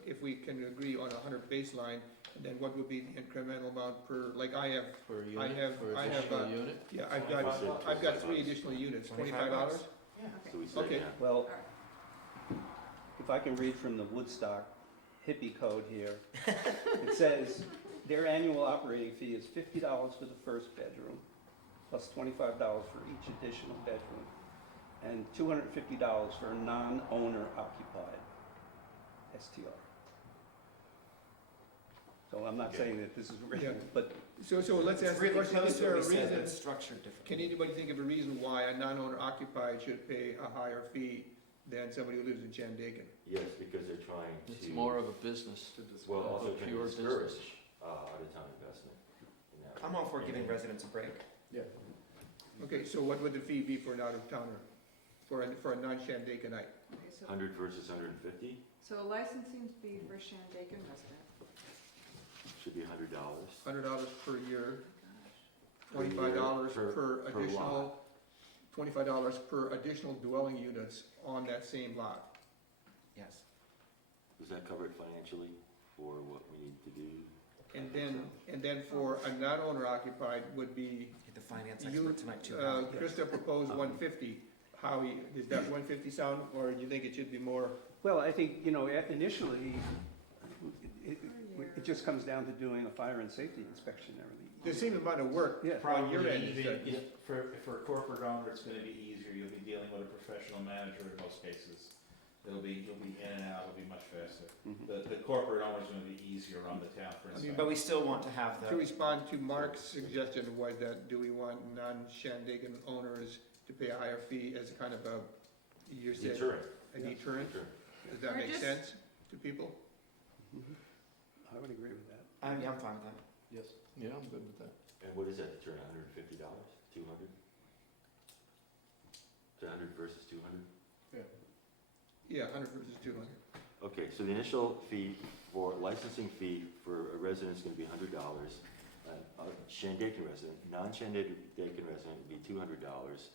if we can agree on 100 baseline, then what would be the incremental amount per, like I have, Per I unit, have- per I have, additional unit? yeah, I've $25. got 3 additional units, $25? so we said, Okay. yeah. Well, All right. if I can read from the Woodstock hippie code here, it says their annual operating fee is $50 for the first bedroom, plus $25 for each additional bedroom, and $250 for a non-owner occupied STR. So I'm not saying that this is Yeah. written, but So let's It's ask the really question, close is to there what a we said, but reason, it's structured differently. can anybody think of a reason why a non-owner occupied should pay a higher fee than somebody who lives in Shandaken? Yes, because they're trying to. It's more of a business. Well, also a trying to pure discourage, business. out-of-town investment. in that I'm all for way. giving residents a break. Yeah. Okay, so what would the fee be for an out-of-towner, for a non-Shandakenite? Okay, so, 100 versus 150, so a licensing fee for Shandaken resident, should be $100. $100 per year oh $25 Per- per per additional, lot. $25 per additional dwelling units on that same lot. Yes. Is that covered financially for what we need to do? And then for a non-owner occupied would be, Get the finance you, expert tonight too. Krista proposed 150. Howie, does that 150 sound, or do you think it should be more? Well, I think, initially, it just comes down to doing a fire and safety inspection every The same amount of work Yeah. on your Probably end. is that- even, for a corporate owner, it's gonna be easier, you'll be dealing with a professional manager in most cases. You'll be in and out, it'll be much faster. Mhm. The corporate owner's gonna be easier on the town for I mean, instance. But we still want to have To the, respond to Mark's suggestion was that, do we want non-Shandaken owners to pay a higher fee as a kind of a, you said, Deterrent. a deterrent? Deterrent. Does that Or make just- sense to people? I would agree with that. I'm fine with that. Yes. Yeah, I'm good with that. And what is that deterrent, $150, 200? Is it 100 versus 200? Yeah, 100 versus 200. Okay, so the initial fee for, licensing fee for a resident is gonna be $100. A Shandaken resident, non-Shandaken resident would be $200,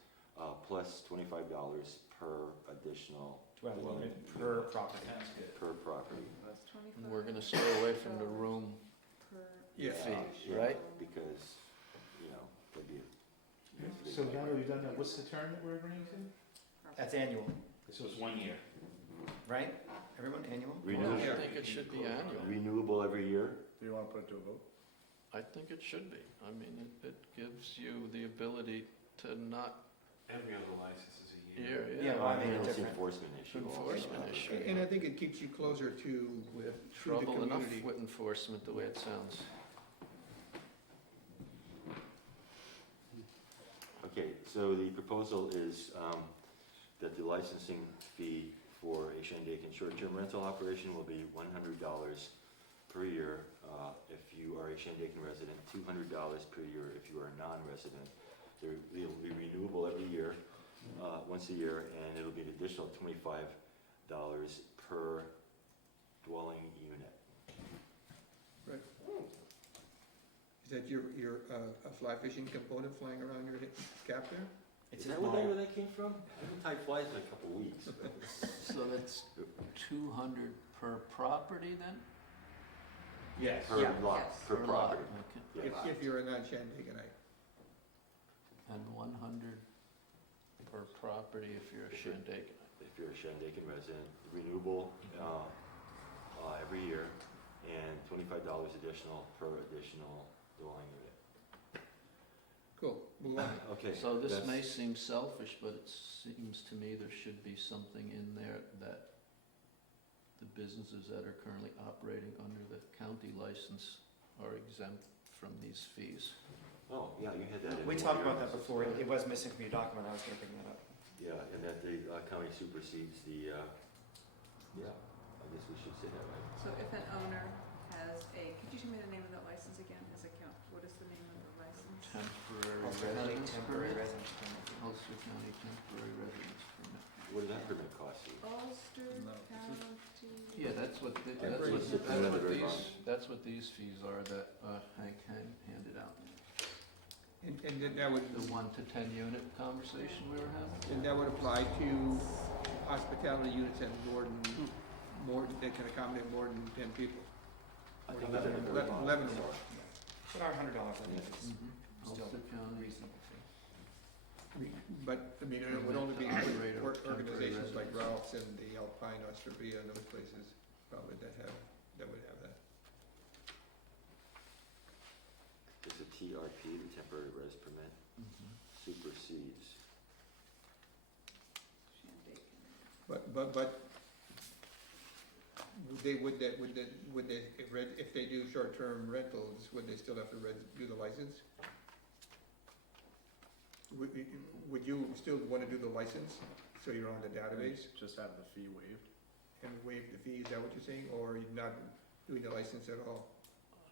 plus $25 per additional Dwelling dwelling unit per property. That's good. per property. That's 25 We're gonna stay away from the room per. Yeah. fee, Yeah, right? Because, that'd be a. So now that we've done that, what's the term that we're agreeing to? That's annual, So it's 1 year. right? Everyone, annual? Well, I Renewable, think it should be annual. renewable every year? Do you wanna put it to a vote? I think it should be. I mean, it gives you the ability to not, Every other license is a year. yeah, Yeah, well, I mean, It's it's an different. enforcement issue. Enforcement also. issue. And I think it keeps you closer to, we have Through the trouble enough community. with enforcement the way it sounds. Okay, so the proposal is that the licensing fee for a Shandaken short-term rental operation will be $100 per year if you are a Shandaken resident, $200 per year if you are a non-resident. They will be renewable every year, once a year, and it'll be an additional $25 per dwelling unit. is that your a fly fishing component flying around your cap there? It's Is a that where small, that came from? I haven't tied flies in a couple of weeks. So that's 200 per property then? yes. Per Yeah. lot, Yes. per lot, property. okay. Yes. If you're a non-Shandakenite. And 100 per property if you're a If you're- Shandaken. If you're a Shandaken resident, renewable every year, and $25 additional per additional dwelling unit. Cool, move on. Okay. So this that's- may seem selfish, but it seems to me there should be something in there that the businesses that are currently operating under the county license are exempt from these fees. Oh, yeah, you had that in. We one talked of your- about that before, it was missing from your document, I was gonna bring that up. Yeah, and that the county supersedes the, yeah, I guess we should say that, right? So if an owner has could you tell me the name of that license again, what is the name of the license? Temporary Ulster County residence temporary permit? residence permit. Ulster County temporary residence permit. What did that permit cost you? Ulster No. County. Yeah, that's what these fees are that Hank handed out. And then that would, The 1 to 10 unit conversation we were having. and that would apply to hospitality units that that can accommodate more than 10 people. I think Eleven- that's a very long- 11 more. But our $100, I think, is still Ulster a County. reasonable fee. But, I mean, it would only be Operator, organizations temporary like Ralph's and the Alpine Osteria and those places probably that would have that. It's a TRP, the temporary res permit, supersedes. Shandaken. But if they do short-term rentals, would they still have to do the license? Would you still want to do the license, so you're on the database Just have the fee waived. and waive the fee, is that what you're saying, or you're not doing the license at all?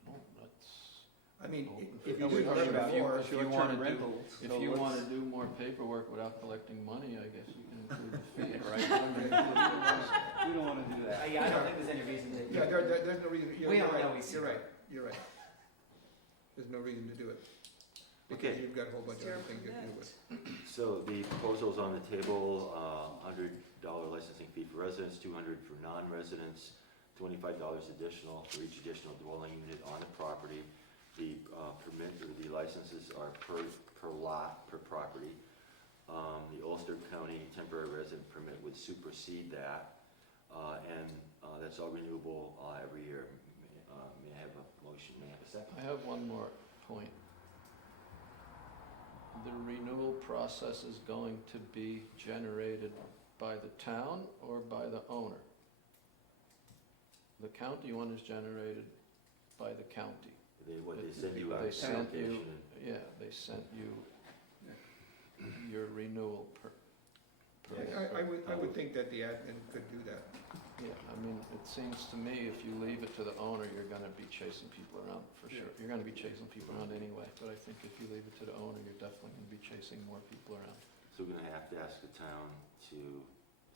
Oh, that's, I mean, Oh, if no, you we're do talking it about before, if you wanna do- rentals. if so you let's- wanna do more paperwork without collecting money, I guess you can include the fee. Right. We don't wanna do that. Yeah, I don't think there's any reason to. yeah, there's no reason, We you're all know right, we see you're that. right, you're right. There's no reason to do it. because Okay. you've got a whole bunch of STR other things to deal with. So the proposal's on the table, $100 licensing fee for residents, $200 for non-residents, $25 additional for each additional dwelling unit on the property. The permit, or the licenses are per lot, per property. The Ulster County temporary resident permit would supersede that, and that's all renewable every year. May I have a motion, may I have a second? I have one more point. The renewal process is going to be generated by the town or by the owner? The county one is generated by the county. They send you out They an sent application. you, yeah, they sent you your renewal permit. I would think that the admin could do that. Yeah, I mean, it seems to me if you leave it to the owner, you're gonna be chasing people around for sure. You're gonna be chasing people around anyway, but I think if you leave it to the owner, you're definitely gonna be chasing more people around. So we're gonna have to ask the town to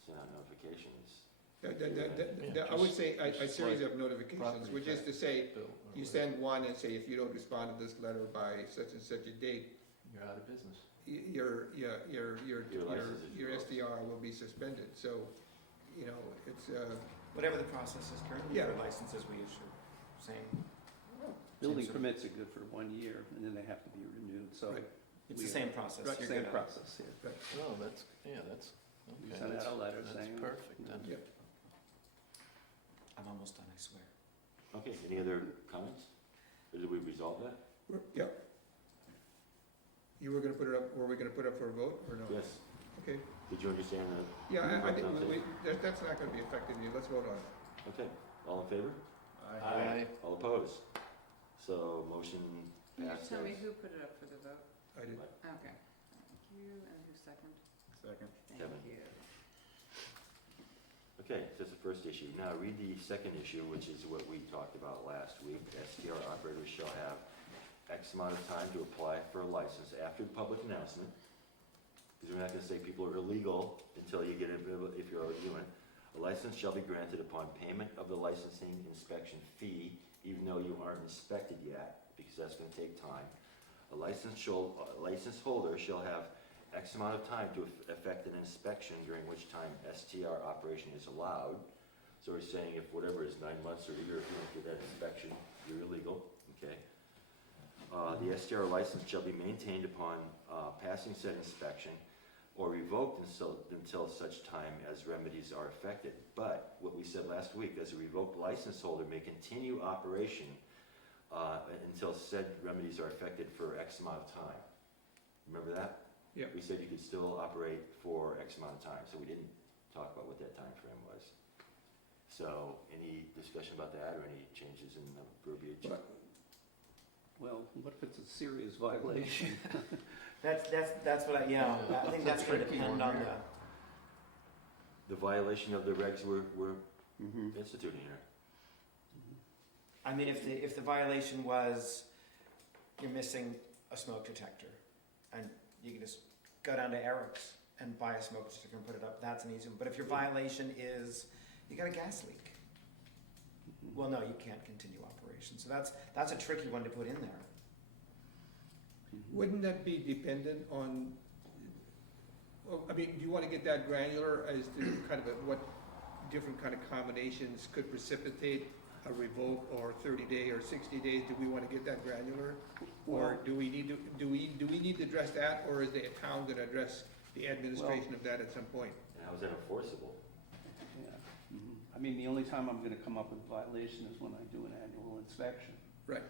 send out notifications. I would say a just series like of notifications, property which is to say, Bill, or you whatever. send one and say, if you don't respond to this letter by such and such a date, You're out of business. your license is your revoked. SDR will be suspended. So, you know, it's, Whatever the process is currently Yeah. for licenses we issue, same. Building Same. permits are good for 1 year, and then they have to be renewed, so. Right. It's the same process. Right, You're Same good at it. process, yeah. Oh, that's, yeah, that's, We okay, send that's, out a letter that's saying. perfect then. yeah. I'm almost done, I swear. Okay, any other comments? Or did we resolve that? Yep. You were gonna put it up, were we gonna put it up for a vote or no? Yes. Okay, Did you understand that? yeah, I think, Okay. that's not gonna be effective, let's vote on it. Okay, all in favor? Aye. All opposed? So motion Can you passed. tell me as- who put it up for the vote? I did. Okay, thank you, and who's second? Second. Thank Kevin. you. Okay, so that's the first issue. Now read the second issue, which is what we talked about last week. STR operators shall have X amount of time to apply for a license after the public announcement. Because we're not gonna say people are illegal until you get it, if you're already doing it. A license shall be granted upon payment of the licensing inspection fee, even though you aren't inspected yet, because that's gonna take time. A license holder shall have X amount of time to effect an inspection, during which time STR operation is allowed. So we're saying if whatever is 9 months or a year, if you don't get that inspection, you're illegal, okay? The STR license shall be maintained upon passing said inspection or revoked until such time as remedies are effected. But what we said last week, as a revoked license holder may continue operation until said remedies are effected for X amount of time. Remember that? Yeah. We said you could still operate for X amount of time, so we didn't talk about what that time frame was. So, any discussion about that, or any changes in the verbiage? But- Well, what if it's a serious violation? That's what I, yeah, I think that's gonna depend on The violation of the regs we're Mhm. instituting here. I mean, if the violation was, you're missing a smoke detector, and you can just go down to Eric's and buy a smoke detector and put it up, that's an easy one. But if your violation is, you got a gas leak, well, no, you can't continue operation. So that's a tricky one to put in there. Wouldn't that be dependent on, well, I mean, do you wanna get that granular as to kind of what different kind of combinations could precipitate a revoke or 30-day or 60 days? Do we wanna get that granular? Or do we need to address that, or is the town gonna address the administration of that at some point? And how is that enforceable? Yeah. Mhm. I mean, the only time I'm gonna come up with violation is when I do an annual inspection. Right.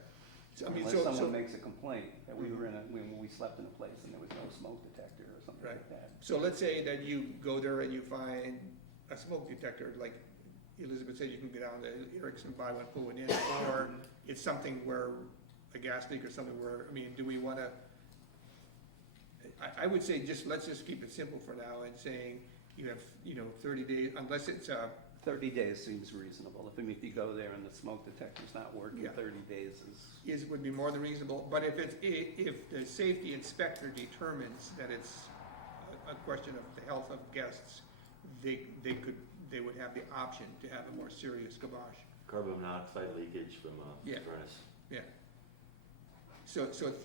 So, I mean, Unless so, someone makes a complaint that we were when we slept in a place and there was no smoke detector or something Right. like that. so let's say that you go there and you find a smoke detector, like Elizabeth said, you can go down to Eric's and buy one, pull one in, or it's something where, a gas leak or something where, I mean, do we wanna, I would say let's just keep it simple for now and saying you have, 30 days, unless it's 30 days seems reasonable. If you go there and the smoke detector's not working, Yeah. 30 days is. would be more than reasonable, but if the safety inspector determines that it's a question of the health of guests, they would have the option to have a more serious kibosh. Carbon monoxide leakage from a Yeah. furnace. Yeah. So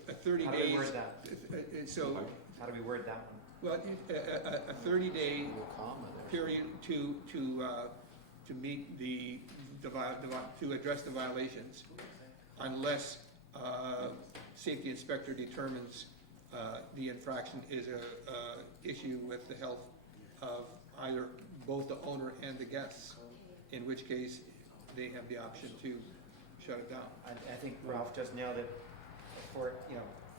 a 30 How do we days. word that? So, How do we word that one? well, a 30-day Little comma there. period to meet to address the violations, unless safety inspector determines the infraction is a issue with the health of either both the owner and the guests, in which case they have the option to shut it down. I think Ralph just nailed it for,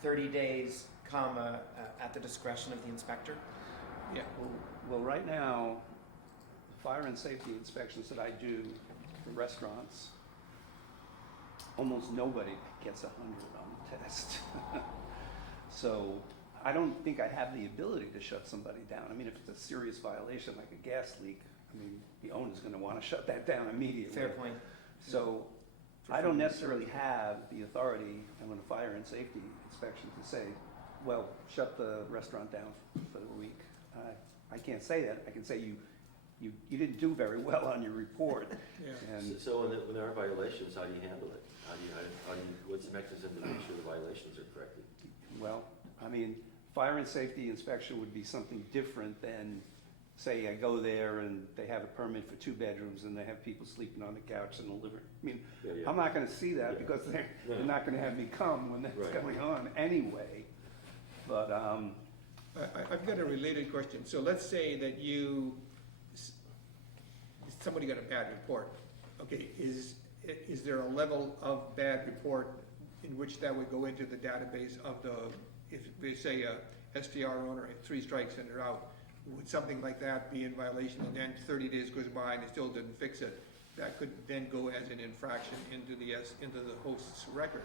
30 days, comma, at the discretion of the inspector. Yeah. Well, right now, the fire and safety inspections that I do for restaurants, almost nobody gets 100 on the test. So I don't think I have the ability to shut somebody down. I mean, if it's a serious violation like a gas leak, I mean, the owner's gonna wanna shut that down immediately. Fair point. So I don't necessarily have the authority, and when a fire and safety inspection to say, well, shut the restaurant down for the week. I can't say that. I can say you didn't do very well on your report. Yeah. And So when there are violations, how do you handle it? How do you, what's the mechanism to make sure the violations are corrected? well, I mean, fire and safety inspection would be something different than, say, I go there and they have a permit for 2 bedrooms and they have people sleeping on the couch in the living room. I mean, Yeah, yeah. I'm not gonna see that Yeah. because they're No. not gonna have me come when that's Right. going on anyway. But, I've got a related question. So let's say that somebody got a bad report. Okay, is there a level of bad report in which that would go into the database of if we say a STR owner had 3 strikes and they're out, would something like that be in violation and then 30 days goes by and they still didn't fix it? That could then go as an infraction into the host's record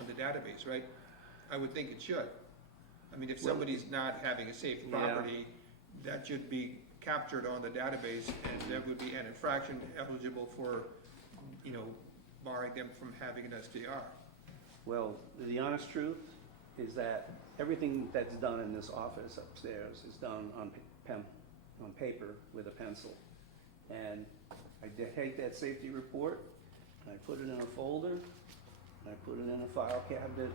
on the database, right? I would think it should. I mean, if somebody's not having a safe Yeah. property, that should be captured on the database, and that would be an infraction eligible for, barring them from having an STR. well, the honest truth is that everything that's done in this office upstairs is done on paper with a pencil. And I take that safety report, and I put it in a folder, and I put it in a file cabinet,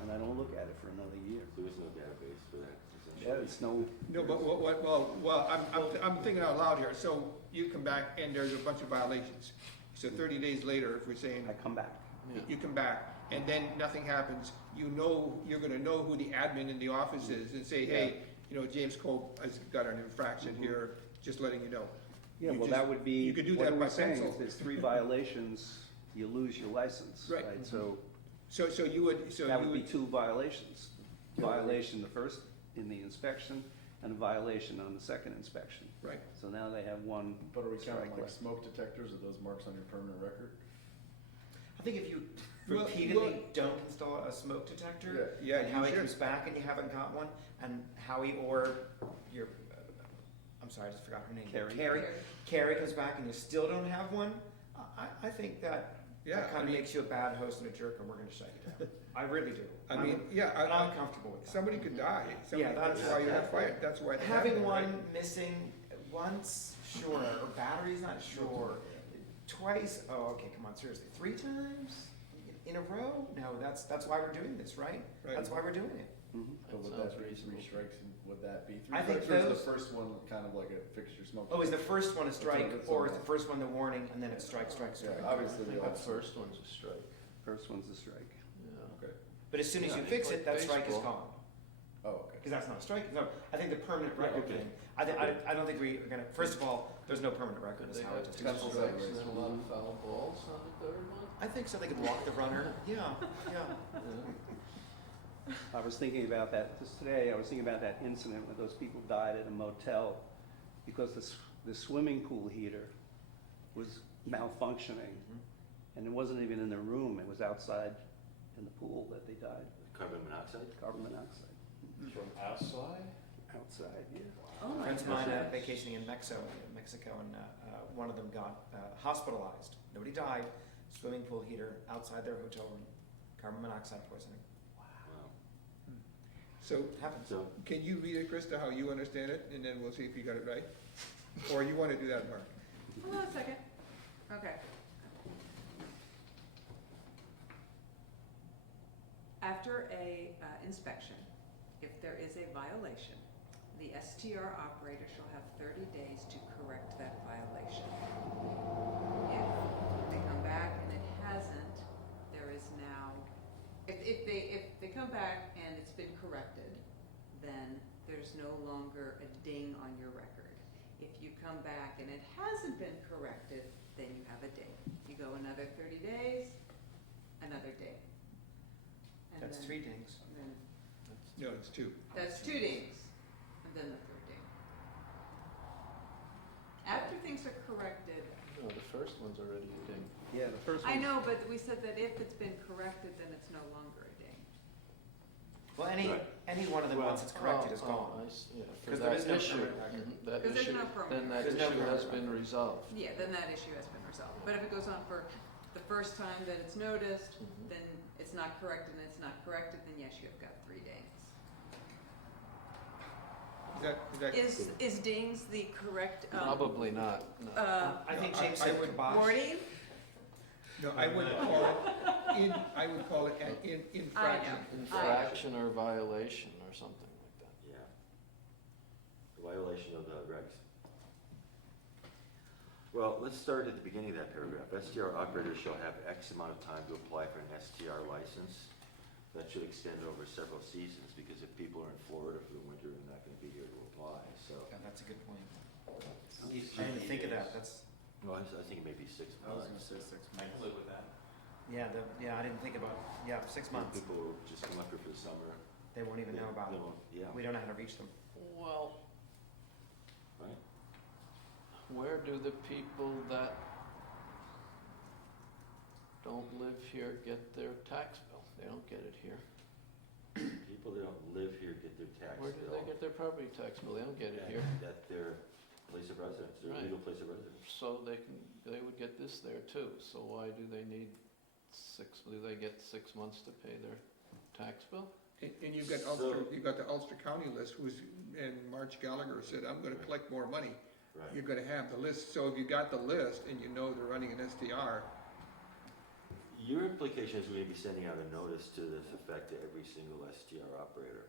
and I don't look at it for another year. There is no database for that. Yeah, it's no, No, but I'm thinking out loud here. So you come back and there's a bunch of violations. So 30 days later, if we're saying, I come back. you come back, and then nothing happens, you're gonna know who the admin in the office is and say, hey, James Cole has got an infraction here, just letting you know. Yeah, You well, just- that would be, you could do what that are by we saying? pencil. If there's 3 violations, you lose your license, Right. right? So So you would, that would be 2 violations. Violation the first in the inspection, and a violation on the second inspection. right. So now they have 1 But are we counting strike like left. smoke detectors or those marks on your permanent record? I think if you Well, repeatedly don't install a smoke detector, Yeah, and you Howie should. comes back and you haven't got one, and Howie or your, I'm sorry, I just forgot her name. Carrie comes back and you still don't have one, I think that Yeah, I kind of mean- makes you a bad host and a jerk, and we're gonna shut you down. I really do. I mean, yeah, I'm comfortable with that. somebody could die. Yeah, That's why you have fire, that's why. they have Having it, right? one missing once, sure, or battery's not sure. Twice, oh, okay, come on, seriously, 3 times in a row? No, that's why we're doing this, right? Right. That's why we're doing it. Mhm. But would sounds that be reasonable. 3 strikes, and would that be 3 I think strikes, or is those- the first one kind of like a fix your smoke? Oh, is the first one a strike, That's or is all. the first one the warning, and then it's strike, strike, strike? Yeah, I obviously, think they the all. first one's a strike. First one's a strike. Yeah. Okay. But as soon as Yeah, you it's fix like it, that strike is baseball. gone, Oh, okay. because that's not a strike. No, I think the permanent Yeah, record okay. thing, I don't think we are gonna, first of all, there's no permanent record, Could is they how it have just 2 Pencils strikes out, and then a lot of foul balls on the 3rd one? I think so, they could walk the runner, yeah. I was thinking about that just today. I was thinking about that incident where those people died at a motel because the swimming pool heater was malfunctioning, and it wasn't even in the room. It was outside in the pool that they died. Carbon monoxide? Carbon monoxide. From outside? Outside, yeah. Oh my Friends of mine goodness. vacationing in Mexico, and one of them got hospitalized. Nobody died. Swimming pool heater outside their hotel room. Carbon monoxide poisoning. Wow. So It happens. So, can you read it, Krista, how you understand it, and then we'll see if you got it right? Or you want to do that, Mark? Hold on a second. Okay. After a inspection, if there is a violation, the STR operator shall have 30 days to correct that violation. If they come back and it hasn't, there is now, if they come back and it's been corrected, then there's no longer a ding on your record. If you come back and it hasn't been corrected, then you have a ding. You go another 30 days, another ding. And That's then- 3 dings. and then No, it's two. that's 2 dings, and then the 3rd ding. After things are corrected, No, the first one's already a ding. Yeah, the first I one. know, but we said that if it's been corrected, then it's no longer a ding. Well, Right. any one of them, once it's corrected, is gone. Yeah, for 'Cause there that is no issue, permanent record. that Because there's issue, no permanent then that There's no issue has permanent been resolved. Yeah, then that issue has been resolved. But if it goes on for the first time that it's noticed, then it's not corrected and it's not corrected, then yes, you have got 3 dings. Is that? Is dings the correct, Probably not, no. I think No, James I said would- wording? No, I wouldn't call it, I would call it an infraction. Infraction or violation or something like that. Yeah. Violation of the regs. Well, let's start at the beginning of that paragraph. STR operators shall have X amount of time to apply for an STR license. That should extend over several seasons, because if people are in Florida for the winter, they're not gonna be here to apply, so. Yeah, that's a good point. I didn't think of that, that's, Well, I think it may be 6 months. say 6 I can live with that. yeah, I didn't think about, 6 months. People will just come up here for the summer. They won't even know about They it. won't- Yeah, We don't know how to reach them. Well, right? where do the people that don't live here get their tax bill? They don't get it here. People that don't live here get their tax bill. Where do they get their property tax bill? They don't get it here. At their place of residence, their Right. legal place of residence. So they would get this there too. So why do they need do they get 6 months to pay their tax bill? And you've got So- Ulster, you've got the Ulster County list, and March Gallagher said, I'm gonna collect more money. Right. You're gonna have the list, so if you got the list and you know they're running an STR, Your implication is we're gonna be sending out a notice to this effect to every single STR operator.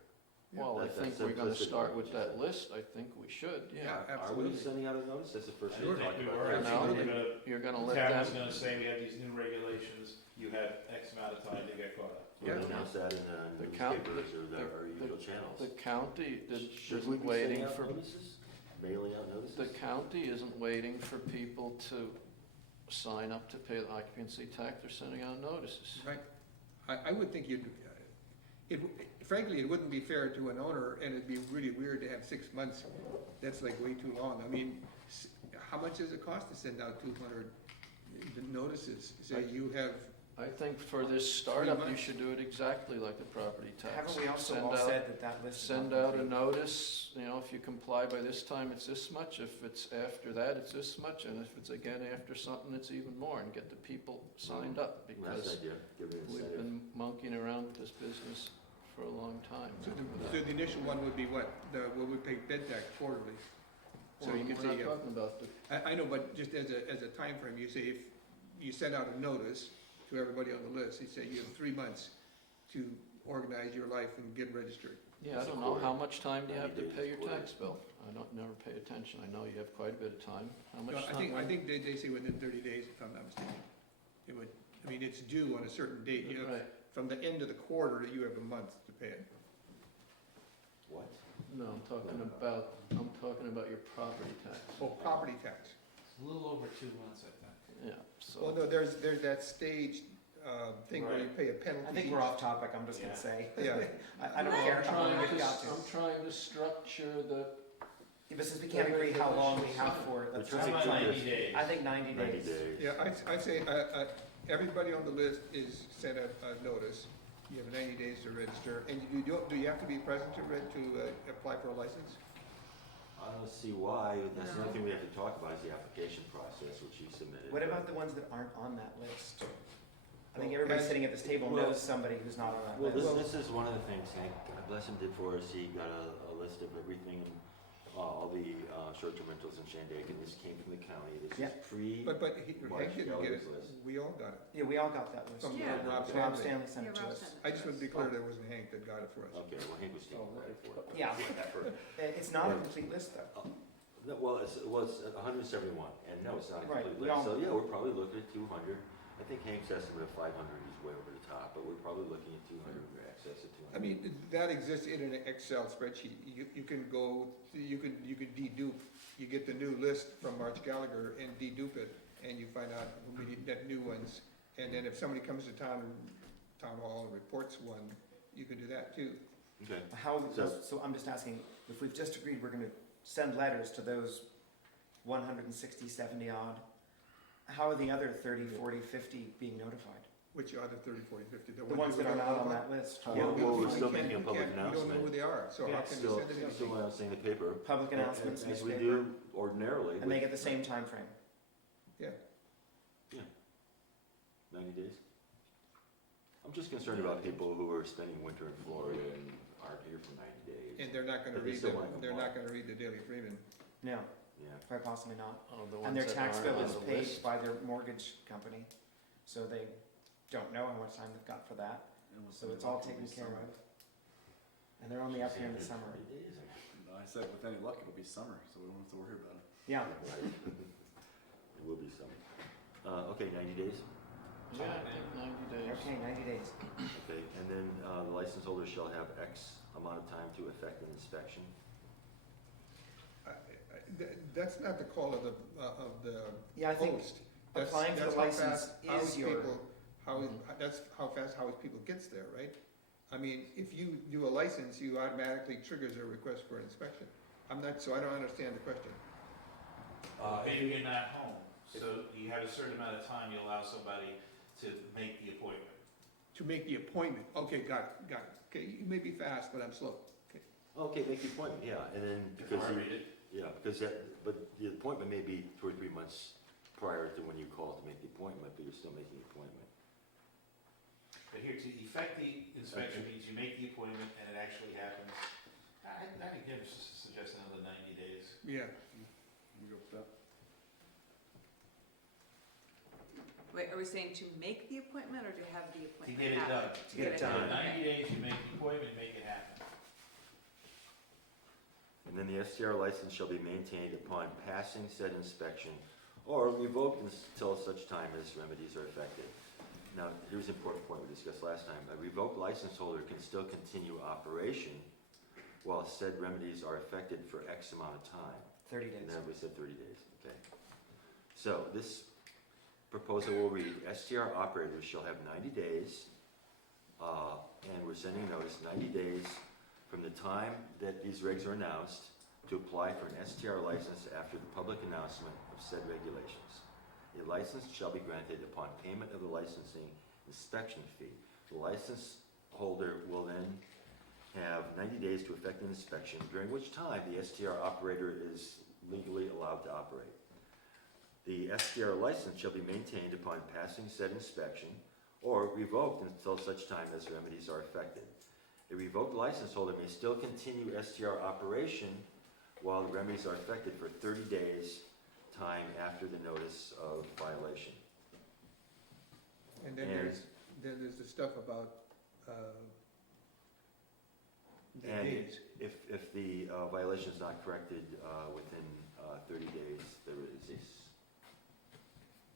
Well, I That's think we're gonna simplistic start what with you that said. list. I think we should, yeah. Yeah, Are we absolutely. sending out a notice? That's the first I thing didn't we think talked we about. were. No. We're gonna, You're gonna the let town is them, gonna say, we have these new regulations, you have X amount of time to get caught up. We'll announce that in The the count- newspapers or our the- usual channels. the county Should we isn't be waiting sending out for, notices? Mailing out notices? the county isn't waiting for people to sign up to pay the occupancy tax. They're sending out notices. right? I would think frankly, it wouldn't be fair to an owner, and it'd be really weird to have 6 months. That's like way too long. I mean, how much does it cost to send out 200 notices? Say you have, I think for this startup, you months. should do it exactly like the property tax. Haven't we also Send all out- said that that list is not Send out a complete? notice, if you comply by this time, it's this much, if it's after that, it's this much, and if it's again after something, it's even more, and get the people signed up, That's because the idea, give an we've incentive. been monkeying around with this business for a long time. so the initial one would be what? What we pay bed tax quarterly. So We're you could not say, talking about the, I know, but just as a timeframe, you say if you send out a notice to everybody on the list, you say you have 3 months to organize your life and get registered. yeah, I don't know, how much time do you have to pay your tax bill? I don't, never pay attention, I know you have quite a bit of time. How much No, time? I think they say within 30 days, if I'm not mistaken. It would, it's due on a certain date. You have, Right, from the end of the quarter, you have a month to pay it. What? no, I'm talking about your property tax, Oh, property tax. It's a little over 2 months, I think. yeah, Well, so. no, there's that stage thing where you pay a penalty. I think we're off topic, I'm just gonna Yeah. say. Yeah. I don't care how long we've got to. I'm trying to structure the, Yeah, but since we can't agree how long we have for it, let's Which just. one? How about 90 days? I think 90 90 days. days. Yeah, I'd say everybody on the list is sent a notice. You have 90 days to register. And do you have to be present to apply for a license? I don't see why, that's the No. only thing we have to talk about is the application process, which you submitted. What about the ones that aren't on that list? I think Well, everybody as- sitting at this table well- knows somebody who's not on that Well, list. this is one of the things Hank, God bless him, did for us. He got a list of everything all the short-term rentals in Shandaken, this came from the county, this Yeah. is pre. But Hank March didn't get it, Gallagher's list. we all got it. Yeah, we all got that list. From Yeah. Rob Rob Stanley. Stanley sent Yeah, it to Rob us. sent it. I just want to be clear that it wasn't Hank that got it for us. Okay, well, Hank was taking credit for it. Yeah. Effort. It's not a complete list, though. No, well, it was 171, and no, it's not a Right, complete we list. all- So, yeah, we're probably looking at 200. I think Hank's estimate of 500 is way over the top, but we're probably looking at 200, or excess of 200. I mean, that exists in an Excel spreadsheet. You can go, you can dedupe, you get the new list from March Gallagher and dedupe it, and you find out how many net new ones. And then if somebody comes to town hall and reports one, you can do that too. Okay. So I'm just asking, if we've just agreed we're gonna send letters to those 160, 70 odd, how are the other 30, 40, 50 being notified? Which are the 30, 40, 50? The ones that are not on that list. Yeah, Well, we're we still can't- making a we public can't- We don't know announcement. who they are, so Yeah, how can we Still, send it? still announcing the paper. Public announcements, As we newspaper, do ordinarily. and they get the same time frame. Yeah. 90 days. I'm just concerned about people who are spending winter in Florida and aren't here for 90 days. And they're not gonna But they read still wanna they're comply. not gonna read the Daily Freeman. No, Yeah. quite possibly not. Oh, the And ones their that tax aren't bill on is the paid list. by their mortgage company, so they don't know how much time they've got for that. So it's all taken care of. And they're only up here in the summer. 90 days, I guess. No, I said with any luck, it'll be summer, so we don't have to worry about it. Yeah, Right. It will be some. Okay, 90 days. Yeah, I think 90 days. okay, 90 days. Okay, and then the license holder shall have X amount of time to effect an inspection. That's not the call of the Yeah, I think host. That's- applying for that's the how license fast is Howard's your- people- that's how fast Howard's people gets there, right? I mean, if you do a license, you automatically triggers a request for an inspection. I don't understand the question. Maybe you're not home, so you have a certain amount of time you allow somebody to make the appointment. To make the appointment, okay, got it. Okay, you may be fast, but I'm slow. Okay. Okay, make the appointment, yeah, and then because Before I you, read it. yeah, because but the appointment may be 2 or 3 months prior to when you call to make the appointment, but you're still making the appointment. But here, to effect the inspection means you make the appointment and it actually happens. I think Jim suggest another 90 days. Yeah, We go with that. Wait, are we saying to make the appointment or to have the To appointment? get it happen? done. To get it done. In 90 days, you make the appointment, make it happen. And then the STR license shall be maintained upon passing said inspection or revoked until such time as remedies are effected. Now, here's an important point we discussed last time. A revoked license holder can still continue operation while said remedies are effected for X amount of time. 30 And days. then we said 30 days, okay. So this proposal will read, STR operators shall have 90 days, and we're sending a notice, 90 days from the time that these regs are announced to apply for an STR license after the public announcement of said regulations. A license shall be granted upon payment of the licensing inspection fee. The license holder will then have 90 days to effect an inspection, during which time the STR operator is legally allowed to operate. The STR license shall be maintained upon passing said inspection or revoked until such time as remedies are effected. A revoked license holder may still continue STR operation while the remedies are effected for 30 days time after the notice of violation. and then there's the stuff about, the And days. if the violation is not corrected within 30 days, there is this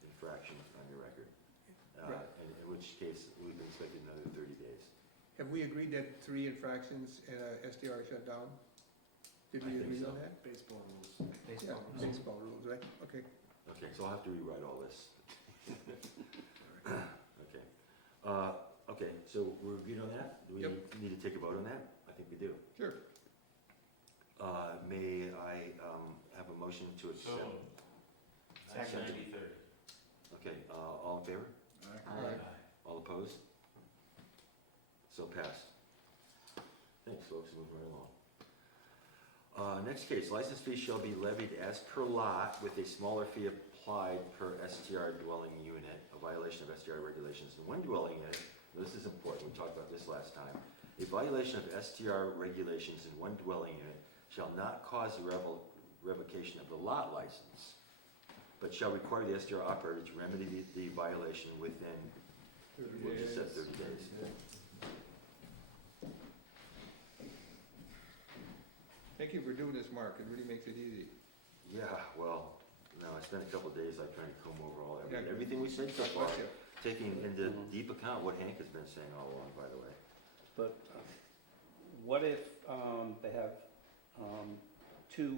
infraction on your record. Right. And in which case, we've been expected another 30 days. Have we agreed that 3 infractions and a SDR shut down? Did I we think agree so. on that? Baseball rules. Yeah, Baseball. baseball rules, right? Okay. Okay, so I'll have to rewrite all this. Okay. Okay, so we're agreed on that? Do we Yep. need to take a vote on that? I think we do. Sure. May I have a motion to So, accept? that's Second. 90/30. Okay, all in favor? Aye. All opposed? So passed. Thanks, folks, moving right along. Next case, license fee shall be levied as per lot with a smaller fee applied per STR dwelling unit, a violation of STR regulations. In one dwelling unit, this is important, we talked about this last time, a violation of STR regulations in one dwelling unit shall not cause the revocation of the lot license, but shall require the STR operator to remedy the violation within, we'll just said 30 days. Thank you for doing this, Mark, it really makes it easy. Yeah, well, no, I spent a couple of days like trying to comb over Yeah, everything we said so God far, bless you. taking into deep account what Hank has been saying all along, by the way. But what if they have 2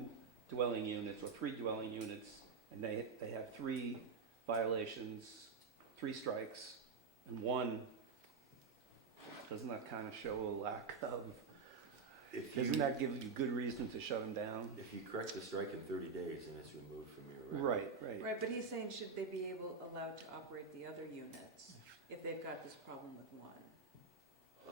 dwelling units or 3 dwelling units, and they have 3 violations, 3 strikes, and 1, doesn't that kind of show a lack of, doesn't that give you good reason to shut them down? If you correct the strike in 30 days, then it's removed from your record. Right. Right, but he's saying, should they be allowed to operate the other units if they've got this problem with one?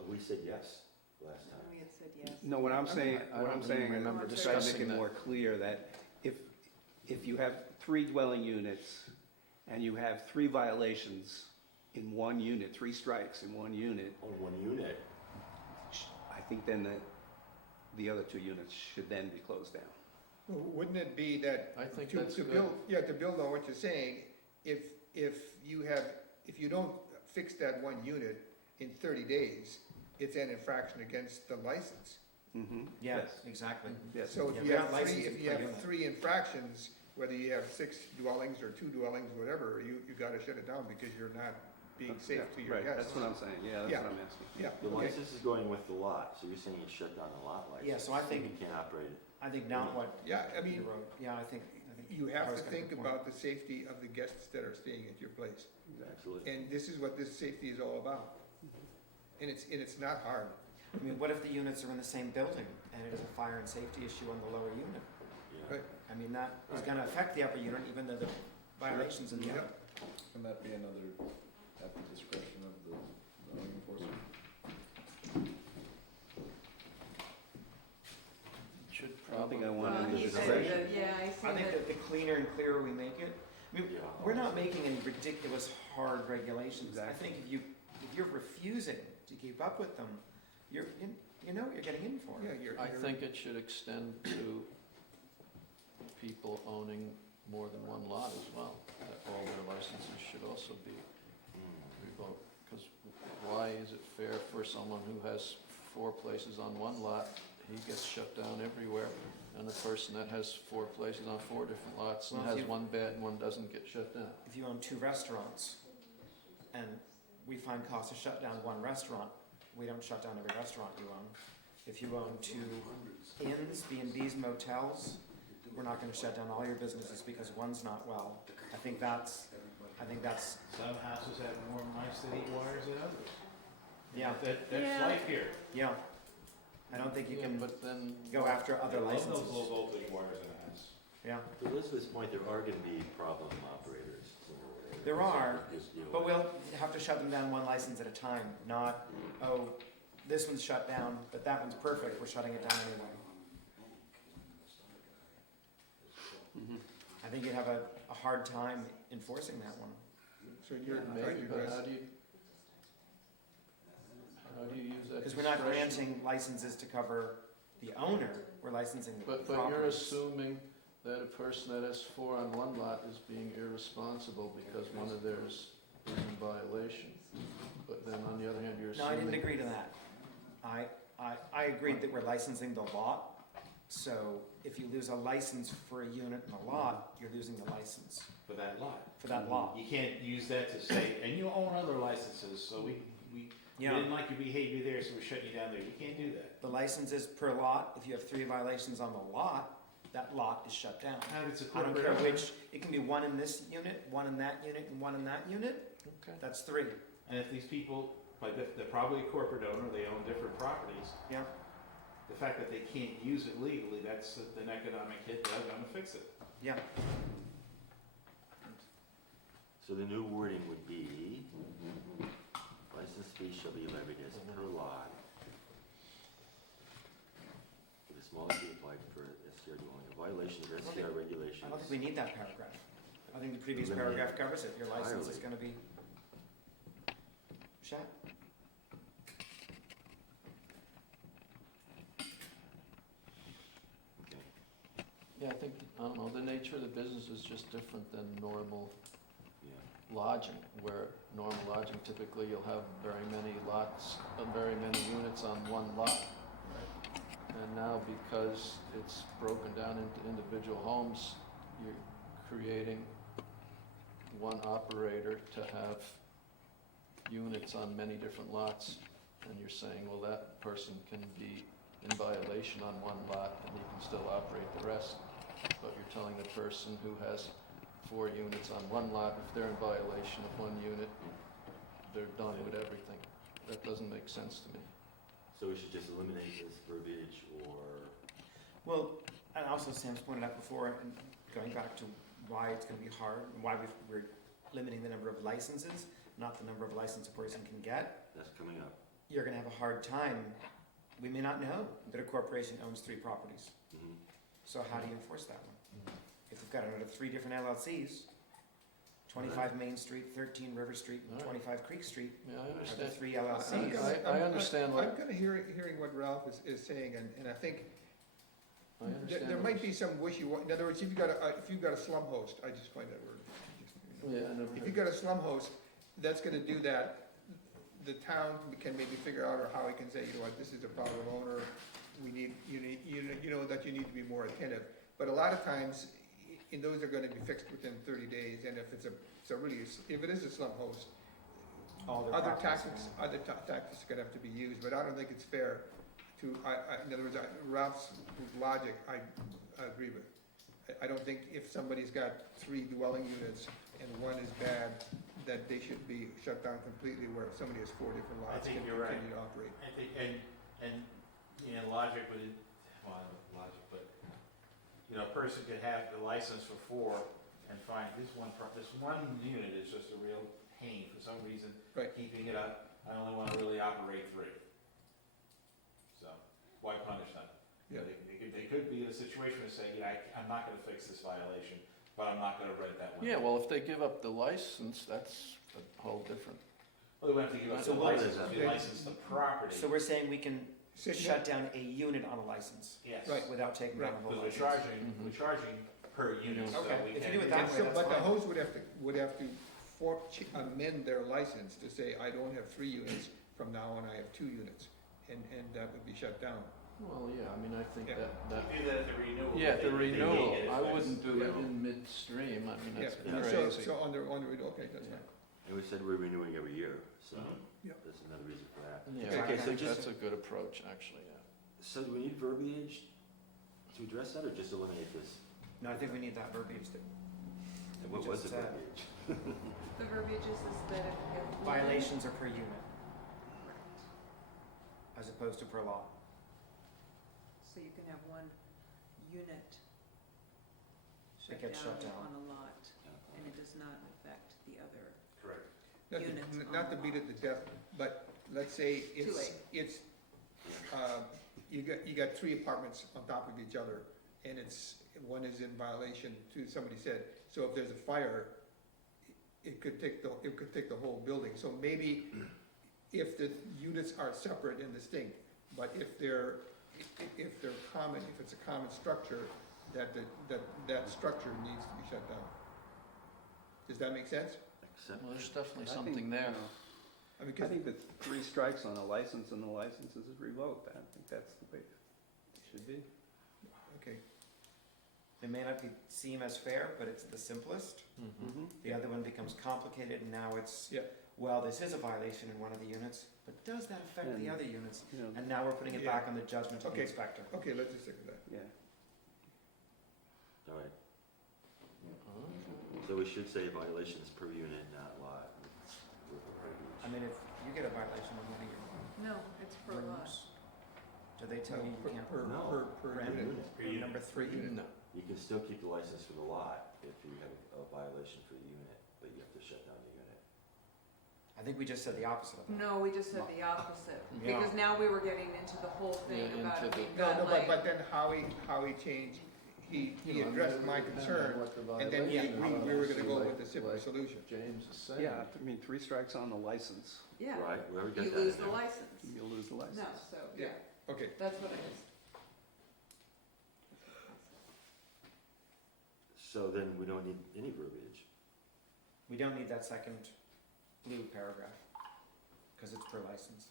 We said yes last time. We had said yes. No, what I'm saying, I what I'm don't saying, even remember I'm trying to make discussing it that. more clear that if you have 3 dwelling units and you have 3 violations in 1 unit, 3 strikes in 1 unit, On one unit, I think then the other 2 units should then be closed down. Well, wouldn't it be that I think to that's good. build, yeah, to build on what you're saying, if you don't fix that 1 unit in 30 days, it's an infraction against the license. Mm-hmm. Yeah, exactly. Yes. So Yeah, if we're you not have licensing if you per have unit. 3 infractions, whether you have 6 dwellings or 2 dwellings, whatever, you gotta shut it down because you're not being safe to your Right, guests. that's what I'm saying, yeah, that's Yeah. what I'm asking. Yeah, the okay. license is going with the lot, so you're saying you shut down the lot license. Yeah, so I think- You can't operate it. I think now what Yeah, I you mean, wrote, yeah, I think you have Howard's to got a think good point. about the safety of the guests that are staying at your place. Absolutely. And this is what this safety is all about. And it's not hard. I mean, what if the units are in the same building and it is a fire and safety issue on the lower unit? Yeah. Right. I mean, that is gonna affect the upper unit even though the violations in the Yeah. upper. Can that be another, at the discretion of the zoning enforcement? Should I don't think I probably. want Well, to he do said this. that, yeah, I I see think that. that the cleaner and clearer we make it, I mean, Yeah. we're not making any ridiculous hard regulations. I Exactly. think if you're refusing to keep up with them, you know what you're getting in for. Yeah, you're. I think it should extend to people owning more than 1 lot as well, that all their licenses should also be revoked. Because why is it fair for someone who has 4 places on 1 lot, he gets shut down everywhere, and the person that has 4 places on 4 different lots and Well, if has you- 1 bed and 1 doesn't get shut down? If you own 2 restaurants and we find cost to shut down 1 restaurant, we don't shut down every restaurant you own. If you own 2 inns, B&Bs, motels, we're not gonna shut down all your businesses because one's not well. I think that's, Some houses have more mice that eat wires than others. yeah, That's Yeah. life here. yeah. I don't think you Yeah, can but then. go after other I love licenses. those low voltage wires in a house. Yeah, To Elizabeth's point, there are gonna be problem operators. There are, Just deal but with we'll have to shut them down 1 license at a time, not, oh, this one's shut down, but that one's perfect, we're shutting it down anyway. Mhm. I think you'd have a hard time enforcing that one. So you're Yeah, trying maybe, to but address. how do you use that Because we're not discretion? granting licenses to cover the owner, we're licensing the But you're properties. assuming that a person that has 4 on 1 lot is being irresponsible because one of theirs is in violation. But then on the other hand, you're No, I didn't assuming. agree to that. I agreed that we're licensing the lot, so if you lose a license for a unit in a lot, you're losing the license For that lot. for that lot. You can't use that to say, and you own other licenses, so we Yeah, didn't like your behavior there, so we're shutting you down there. You can't do that. the license is per lot, if you have 3 violations on the lot, that lot is shut down. Now, if it's a I don't corporate care owner, which, it can be 1 in this unit, 1 in that unit, and 1 in that unit, Okay. that's 3. and if these people, like, they're probably a corporate owner, they own different properties. Yeah. The fact that they can't use it legally, that's an economic hit, they're gonna fix it. Yeah, So the new wording would be, license fee shall be levied as per lot. For the smallest fee applied for STR dwelling, a violation of STR regulations. I don't think we need that paragraph. I think the previous Eliminate paragraph covers it, your license is entirely. gonna be shut. Yeah, I think, I don't know, the nature of the business is just different than normal Yeah. lodging, where normal lodging, typically you'll have very many lots, very many units on one lot. And now, because it's broken down into individual homes, you're creating one operator to have units on many different lots, and you're saying, well, that person can be in violation on one lot, and he can still operate the rest. But you're telling the person who has 4 units on one lot, if they're in violation of one unit, they're done with everything. That doesn't make sense to me. So we should just eliminate this verbiage, or? Well, and also Sam's pointed out before, and going back to why it's gonna be hard, and why we're limiting the number of licenses, not the number of licenses a person can get. That's coming up. You're gonna have a hard time. We may not know that a corporation owns 3 properties. Mhm. So how do you enforce that one? If we've got another 3 different LLCs, 25 Main Street, 13 River Street, and All right. 25 Creek Street, Yeah, I are the understand. 3 LLCs. I understand what- I'm kind of hearing what Ralph is saying, and I think I understand. there what might you're be some wishy-washy. In other words, if you've got a slum host, I just find that word. Yeah, I never If heard. you've got a slum host, that's gonna do that, the town can maybe figure out, or how it can say, you know what, this is a problem owner, we need, you know, that you need to be more attentive. But a lot of times, and those are gonna be fixed within 30 days, and if it's if it is a slum host, All their other properties. tactics are gonna have to be used, but I don't think it's fair to, in other words, Ralph's logic, I agree with. I don't think if somebody's got 3 dwelling units and one is bad, that they should be shut down completely, where if somebody has 4 different I lots, think can you're right. continue to operate. I think, and, you know, logic would, well, I don't know logic, but, you know, a person could have the license for 4 and find this one unit is just a real pain for some reason. Right. Keeping it up, I only wanna really operate 3. So, why punish them? Yeah. They could be in a situation to say, yeah, I'm not gonna fix this violation, but I'm not gonna rent that one. Yeah, well, if they give up the license, that's a whole different. Well, they would have to give us So a what license, is that? to license the property. So we're saying we can So- shut down a unit on a license Yes. Right. without taking down the whole Because license. we're charging per unit, so Okay, we if can. you do it that way, that's But the fine. host would have to amend their license to say, I don't have 3 units, from now on I have 2 units, and that would be shut down. Well, yeah, I mean, I think Yeah. that, Do that at the renewal. yeah, if the they renewal, can't get it I fixed. wouldn't do it Yeah. in midstream, I mean, that's Yeah, crazy. so on the, okay, that's Yeah. fine. And we said we're renewing every year, so Mhm. Yeah. that's another reason for that. Yeah, Okay, I so think just- that's a good approach, actually, yeah. So do we need verbiage to address that, or just eliminate this? No, I think we need that verbiage that And we what was just the said. verbiage? The verbiage is that if Violations are per unit, as opposed to per lot. So you can have one unit That gets shut down. on a lot, and it does not affect the other. Correct. Units Not to on beat it to death, but let's say late. you got 3 apartments on top of each other, and one is in violation, somebody said, so if there's a fire, it could take the whole building. So maybe if the units are separate and distinct, but if they're common, if it's a common structure, that structure needs to be shut down. Does that make sense? Except, Well, there's definitely I think, something there. I mean, I think that 3 strikes on a license and the license is revoked. I think that's the way it should be. okay, It may not seem as fair, but it's the simplest. Mhm. The other one becomes complicated, and now it's, Yeah. well, this is a violation in one of the units, but does that affect the And- other units? You know, And now we're putting it Yeah. back on the judgment of the Okay. inspector. okay, let's just stick with that. yeah. all right, Okay. so we should say violations per unit, not lot. with the verbiage. I mean, if you get a violation on one of your No, it's per lot. rooms, do they tell you you can't No. Per rent unit. Per room unit. number 3? No, You can still keep the license for the lot if you have a violation for the unit, but you have to shut down the unit. I think we just said the opposite of that. No, we just said the opposite, Yeah. because now we were getting into the whole thing Yeah, about into if the- you've No, got no, like. but then Howie changed, he You know, addressed I mean, my it would depend concern, on what the and then we violation agreed is, we were gonna go obviously, with the simple like solution. James is saying. Yeah, I mean, 3 strikes on the license, Yeah, Right, we already got you that in lose the there. license. you'll lose the license. No, so, yeah, Okay, that's what it is. So then we don't need any verbiage. We don't need that second blue paragraph, because it's per license.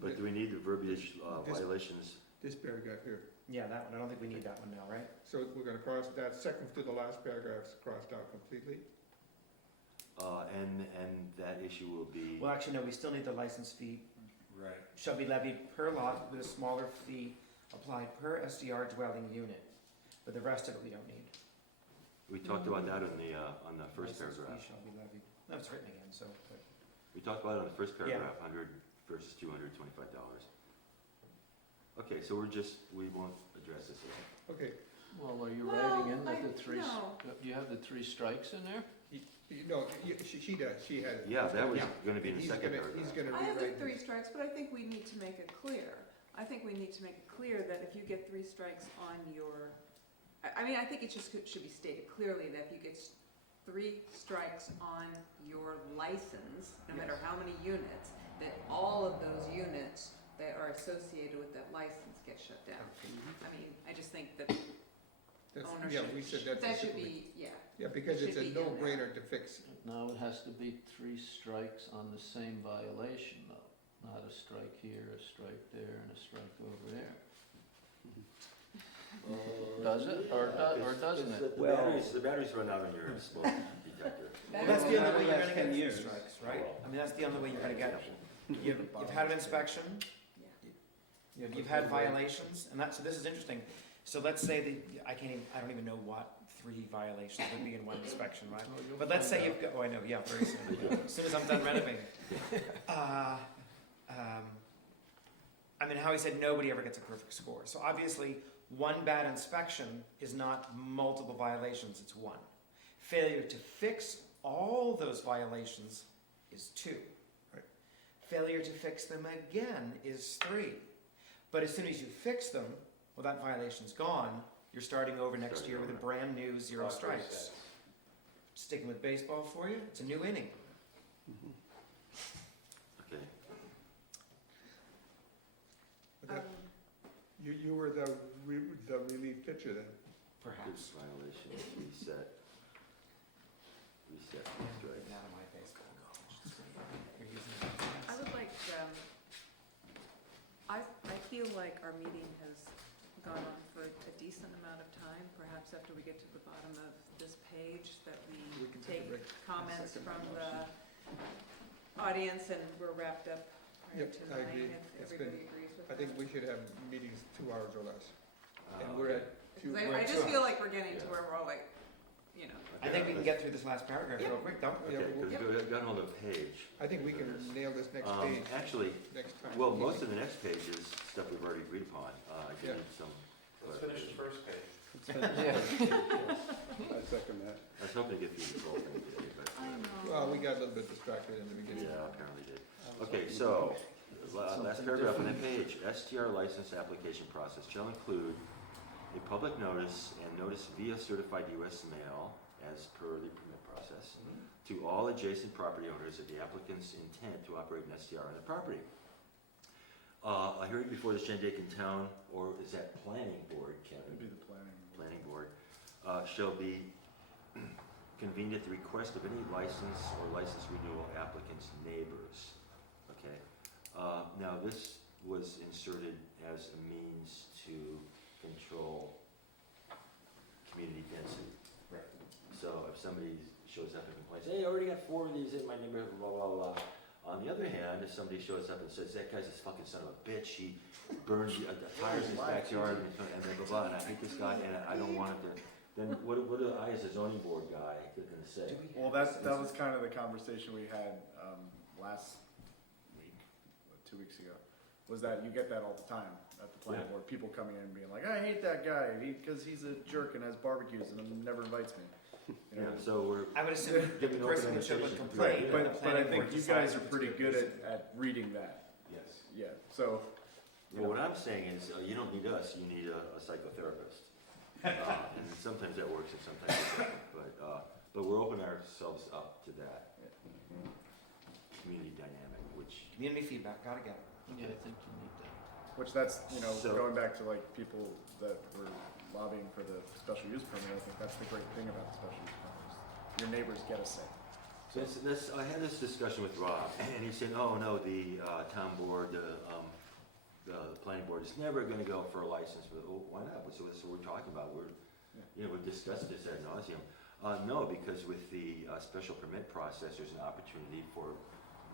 But do we need the verbiage, This- violations? This paragraph here. Yeah, that one, I don't think we need that one now, right? So we're gonna cross, that second to the last paragraph's crossed out completely? And that issue will be, Well, actually, no, we still need the license fee Right. shall be levied per lot with a smaller fee applied per SDR dwelling unit. But the rest of it we don't need. we talked about that on the first License fee paragraph. shall be levied. No, it's written again, so, but, We talked about it on the first Yeah. paragraph, 100 versus $225. Okay, so we won't address this again. Okay, Well, are you Well, writing in that I- the three, no. you have the 3 strikes in there? she does, she has. Yeah, that was Yeah. gonna be in the He's second gonna- paragraph. He's gonna I have the rewrite 3 this. strikes, but I think we need to make it clear. I think we need to make it clear that if you get 3 strikes on your, I mean, I think it just should be stated clearly that if you get 3 strikes on your license, no matter how many units, that all of those units that are associated with that license get shut down. I mean, I just think that That's- ownership, Yeah, we said that's. that should specifically- be, yeah. Yeah, because it's should a be in there. no-brainer to fix. No, it has to be 3 strikes on the same violation though, not a strike here, a strike there, and a strike over there. Does it, or doesn't it? The batteries run out on your smoke detector. well, that's the only way you're Last gonna 10 get years. strikes, right? I mean, that's the only way you're gonna get it. You've had an inspection, you've had violations, and that, so this is interesting. So let's say that, I don't even know what 3 violations would be in one inspection, right? Oh, you'll But let's find say out. you've got, oh, I know, yeah, very soon, as soon as I'm done renovating. I mean, Howie said nobody ever gets a perfect score. So obviously, one bad inspection is not multiple violations, it's 1. Failure to fix all those violations is 2. Right. Failure to fix them again is 3. But as soon as you fix them, well, that violation's gone. You're starting over next year with a brand new 0 strikes. Sticking with baseball for you, it's a new inning. Okay, But that- You were the relief pitcher then. Perhaps. violations, reset the Get strikes. out of my baseball knowledge. You're using it. I would like, I feel like our meeting has gone on for a decent amount of time, perhaps after we get to the bottom of this page, that we We can take a take break. comments from the audience and we're wrapped up prior Yep, to I 9, agree. if It's everybody agrees with I that. think we should have meetings 2 hours or less. And Uh, we're at Because 2. I just feel like we're getting to Yeah. where we're all like, you know, I think we can get through this last paragraph real quick, don't we? Yeah, Okay, we'll- because we got hold of the page. I think we can nail this next page Actually, next time. well, most of the next page is stuff we've already agreed upon. I Yeah. need some Let's finish the clarification. first page. I second that. I was hoping to get through the whole thing today, but, I know. Well, we got a little bit distracted in the beginning. yeah, apparently did. Okay, so, last paragraph on that page, STR license application process shall include a public notice and notice via certified US mail as per the permit process to all adjacent property owners of the applicant's intent to operate an STR on the property. A hearing before the Shandaken Town, or is that planning board, Kevin? It'd be the planning. Planning board, shall be convened at the request of any license or license renewal applicant's neighbors. Okay, now this was inserted as a means to control community density. Right. So if somebody shows up and complains, hey, I already got 4 of these in my neighborhood, blah, blah, blah. On the other hand, if somebody shows up and says, that guy's a fucking son of a bitch, he burned the tires in his backyard, and blah, blah, blah, and I hate this guy, and I don't want it to, then what do I, as a zoning board guy, gonna say? Well, that was kind of the conversation we had last week, 2 weeks ago, was that you get that all the time at the planning Yeah. board, people coming in and being like, I hate that guy, because he's a jerk and has barbecues and never invites me. You know? Yeah, so I would assume the Give an person open would show a invitation. complaint, Right, and the But I planning think board you decides guys are if it's pretty good reason. at reading that. Yes. Yeah, so. Well, what I'm saying is, you don't need us, you need a psychotherapist. And sometimes that works and sometimes it doesn't, but we're opening ourselves up to that community dynamic, which, Community feedback, gotta get it. Yeah, I think you need that. Which that's, So- going back to like people that were lobbying for the special use permit, I think that's the great thing about the special use permit. Your neighbors get a say. So I had this discussion with Rob, and he said, oh, no, the town board, the planning board is never gonna go for a license, but, oh, why not? So that's what we're talking about, we've discussed this ad nauseum. No, because with the special permit process, there's an opportunity for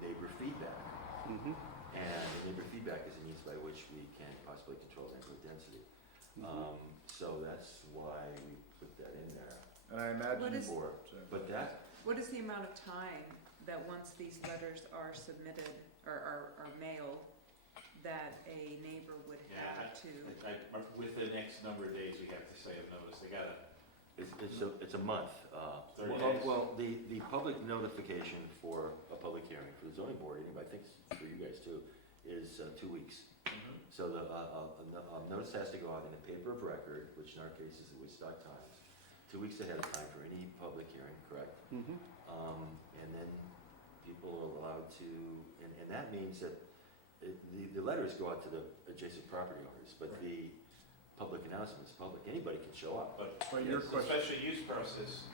neighbor feedback. Mhm. And the neighbor feedback is a means by which we can possibly control neighborhood density. So that's why we put that in there. And I imagine What is- But that, What is the amount of time that once these letters are submitted or are mailed, that a neighbor would have to? With the next number of days, we have to say a notice, they gotta, it's a month. 30 Well, days. well, the public notification for a public hearing for the zoning board, and I think it's for you guys too, is 2 weeks. So the notice has to go out in the paper of record, which in our case is the Woodstock Times, 2 weeks ahead of time for any public hearing, correct? Mhm. And then people are allowed to, and that means that the letters go out to the adjacent property owners, but the public announcements, anybody can show up. but But your the question- special use process,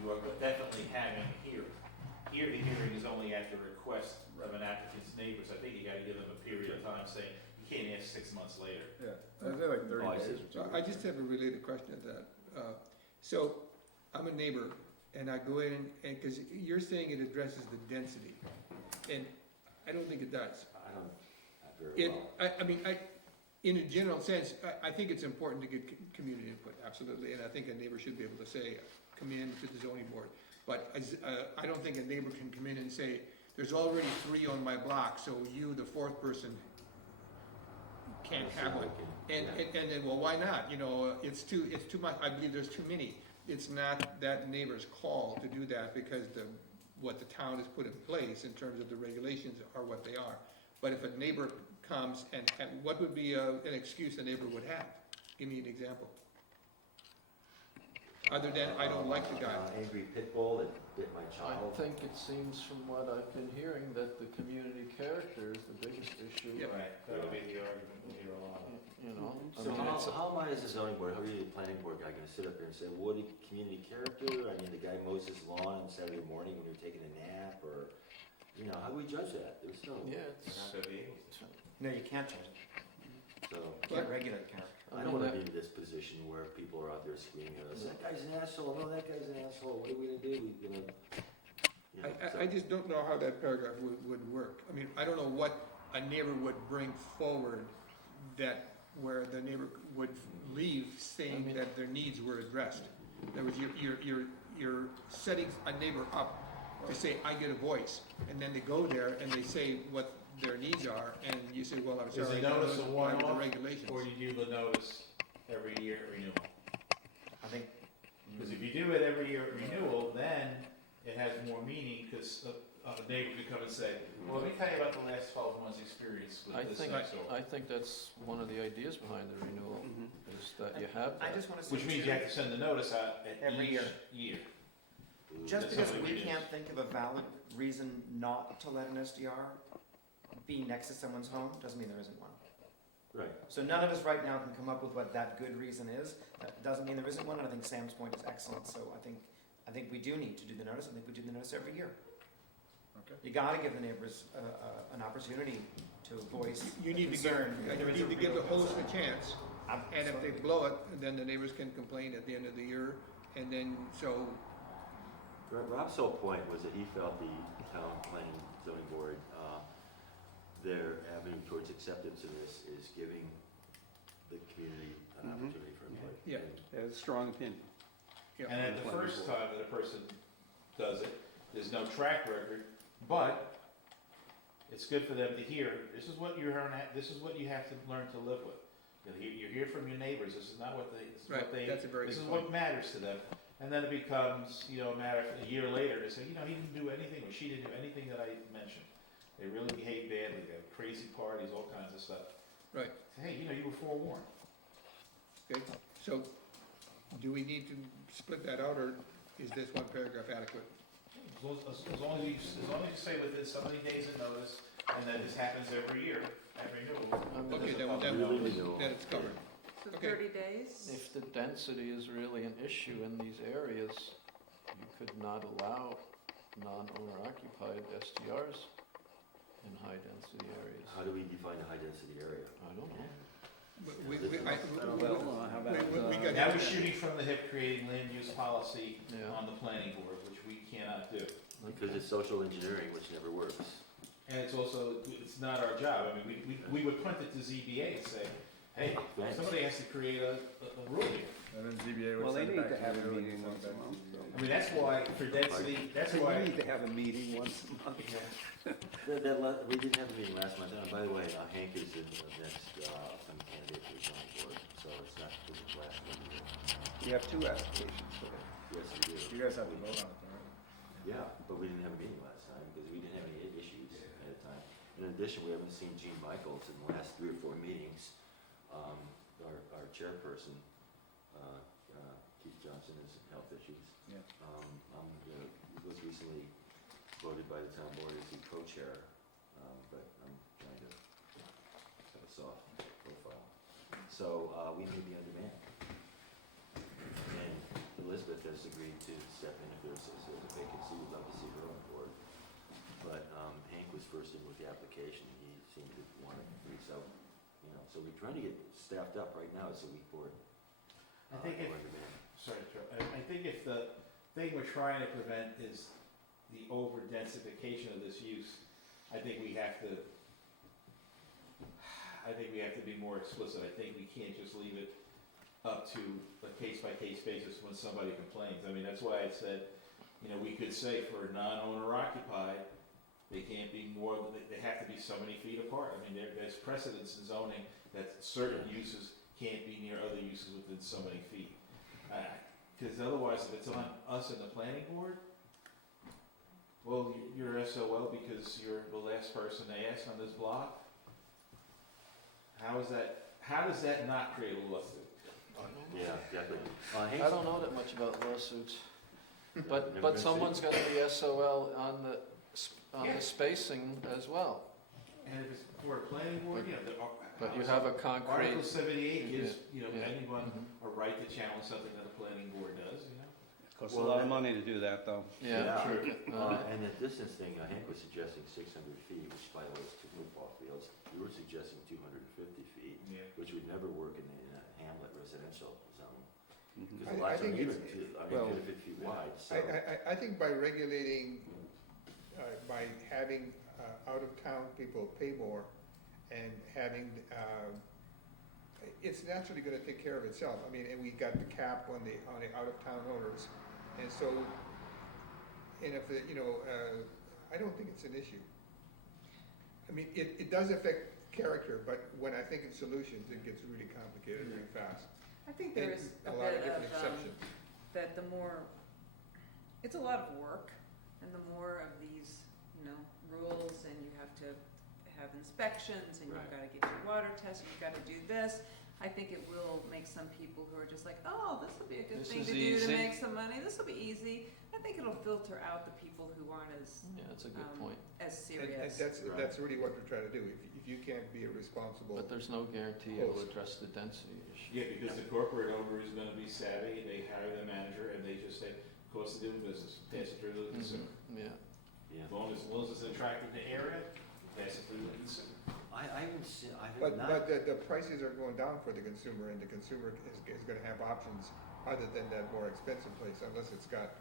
you are definitely having a hearing. Here, the hearing is only at the request of an applicant's neighbors. I think you gotta give them a period of time saying, you can't ask 6 months later. Yeah, I think like 30 Oh, I days see. or So 2 I just have a related question to that. So I'm a neighbor and I go in and, because you're saying it addresses the density, and I don't think it does. I don't, very well. I mean, in a general sense, I think it's important to get community input, absolutely, and I think a neighbor should be able to say, come in to the zoning board. But I don't think a neighbor can come in and say, there's already 3 on my block, so you, the 4th person, can't have one. And then, well, why not? You know, it's too much, I believe there's too many. It's not that neighbor's call to do that because what the town has put in place in terms of the regulations are what they are. But if a neighbor comes and what would be an excuse a neighbor would have? Give me an example. Other than, I don't like the guy. Angry pit bull that bit my I child. think it seems from what I've been hearing that the community character is the biggest issue. Yep. Right, that'll be the argument we'll hear a lot. You know, I So mean, it's, how am I as a zoning board, how are you the planning board guy gonna sit up here and say, what is community character? I mean, the guy mows his lawn on Saturday morning when you're taking a nap, or, you know, how do we judge that? There's no, yeah, We're it's, not gonna be able to. No, you can't change it. so. Can't regulate character. I don't wanna be in this position where people are out there screaming at us, that guy's an asshole, no, that guy's an asshole, what are we gonna do? You know, I just don't know how that paragraph would work. I mean, I don't know what a neighbor would bring forward where the neighbor would leave saying that their needs were addressed. In other words, you're setting a neighbor up to say, I get a voice, and then they go there and they say what their needs are, and you say, well, I'm Is sorry, the I don't notice a comply with the one-off, regulations. or you do the notice every year at renewal? I think. Because if you do it every year at renewal, then it has more meaning, because a neighbor could come and say, well, let me tell you about the last 12 months' experience I with this think, next door. I think that's one of the ideas behind the renewal, is that you have I that. just wanna say. Which means you have to send the notice out at Every each year. year. Just That's because something we we do. can't think of a valid reason not to let an SDR be next to someone's home, doesn't mean there isn't one. right. So none of us right now can come up with what that good reason is. That doesn't mean there isn't one, and I think Sam's point is excellent, so I think we do need to do the notice. I think we do the notice every year. Okay. You gotta give the neighbors an opportunity to voice You need to concern. give the host a chance. And if they Absolutely. blow it, then the neighbors can complain at the end of the year, and then, so, Rob's whole point was that he felt the town planning zoning board, their avenue towards acceptance of this is giving the community an opportunity for input. Yeah. Yeah, strong opinion. yeah. And at the first time that a person does it, there's no track record, but it's good for them to hear, this is what you have to learn to live with. You hear from your neighbors, this is not what Right, that's a very this is good what point. matters to them. And then it becomes, a matter of a year later to say, he didn't do anything, or she didn't do anything that I mentioned. They really behaved badly, they have crazy parties, all kinds of stuff. Right. Hey, you were forewarned. Okay, so do we need to split that out, or is this one paragraph adequate? As long as you say within so many days of notice, and that this happens every year, at renewal. Okay, there's a then public notice. then it's covered. the Okay. 30 days. If the density is really an issue in these areas, you could not allow non-owner occupied STRs in high-density areas. How do we define a high-density area? I don't know. We got That was shooting from the hip, creating land use policy Yeah. on the planning board, which we cannot do. Because it's social engineering, which never works. And it's also, it's not our job. I mean, we would punt it to ZBA and say, hey, Thanks. somebody has to create a rule here. And then ZBA would Well, they send it need back to have a you, and meeting send it once a back to month, ZBA. though. I mean, that's why, for density, that's They why. need to have a meeting once a month. We didn't have a meeting last month, and by the way, Hank is in the next, some candidate for the zoning board, so it's not, this is last one. You have 2 applications for that. Yes, we do. You guys have to vote on it, though, right? Yeah, but we didn't have a meeting last time, because we didn't have any issues at a time. In addition, we haven't seen Gene Michaels in the last 3 or 4 meetings. Our chairperson, Keith Johnson, has some health issues. Yeah. Was recently voted by the town board as the co-chair, but I'm trying to have a soft profile. So, we may be on demand. And Elizabeth has agreed to step in if there's a vacancy. We'd love to see her on board. But, Hank was first in with the application. He seemed to want to free, so, so we're trying to get staffed up right now as a weak board. I think if, on demand. sorry, Joe, I think if the thing we're trying to prevent is the over-densification of this use, I think we have to be more explicit. I think we can't just leave it up to a case-by-case basis when somebody complains. I mean, that's why I said, we could say for non-owner occupied, they can't be more, they have to be so many feet apart. I mean, there's precedence in zoning that certain uses can't be near other uses within so many feet. Because otherwise, if it's on us and the planning board, well, you're SOL because you're the last person they asked on this block. How does that not create a lawsuit? Yeah, exactly. I don't know that much about lawsuits, but Never been someone's sued? gonna be SOL on the Yeah. spacing as well. And if it's for a planning board, But you have a concrete. Article 78 gives, Yeah. anyone Mhm. a right to challenge something that a planning board does, Costs a lot of money to do that, though. Yeah, true. And the distance thing, Hank was suggesting 600 feet, which by the way is 2 football fields. You were suggesting 250 feet, Yeah. which would never work in a hamlet residential zone. Mhm. Because I the lots are think even, it's- well, 50 feet wide, so. I think by regulating, by having out-of-town people pay more and having, it's naturally gonna take care of itself. I mean, and we got the cap on the out-of-town owners. And so, and if, I don't think it's an issue. I mean, it does affect character, but when I think in solutions, it gets really complicated really fast. I think there And is a a lot of bit different of, exceptions. that the more, it's a lot of work, and the more of these, rules, and you have to have inspections, and you've Right. gotta get your water test, and you've gotta do this, I think it will make some people who are just like, oh, this will be a good This thing is to do to easy. make some money, this will be easy. I think it'll filter out the people who aren't as, Yeah, that's a good um, point. as And serious. that's really what we're trying to do. If you can't be a responsible, But there's no guarantee it'll address the density issue. Yeah, because the corporate owner is gonna be savvy, they hire the manager, and they just say, cost of doing business, pass it through to the consumer. Yeah. Yeah. As long as it's attractive to area, pass it through to the consumer. I haven't seen, I have but not. the prices are going down for the consumer, and the consumer is gonna have options other than that more expensive place, unless it's got,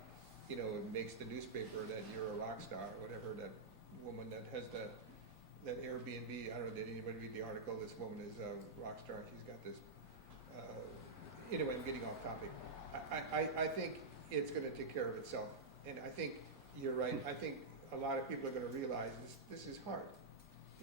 it makes the newspaper that you're a rock star, or whatever, that woman that has that Airbnb, I don't know, did anybody read the article? This woman is a rock star, she's got this, anyway, I'm getting off topic. I think it's gonna take care of itself, and I think you're right, I think a lot of people are gonna realize this is hard.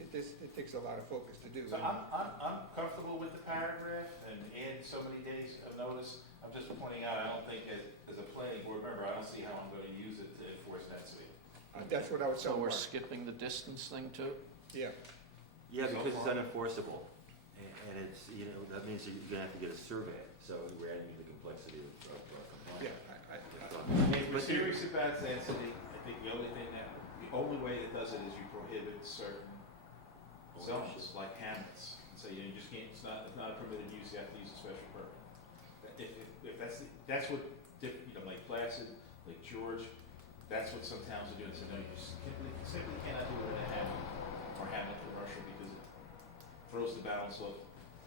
It takes a lot of focus to do. So I'm comfortable with the paragraph and add so many days of notice. I'm just pointing out, I don't think as a planning board member, I don't see how I'm gonna use it to enforce density. That's what I was So telling we're Mark. skipping the distance thing too? Yeah, Yeah, So because it's far. unenforceable, and it's, that means you're gonna have to get a survey, so we're adding the complexity of yeah, compliance. If we're serious about density, I think the only way it does it is you prohibit certain zones, like hamlets and So you just can't, it's not a permitted use, you have to use a special permit. If that's what, Lake Placid, Lake George, that's what some towns are doing, so no, you simply cannot do it in Hamilton or Hamilton, Russia, because it throws the balance off,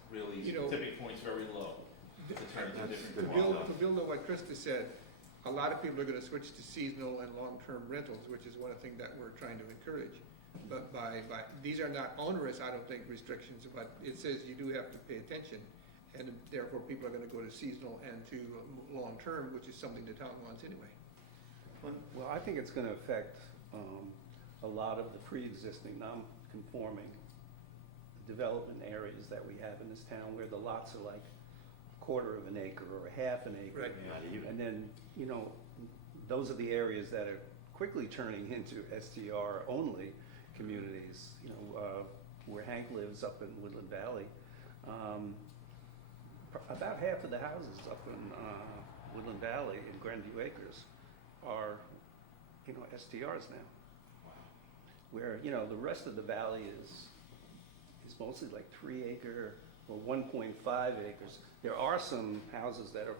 really, tipping point's very low to turn it to different. To build on what Krista said, a lot of people are gonna switch to seasonal and long-term rentals, which is one of the things that we're trying to encourage. But these are not onerous, I don't think, restrictions, but it says you do have to pay attention. And therefore, people are gonna go to seasonal and to long-term, which is something the town wants anyway. Well, I think it's gonna affect a lot of the pre-existing non-conforming development areas that we have in this town, where the lots are like a quarter of an acre or a half an acre. Right. And then, those are the areas that are quickly turning into STR-only communities, where Hank lives up in Woodland Valley. About half of the houses up in Woodland Valley and Grandview Acres are, STRs now. Where, the rest of the valley is mostly like 3 acre or 1.5 acres. There are some houses that are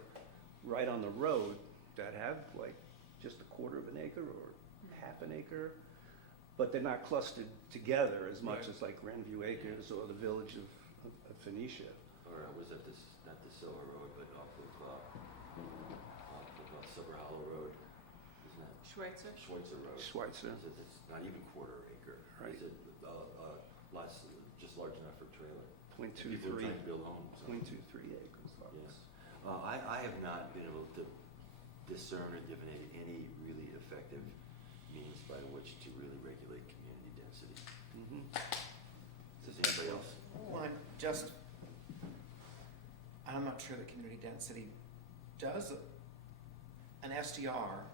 right on the road that have like just a quarter of an acre or half an acre, but they're not clustered together as much as like Grandview Acres or the village of Phoenicia. Or was it not the Silver Road, but off of Silver Hollow Road? Isn't that Schweitzer? Schweitzer Road? Schweitzer. It's not even quarter acre. Right. Is it lots, just large enough for trailer? 0.23 People are trying to build homes. 0.23 acres. Yes. I have not been able to discern or divinate any really effective means by which to really regulate community density. Does anybody else? Well, I'm not sure that community density does an STR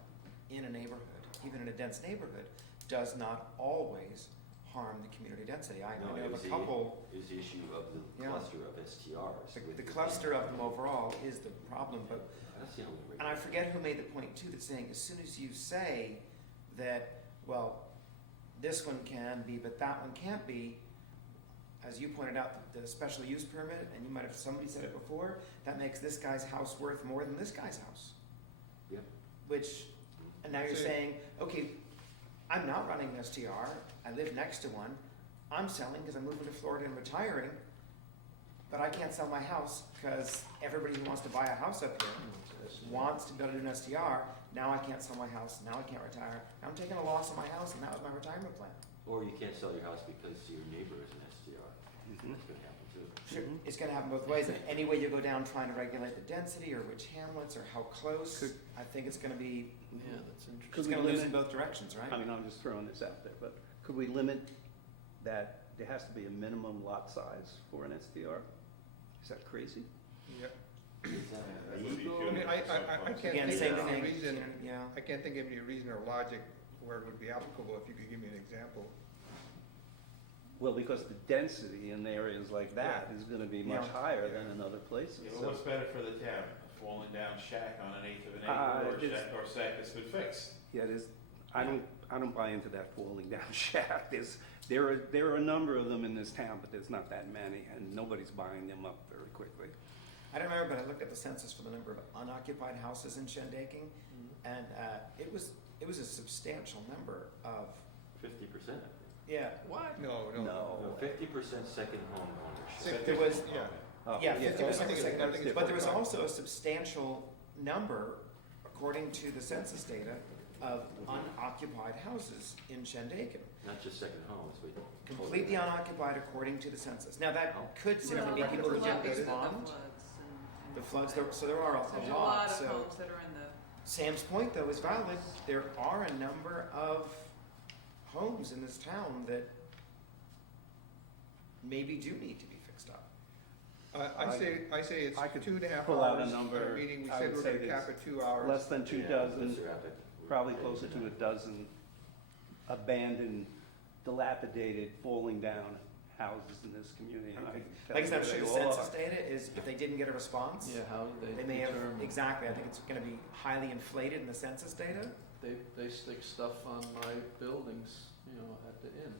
in a neighborhood, even in a dense neighborhood, does not always harm the community density. I know of a couple. It was the issue of the cluster of STRs. The cluster of them overall is the problem, but, That's the only and I forget who made the point too, that's saying as soon as you say that, well, this one can be, but that one can't be, as you pointed out, the special use permit, and you might have, somebody said it before, that makes this guy's house worth more than this guy's house. Yep. Which, and now you're saying, okay, I'm not running an STR, I live next to one, I'm selling because I'm moving to Florida and retiring, but I can't sell my house because everybody who wants to buy a house up here wants to be able to do an STR, now I can't sell my house, now I can't retire, now I'm taking a loss on my house and that was my retirement plan. Or you can't sell your house because your neighbor is an STR. That's going to happen too. Sure, it's gonna happen both ways, and any way you go down trying to regulate the density or which hamlets or how close, I think it's gonna be, Yeah, that's interesting. it's gonna lose in both directions, right? I mean, I'm just throwing this out there, but could we limit that there has to be a minimum lot size for an STR? Is that crazy? Yeah. Is that That's what legal? you I mean, I can't Again, think same of any thing, reason, yeah. I can't think of any reason or logic where it would be applicable, if you could give me an example. Well, because the density in areas like that is gonna be much higher than in other places. Yeah, so- well, what's better for the town, a falling down shack on an eighth of an acre, it's- or a shack that's been fixed? Yeah, I don't buy into that falling down shack. There are a number of them in this town, but there's not that many, and nobody's buying them up very quickly. I don't remember, but I looked at the census for the number of unoccupied houses in Shandaken, and it was a substantial number of, 50%, I think. yeah. What? No. No, 50% second home ownership. There was, Yeah. Oh, yeah, yeah, 50% I think second, it's but there was 45. also a substantial number, according to the census data, of unoccupied houses in Shandaken. Not just second homes, but Completely unoccupied according to the census. Now, that could simply be Well, people who didn't because of the respond. floods The floods, so there are So there's a a lot lot, of so. homes that are in the, Sam's point, though, is valid. There are a number of homes in this town that maybe do need to be fixed up. I say it's I could 2.5 pull out a hours number. at a meeting, we I said would we're say gonna cap it's it 2 hours. Less than 2 Yeah, dozen, those are epic. probably closer to a dozen abandoned, dilapidated, falling down houses in this community. And Like I said, I'm sure they the all are. census data is, if they didn't get a response, Yeah, how do they they may have, determine? exactly, I think it's gonna be highly inflated in the census data. They stick stuff on my buildings, at the inn.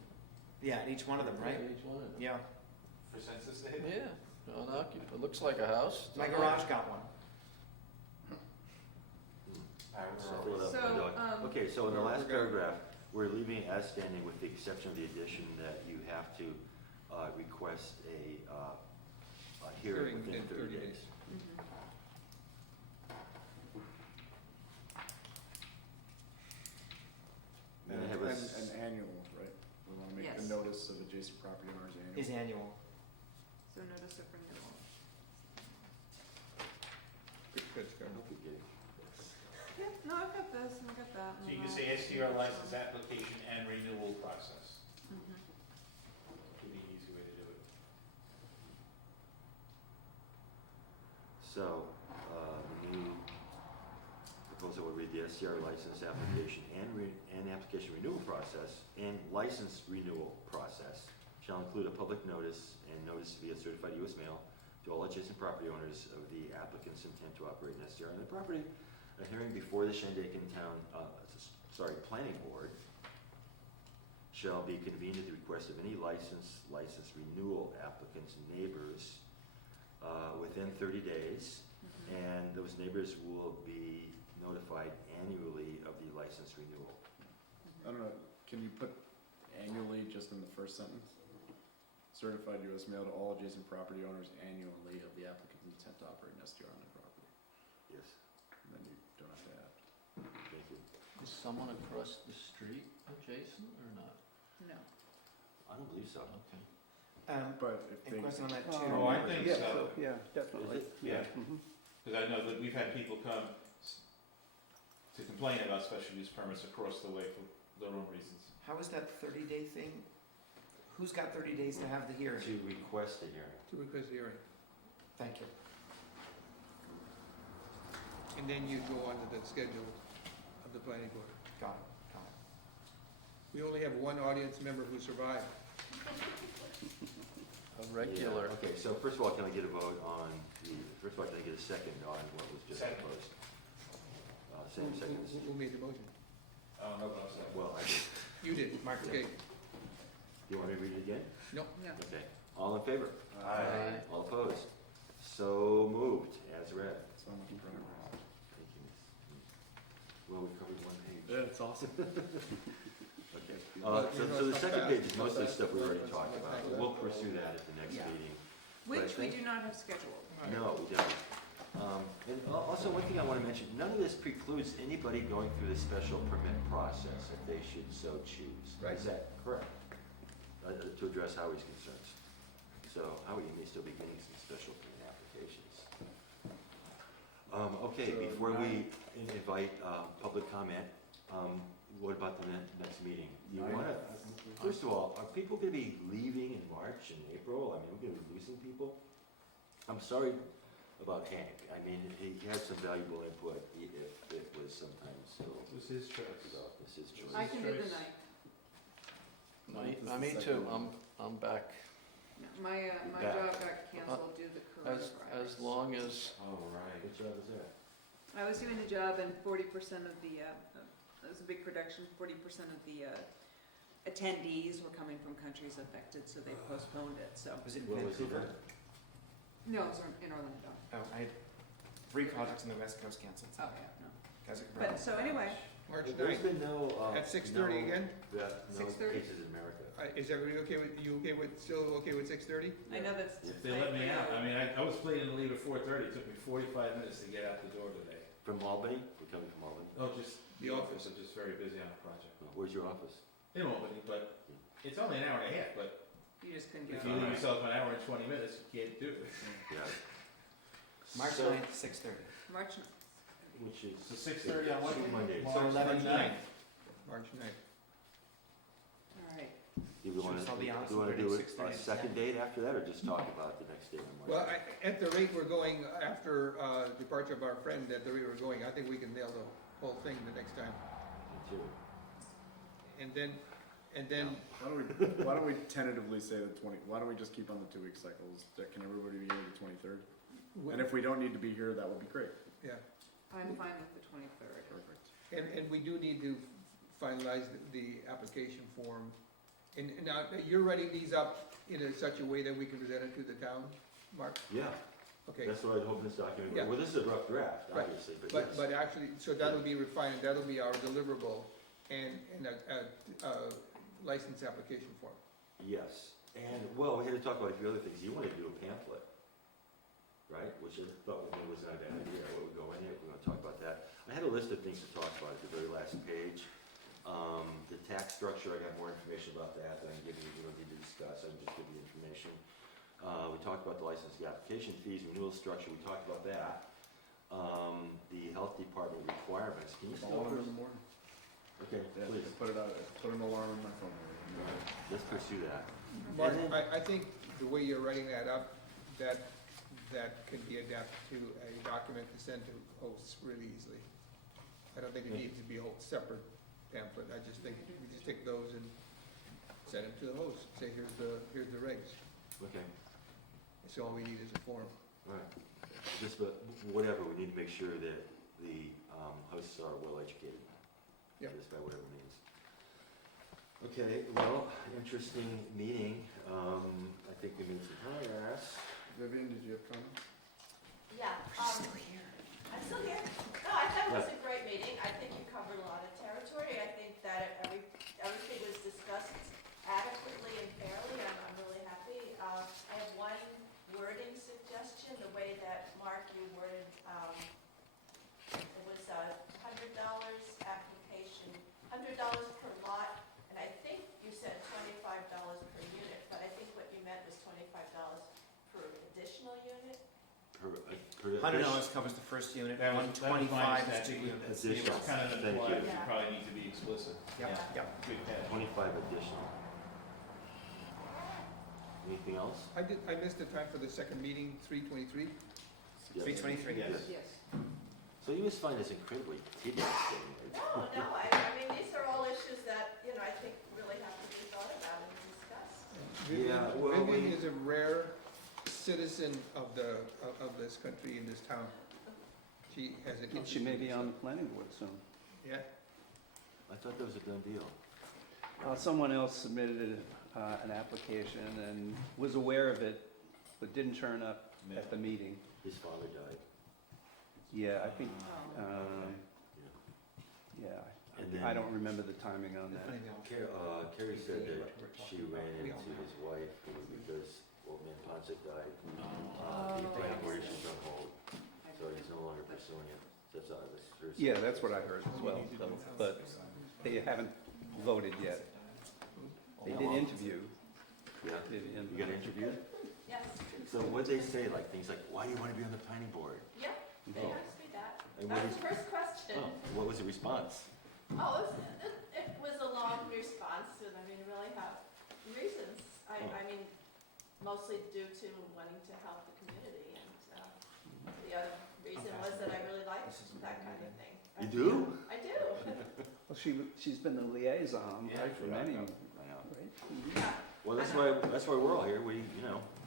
Yeah, at each one of them, right? Each one of them. Yeah. for census data? Yeah, unoccupied, it looks like a house. My garage got one. Fill it up, So, my dog. Okay, so in the last We're good. paragraph, we're leaving it as standing with the exception of the addition that you have to request a hearing within 30 days. Mhm. And I have a An annual, right? We wanna make the Yes. notice of adjacent property owners annual. Is annual. So notice of renewal. Good, Scott. I hope you're getting Yeah, no, I've got this, and I've got that. So you can say STR license application and renewal process. Mhm. Would be an easy way to do it. So, the new proposal would read the STR license application and application renewal process and license renewal process shall include a public notice and notice via certified U.S. mail to all adjacent property owners of the applicant's intent to operate an STR on their property. A hearing before the Shandaken Planning Board shall be convened at the request of any license renewal applicant's neighbors within 30 days, Mhm. and those neighbors will be notified annually of the license renewal. I don't know, can you put annually just in the first sentence? Certified U.S. mail to all adjacent property owners annually of the applicant's intent to operate an STR on their property. Yes, And then you don't have to add. thank you. Is someone across the street adjacent or not? No. I don't believe so. Okay. But if And they, question on that too. Oh, I think Yeah, so. Yeah, definitely. Is it? Yeah. Mhm. Because I know that we've had people come to complain about special use permits across the way for their own reasons. How is that 30-day thing? Who's got 30 days to have the hearing? To request a hearing. To request the hearing. Thank you. And then you go on to the schedule of the planning board. Got it. We only have one audience member who survived. A regular. Yeah, okay, so first of all, can I get a vote on first of all, can I get a second on what was just Second. proposed? Same seconds. Who made the motion? Oh, no, but I'm sorry. Well, I did. You did. Mark did. Okay. Do you want me to read it again? No. Okay. All in favor? Aye. All opposed? So moved, as read. so much in front of us. Thank you. Well, we covered one page. Yeah, it's awesome. Okay. Well, So you know, the it's second not page is fast. mostly Not stuff we already fast. talked about. but We'll pursue that at the next Yeah. meeting. Which we think- do not have scheduled. No, we don't. And also, one thing I want to mention, none of this precludes anybody going through the special permit process if they should so choose. Right. Is that correct? To address Howie's concerns. So Howie, you may still be getting some special permit applications. Okay, So before we invite public comment, what about the next meeting? You want to, first of all, are people going to be leaving in March and April? I mean, we're going to be losing people? I'm sorry about Hank. I mean, he had some valuable input, if it was sometimes still. This is his choice. This is choice. I can do the choice. night. Me too, I'm back. My Back. job got canceled due to As coronavirus. long as, Oh, right. What job is that? I was doing the job and 40% of the, it was a big production, 40% of the attendees were coming from countries affected, so they postponed it, so. Was it What was he Vancouver? doing? No, it was in Orlando. Oh, I had 3 projects on the West Coast canceled. Oh, yeah, no. Guys are But, so anyway, March There's 9th. been no. At 6:30 again? No 6:30? cases in America. Is everybody okay with, still okay with 6:30? I know that's. If they let me out, I mean, I was planning to leave at 4:30, it took me 45 minutes to get out the door today. From Albany? We're coming from Albany. Oh, just The office. I'm just very busy on a project. Where's your office? In Albany, but it's only an hour and a half, but You just couldn't if get you it. leave yourself an hour and 20 minutes, you can't do it. Yeah. March So- 9th, 6:30. March 9th. Which is. So 6:30 on what? Two Mondays. So 11/9. 9th. March 9th. All right. Do we want Should we to, be honest do we want and to do bring a 6:30 to second 10? date after that, or just talk about the next date on March? Well, at the rate we're going, after departure of our friend, at the rate we're going, I think we can nail the whole thing the next time. Me too. And then, Why don't we tentatively say the 20, why don't we just keep on the 2-week cycles? Can everybody be here the 23rd? And if we don't need to be here, that would be great. yeah, I'm fine with the 23rd. Perfect. and we do need to finalize the application form And now, you're writing these up in such a way that we can present it to the town, Mark? Yeah, Okay. that's what I'd hope in this document, Yeah. well, this is a rough draft, Right. obviously, but yes. But actually, so that'll be refined, that'll be our deliverable and a license application form. Yes, and, well, we had to talk about a few other things. You wanted to do a pamphlet, right? Which I thought was not a bad idea. What would go in it, we're gonna talk about that. I had a list of things to talk about at the very last page. The tax structure, I got more information about that than I can give you, we don't need to discuss, I can just give you information. We talked about the license, the application fees, renewal structure, we talked about that. The health department requirements, can you still? Call them in the morning. Okay, Yeah, please, put it out, put an alarm on my phone. let's pursue that. Mark, And then- I think the way you're writing that up, that could be adapted to a document to send to hosts really easily. I don't think it needs to be a whole separate pamphlet, I just think we just take those and send them to the host, say, here's the regs. Okay, So all we need is a form. all right. Just, but whatever, we need to make sure that the hosts are well educated. Yep. Just by whatever means. Okay, well, interesting meeting. I think we made some progress. Vivian, did you have comments? Yeah. I'm still here. No, I thought it was a great meeting. I think you covered a lot of territory. I think that everything was discussed adequately and fairly. I'm really happy. I have one wording suggestion, the way that, Mark, you worded, it was $100 application, $100 per lot, and I think you said $25 per unit, but I think what you meant was $25 per additional unit. $100 covers the first unit, That was my 125 is two understanding. units. It was kind of Thank implied, you. we probably need to be explicit. Yep, Yeah. yep. Good catch. 25 additional. Anything else? I missed the time for the second meeting, 3:23. Yes. 323. Yes. Yes. So you must find this incredibly tedious thing, right? No, I mean, these are all issues that, I think really have to be thought about and discussed. Yeah, well, Vivian we- is a rare citizen of this country, in this town. She has an interest. She may be in on this. the planning board soon. Yeah, I thought that was a done deal. Someone else submitted an application and was aware of it, but didn't turn up at the meeting. His father died. Yeah, I think, Oh. yeah, And then- I don't remember the timing on that. Carrie said that she ran into his wife because old man Ponce died. The planning board issues on hold, so he's no longer pursuing it. That's her. Yeah, that's what I heard as well, but they haven't voted yet. They did interview. Yeah, Vivian. you got interviewed? Yes, So what'd they say, like things like, why do you want to be on the planning board? yeah, they Oh. asked me that. And That what was is- the first question. Oh, what was the response? Oh, it was a long response, and I mean, I really have reasons. I mean, mostly due to wanting to help the community, and the other reason was that I really like that kind of thing. You do? I do. Well, she's been the liaison Yeah, I for forgot many, about right? Yeah. Well, that's why we're all here. We,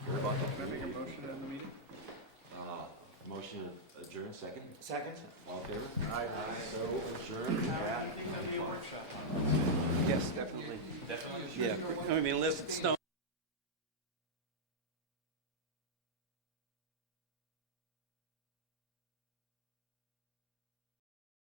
care about the Can I make a community. motion to end the meeting? Motion adjourned, second? Second? All in favor? Aye. So adjourned at Yes, definitely. Definitely. Yeah, I mean, unless it's snowing.